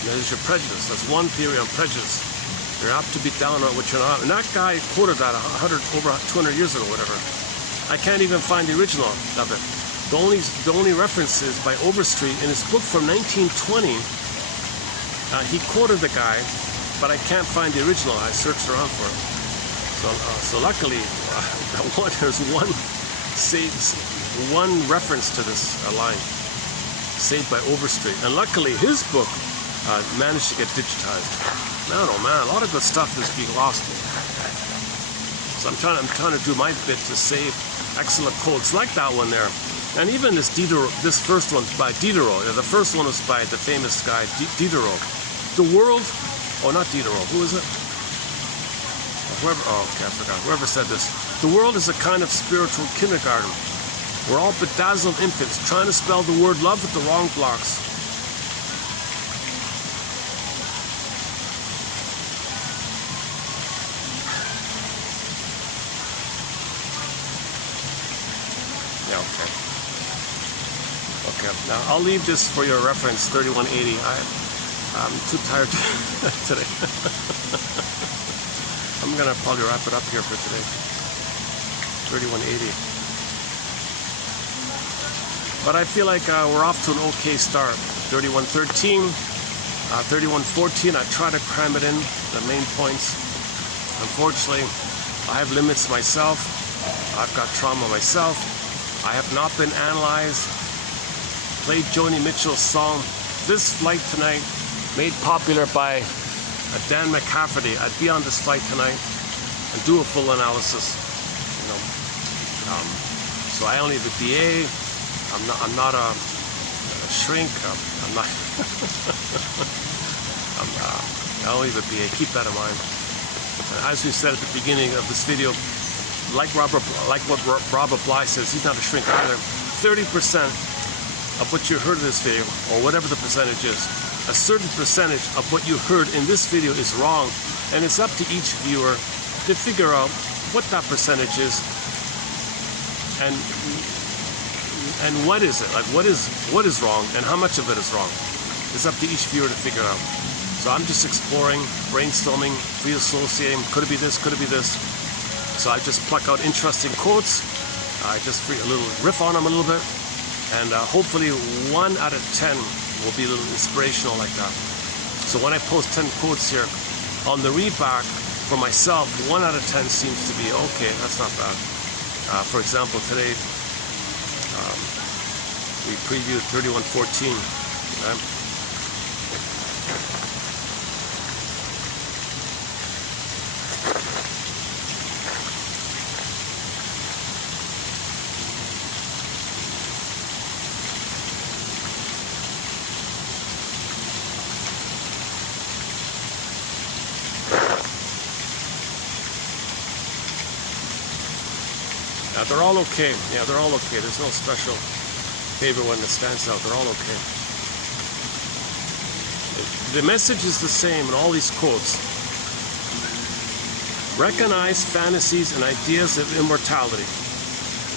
That is your prejudice. That's one theory on prejudice. You're apt to be down on what you're not. And that guy quoted that over 200 years ago, whatever. I can't even find the original of it. The only reference is by Overstreet in his book from 1920. He quoted the guy, but I can't find the original. I searched around for it. So luckily, there's one reference to this line, saved by Overstreet, and luckily his book managed to get digitized. Man, oh man, a lot of good stuff is being lost. So I'm trying to do my bit to save excellent quotes like that one there. And even this first one's by Diderot. Yeah, the first one was by the famous guy Diderot. The world, oh, not Diderot. Who is it? Whoever. Oh, okay, I forgot. Whoever said this. The world is a kind of spiritual kindergarten. We're all bedazzled infants trying to spell the word love with the wrong blocks. Yeah, okay. Okay, now I'll leave this for your reference, 3180. I'm too tired today. I'm going to probably wrap it up here for today. 3180. But I feel like we're off to an okay start. 3113, 3114, I try to cram it in, the main points. Unfortunately, I have limits myself. I've got trauma myself. I have not been analyzed. Played Joni Mitchell's song, This Flight Tonight, made popular by Dan McCafferty. I'd be on this flight tonight and do a full analysis. You know, so I only have a BA. I'm not a shrink. I'm not. I only have a BA. Keep that in mind. As we said at the beginning of this video, like what Robert Bly says, he's not a shrink either. 30% of what you heard in this video, or whatever the percentage is, a certain percentage of what you heard in this video is wrong, and it's up to each viewer to figure out what that percentage is and what is it, like what is wrong and how much of it is wrong. It's up to each viewer to figure out. So I'm just exploring, brainstorming, free associating, could it be this, could it be this? So I just pluck out interesting quotes, I just a little riff on them a little bit, and hopefully 1 out of 10 will be a little inspirational like that. So when I post 10 quotes here, on the read back for myself, 1 out of 10 seems to be okay, that's not bad. For example, today we previewed 3114. Okay? They're all okay. Yeah, they're all okay. There's no special favorite one that stands out. They're all okay. The message is the same in all these quotes. Recognize fantasies and ideas of immortality,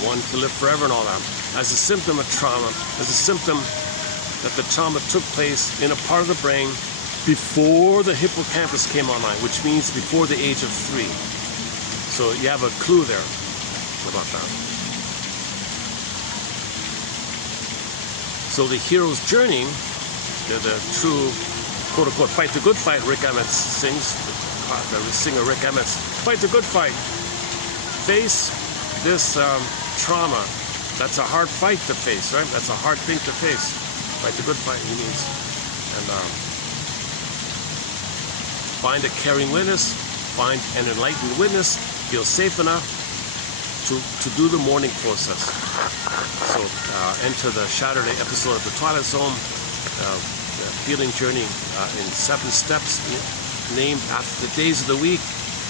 one to live forever and all that, as a symptom of trauma, as a symptom that the trauma took place in a part of the brain before the hippocampus came online, which means before the age of 3. So you have a clue there about that. So the hero's journey, the true, quote-unquote, fight the good fight, Rick Emmett sings, the singer Rick Emmett, fight the good fight. Face this trauma. That's a hard fight to face, right? That's a hard thing to face. Fight the good fight, he means. And find a caring witness, find an enlightened witness, feel safe enough to do the mourning process. So enter the Saturday episode of the Twilight Zone, the healing journey in 7 steps, named after the days of the week: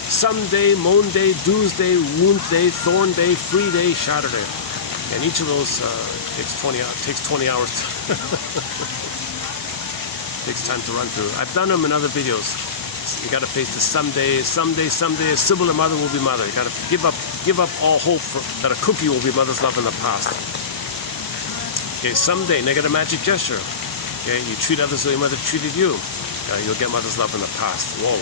Sunday, Monday, Tuesday, Wound Day, Thorn Day, Free Day, Saturday. And each of those takes 20 hours. Takes time to run through. I've done them in other videos. You got to face the someday. A sibling mother will be mother. You got to give up all hope that a cookie will be mother's love in the past. Okay, someday, negative magic gesture. Okay, you treat others the way your mother treated you. You'll get mother's love in the past. Whoa.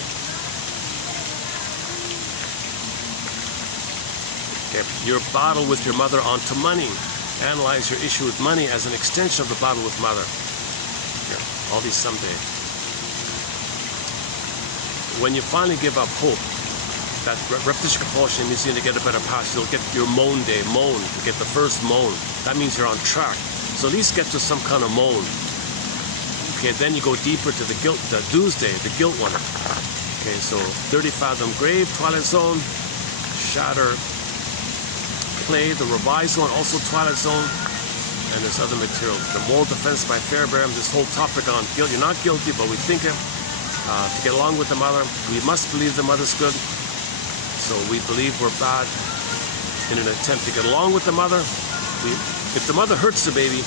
Okay, your battle with your mother onto money. Analyze your issue with money as an extension of the battle with mother. Okay, all these someday. When you finally give up hope, that repetition compulsion means you're going to get a better past. You'll get your moan day, moan. You get the first moan. That means you're on track. So at least get to some kind of moan. Okay, then you go deeper to the guilt, the Tuesday, the guilt one. Okay, so 30 Fathom Grave, Twilight Zone, Shatter, Play, the revised one, also Twilight Zone, and there's other material. The Moral Defense by Fairbairn, this whole topic on guilt. You're not guilty, but we think it. To get along with the mother, we must believe the mother's good. So we believe we're bad in an attempt to get along with the mother. If the mother hurts the baby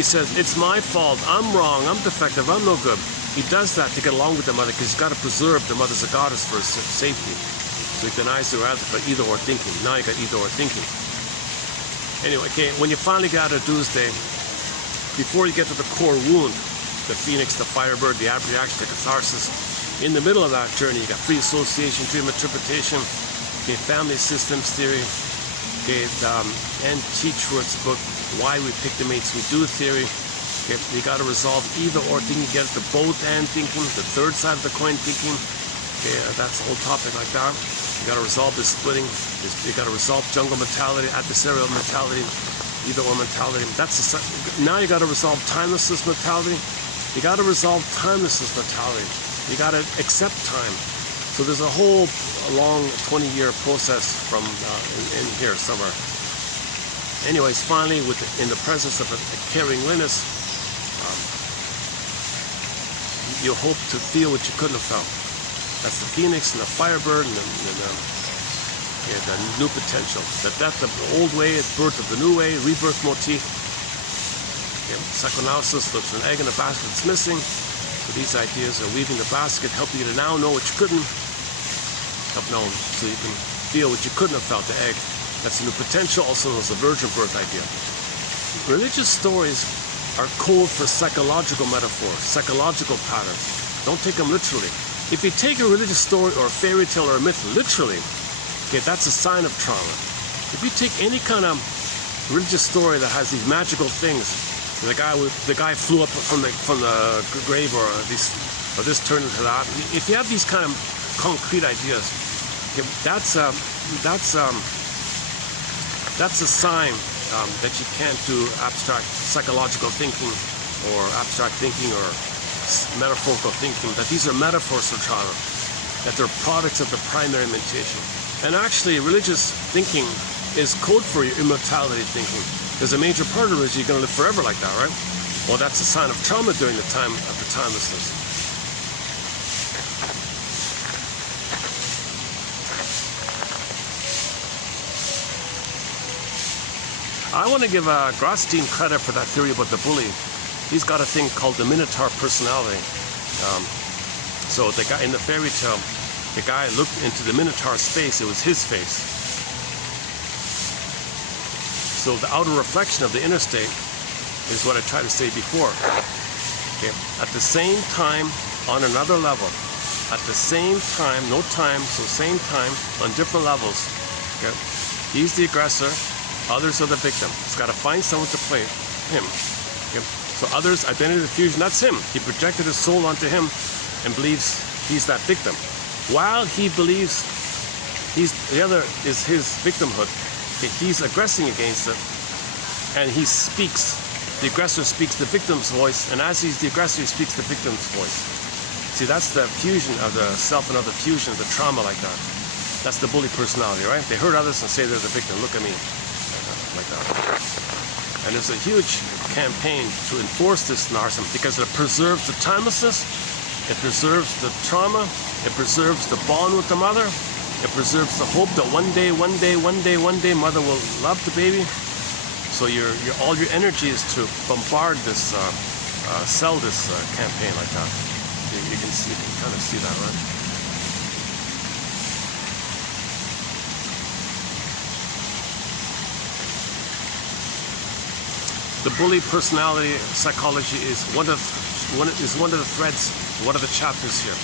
says, it's my fault, I'm wrong, I'm defective, I'm no good. He does that to get along with the mother because he's got to preserve the mother's a goddess for his safety. So he denies the rather for either or thinking. Now you got either or thinking. Anyway, okay, when you finally get out of Tuesday, before you get to the core wound, the phoenix, the firebird, the reaction, the catharsis. In the middle of that journey, you got free association, dream interpretation, okay, family systems theory, okay, and Teachworth's book, Why We Pick the Mates We Do theory. Okay, you got to resolve either or thinking, get the both and thinking, the third side of the coin thinking. Okay, that's the whole topic like that. You got to resolve this splitting. You got to resolve jungle mentality, adversarial mentality, either or mentality. Now you got to resolve timelessness mentality. You got to resolve timelessness mentality. You got to accept time. So there's a whole long 20-year process from in here somewhere. Anyways, finally, in the presence of a caring witness, you hope to feel what you couldn't have felt. That's the phoenix and the firebird and the new potential. The death of the old way is birth of the new way, rebirth motif. Okay, psychoanalysis looks at an egg in a basket that's missing. So these ideas are weaving the basket, helping you to now know what you couldn't have known. So you can feel what you couldn't have felt, the egg. That's the new potential, also known as the virgin birth idea. Religious stories are code for psychological metaphors, psychological patterns. Don't take them literally. If you take a religious story or a fairy tale or a myth literally, okay, that's a sign of trauma. If you take any kind of religious story that has these magical things, the guy flew up from the grave, or this turned into that. If you have these kind of concrete ideas, okay, that's a sign that you can't do abstract psychological thinking or abstract thinking or metaphorical thinking. That these are metaphors for trauma, that they're products of the primary mentation. And actually, religious thinking is code for your immortality thinking. Because a major part of it is you're going to live forever like that, right? Well, that's a sign of trauma during the time of the timelessness. I want to give Grosstein credit for that theory about the bully. He's got a thing called the Minotaur personality. So the guy in the fairy tale, the guy looked into the Minotaur's face, it was his face. So the outer reflection of the inner state is what I tried to say before. Okay. At the same time, on another level, at the same time, no time, so same time, on different levels. Okay. He's the aggressor, others are the victim. He's got to find someone to play him. Okay. So others, identity diffusion, that's him. He projected his soul onto him and believes he's that victim. While he believes the other is his victimhood, okay, he's aggressing against it, and he speaks. The aggressor speaks the victim's voice, and as he's the aggressor, he speaks the victim's voice. See, that's the fusion of the self and other fusion, the trauma like that. That's the bully personality, right? They hurt others and say they're the victim. Look at me, like that. And there's a huge campaign to enforce this narcissism because it preserves the timelessness, it preserves the trauma, it preserves the bond with the mother, it preserves the hope that one day, mother will love the baby. So all your energy is to bombard this, sell this campaign like that. You can kind of see that, right? The bully personality psychology is one of the threads, one of the chapters here.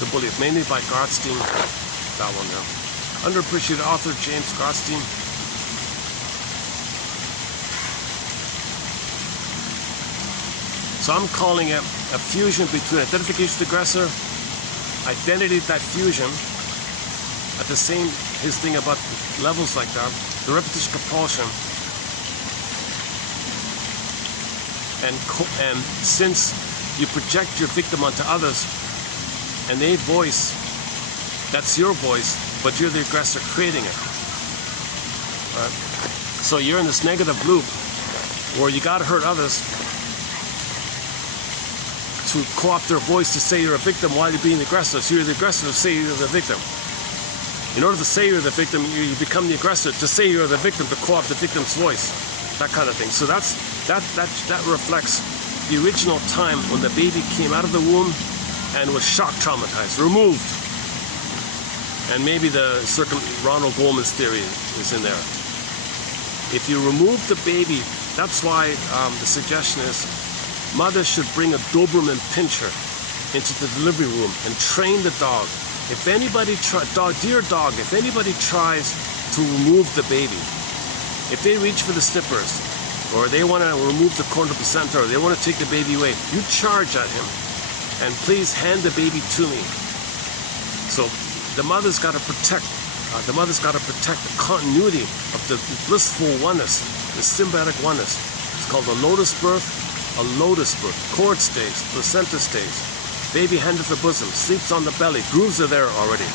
The bully, mainly by Gottstein, that one there. Underappreciated author James Gottstein. So I'm calling it a fusion between identification with the aggressor, identity diffusion, at the same, his thing about levels like that, the repetition compulsion, and since you project your victim onto others, and they voice, that's your voice, but you're the aggressor creating it. Right? So you're in this negative loop where you gotta hurt others to co-opt their voice to say you're a victim while you're being the aggressor. So you're the aggressor to say you're the victim. In order to say you're the victim, you become the aggressor to say you're the victim, to co-opt the victim's voice. That kind of thing. So that reflects the original time when the baby came out of the womb and was shock traumatized, removed. And maybe the Ronald Goldman's theory is in there. If you remove the baby, that's why the suggestion is mother should bring a Doberman pincher into the delivery room and train the dog. If anybody dear dog, if anybody tries to remove the baby, if they reach for the snippers, or they want to remove the corn placenta, or they want to take the baby away, you charge at him, and please hand the baby to me. So the mother's got to protect. The continuity of the blissful oneness, the symbiotic oneness. It's called a lotus birth. A lotus birth, cord stays, placenta stays, baby handed to the bosom, sleeps on the belly, grooves are there already.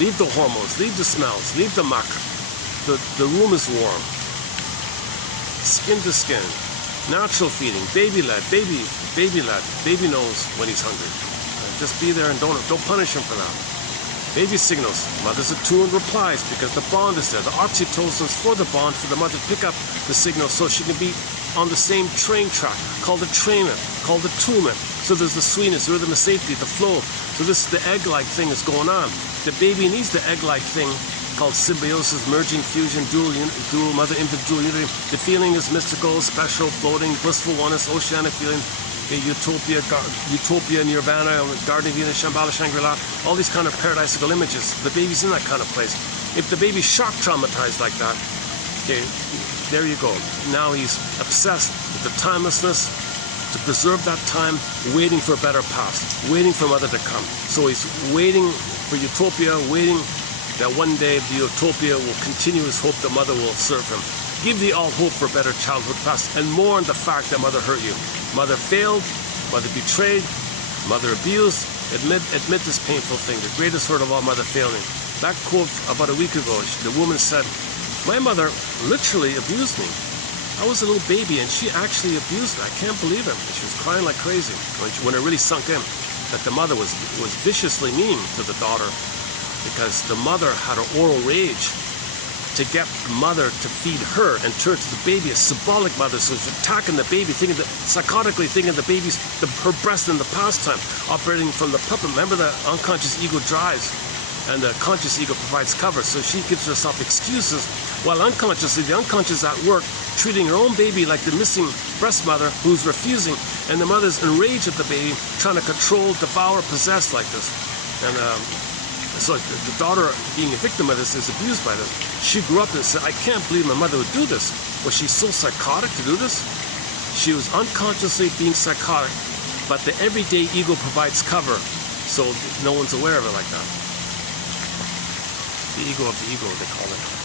Leave the hormones, leave the smells, leave the muck. The room is warm. Skin to skin, natural feeding, baby-led, baby-led. Baby knows when he's hungry. Just be there and don't punish him for that. Baby signals, mother's attuned replies because the bond is there. The oxytocin is for the bond, for the mother to pick up the signal so she can be on the same train track, called attunement, called attunement. So there's the sweetness, rhythm of safety, the flow. So this is the egg-like thing is going on. The baby needs the egg-like thing called symbiosis, merging, fusion, dual mother-infant dual unity. The feeling is mystical, special, floating, blissful oneness, oceanic feeling, utopia, nirvana, garden of Eden, Shambhala, Shangri-La, all these kind of paradisical images. The baby's in that kind of place. If the baby's shock traumatized like that, okay, there you go. Now he's obsessed with the timelessness, to preserve that time, waiting for a better past, waiting for mother to come. So he's waiting for utopia, waiting that one day the utopia will continue his hope that mother will serve him. Give thee all hope for a better childhood past, and mourn the fact that mother hurt you. Mother failed, mother betrayed, mother abused. Admit this painful thing, the greatest hurt of all, mother failing. That quote about a week ago, the woman said, my mother literally abused me. I was a little baby and she actually abused me. I can't believe it. And she was crying like crazy when it really sunk in that the mother was viciously mean to the daughter, because the mother had an oral rage to get mother to feed her and turn to the baby a symbolic mother. So she's attacking the baby, psychotically thinking the baby's her breast in the pastime, operating from the puppet. Remember, the unconscious ego drives and the conscious ego provides cover. So she gives herself excuses while unconsciously the unconscious is at work treating her own baby like the missing breast mother who's refusing, and the mother's enraged at the baby, trying to control, devour, possess like this. And so the daughter, being a victim of this, is abused by this. She grew up and said, I can't believe my mother would do this. Was she so psychotic to do this? She was unconsciously being psychotic, but the everyday ego provides cover, so no one's aware of it like that. The ego of the ego, they call it.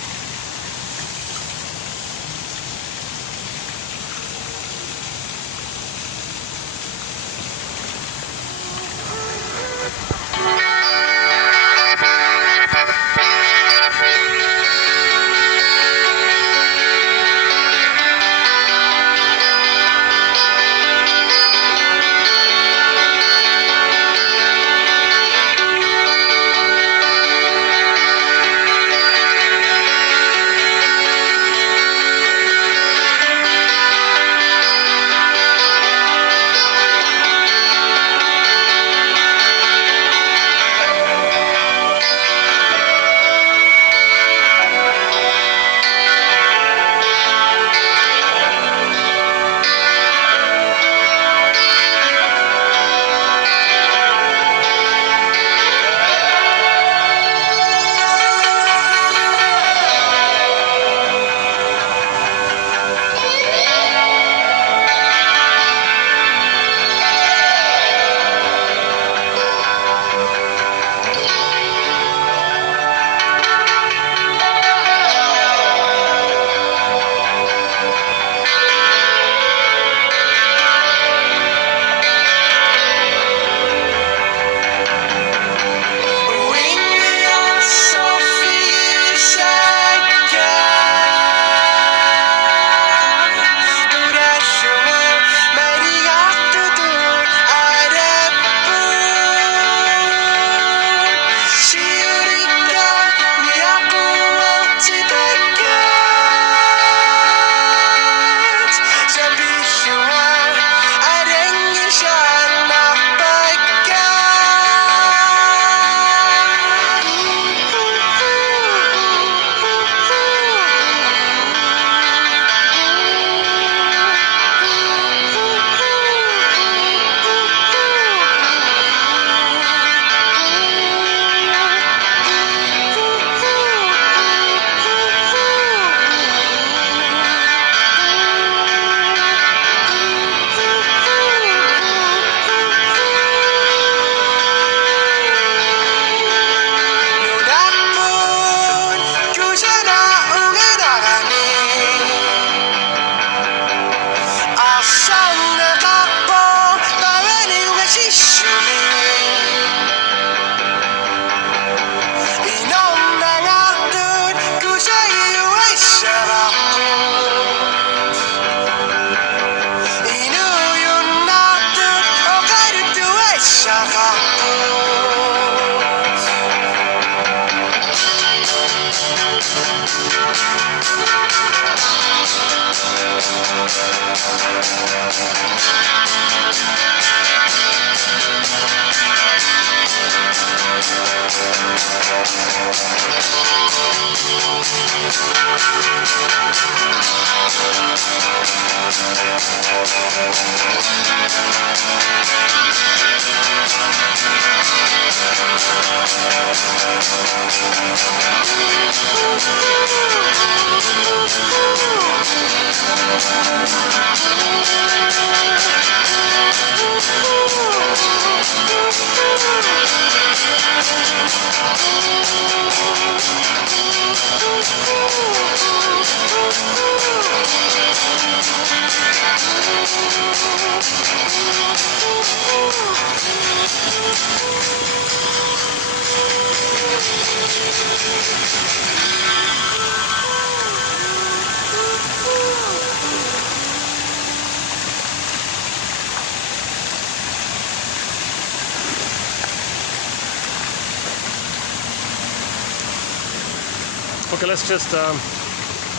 Okay, let's just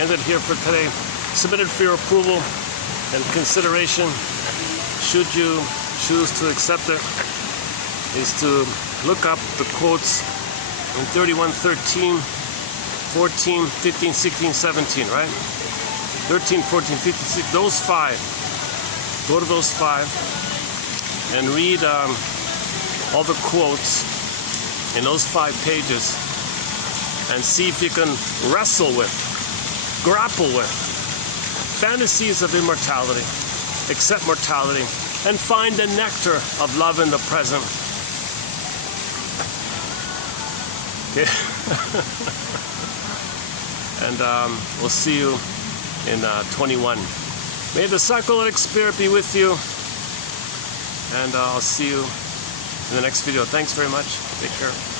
end it here for today. Submitted for your approval and consideration, should you choose to accept it, is to look up the quotes in 3113 14, 15, 16, 17, right? 13, 14, 15, 16, those 5. Go to those 5 and read all the quotes in those 5 pages and see if you can wrestle with, grapple with fantasies of immortality, accept mortality, and find the nectar of love in the present. Okay. And we'll see you in 21. May the psycholytic spirit be with you, and I'll see you in the next video. Thanks very much. Take care.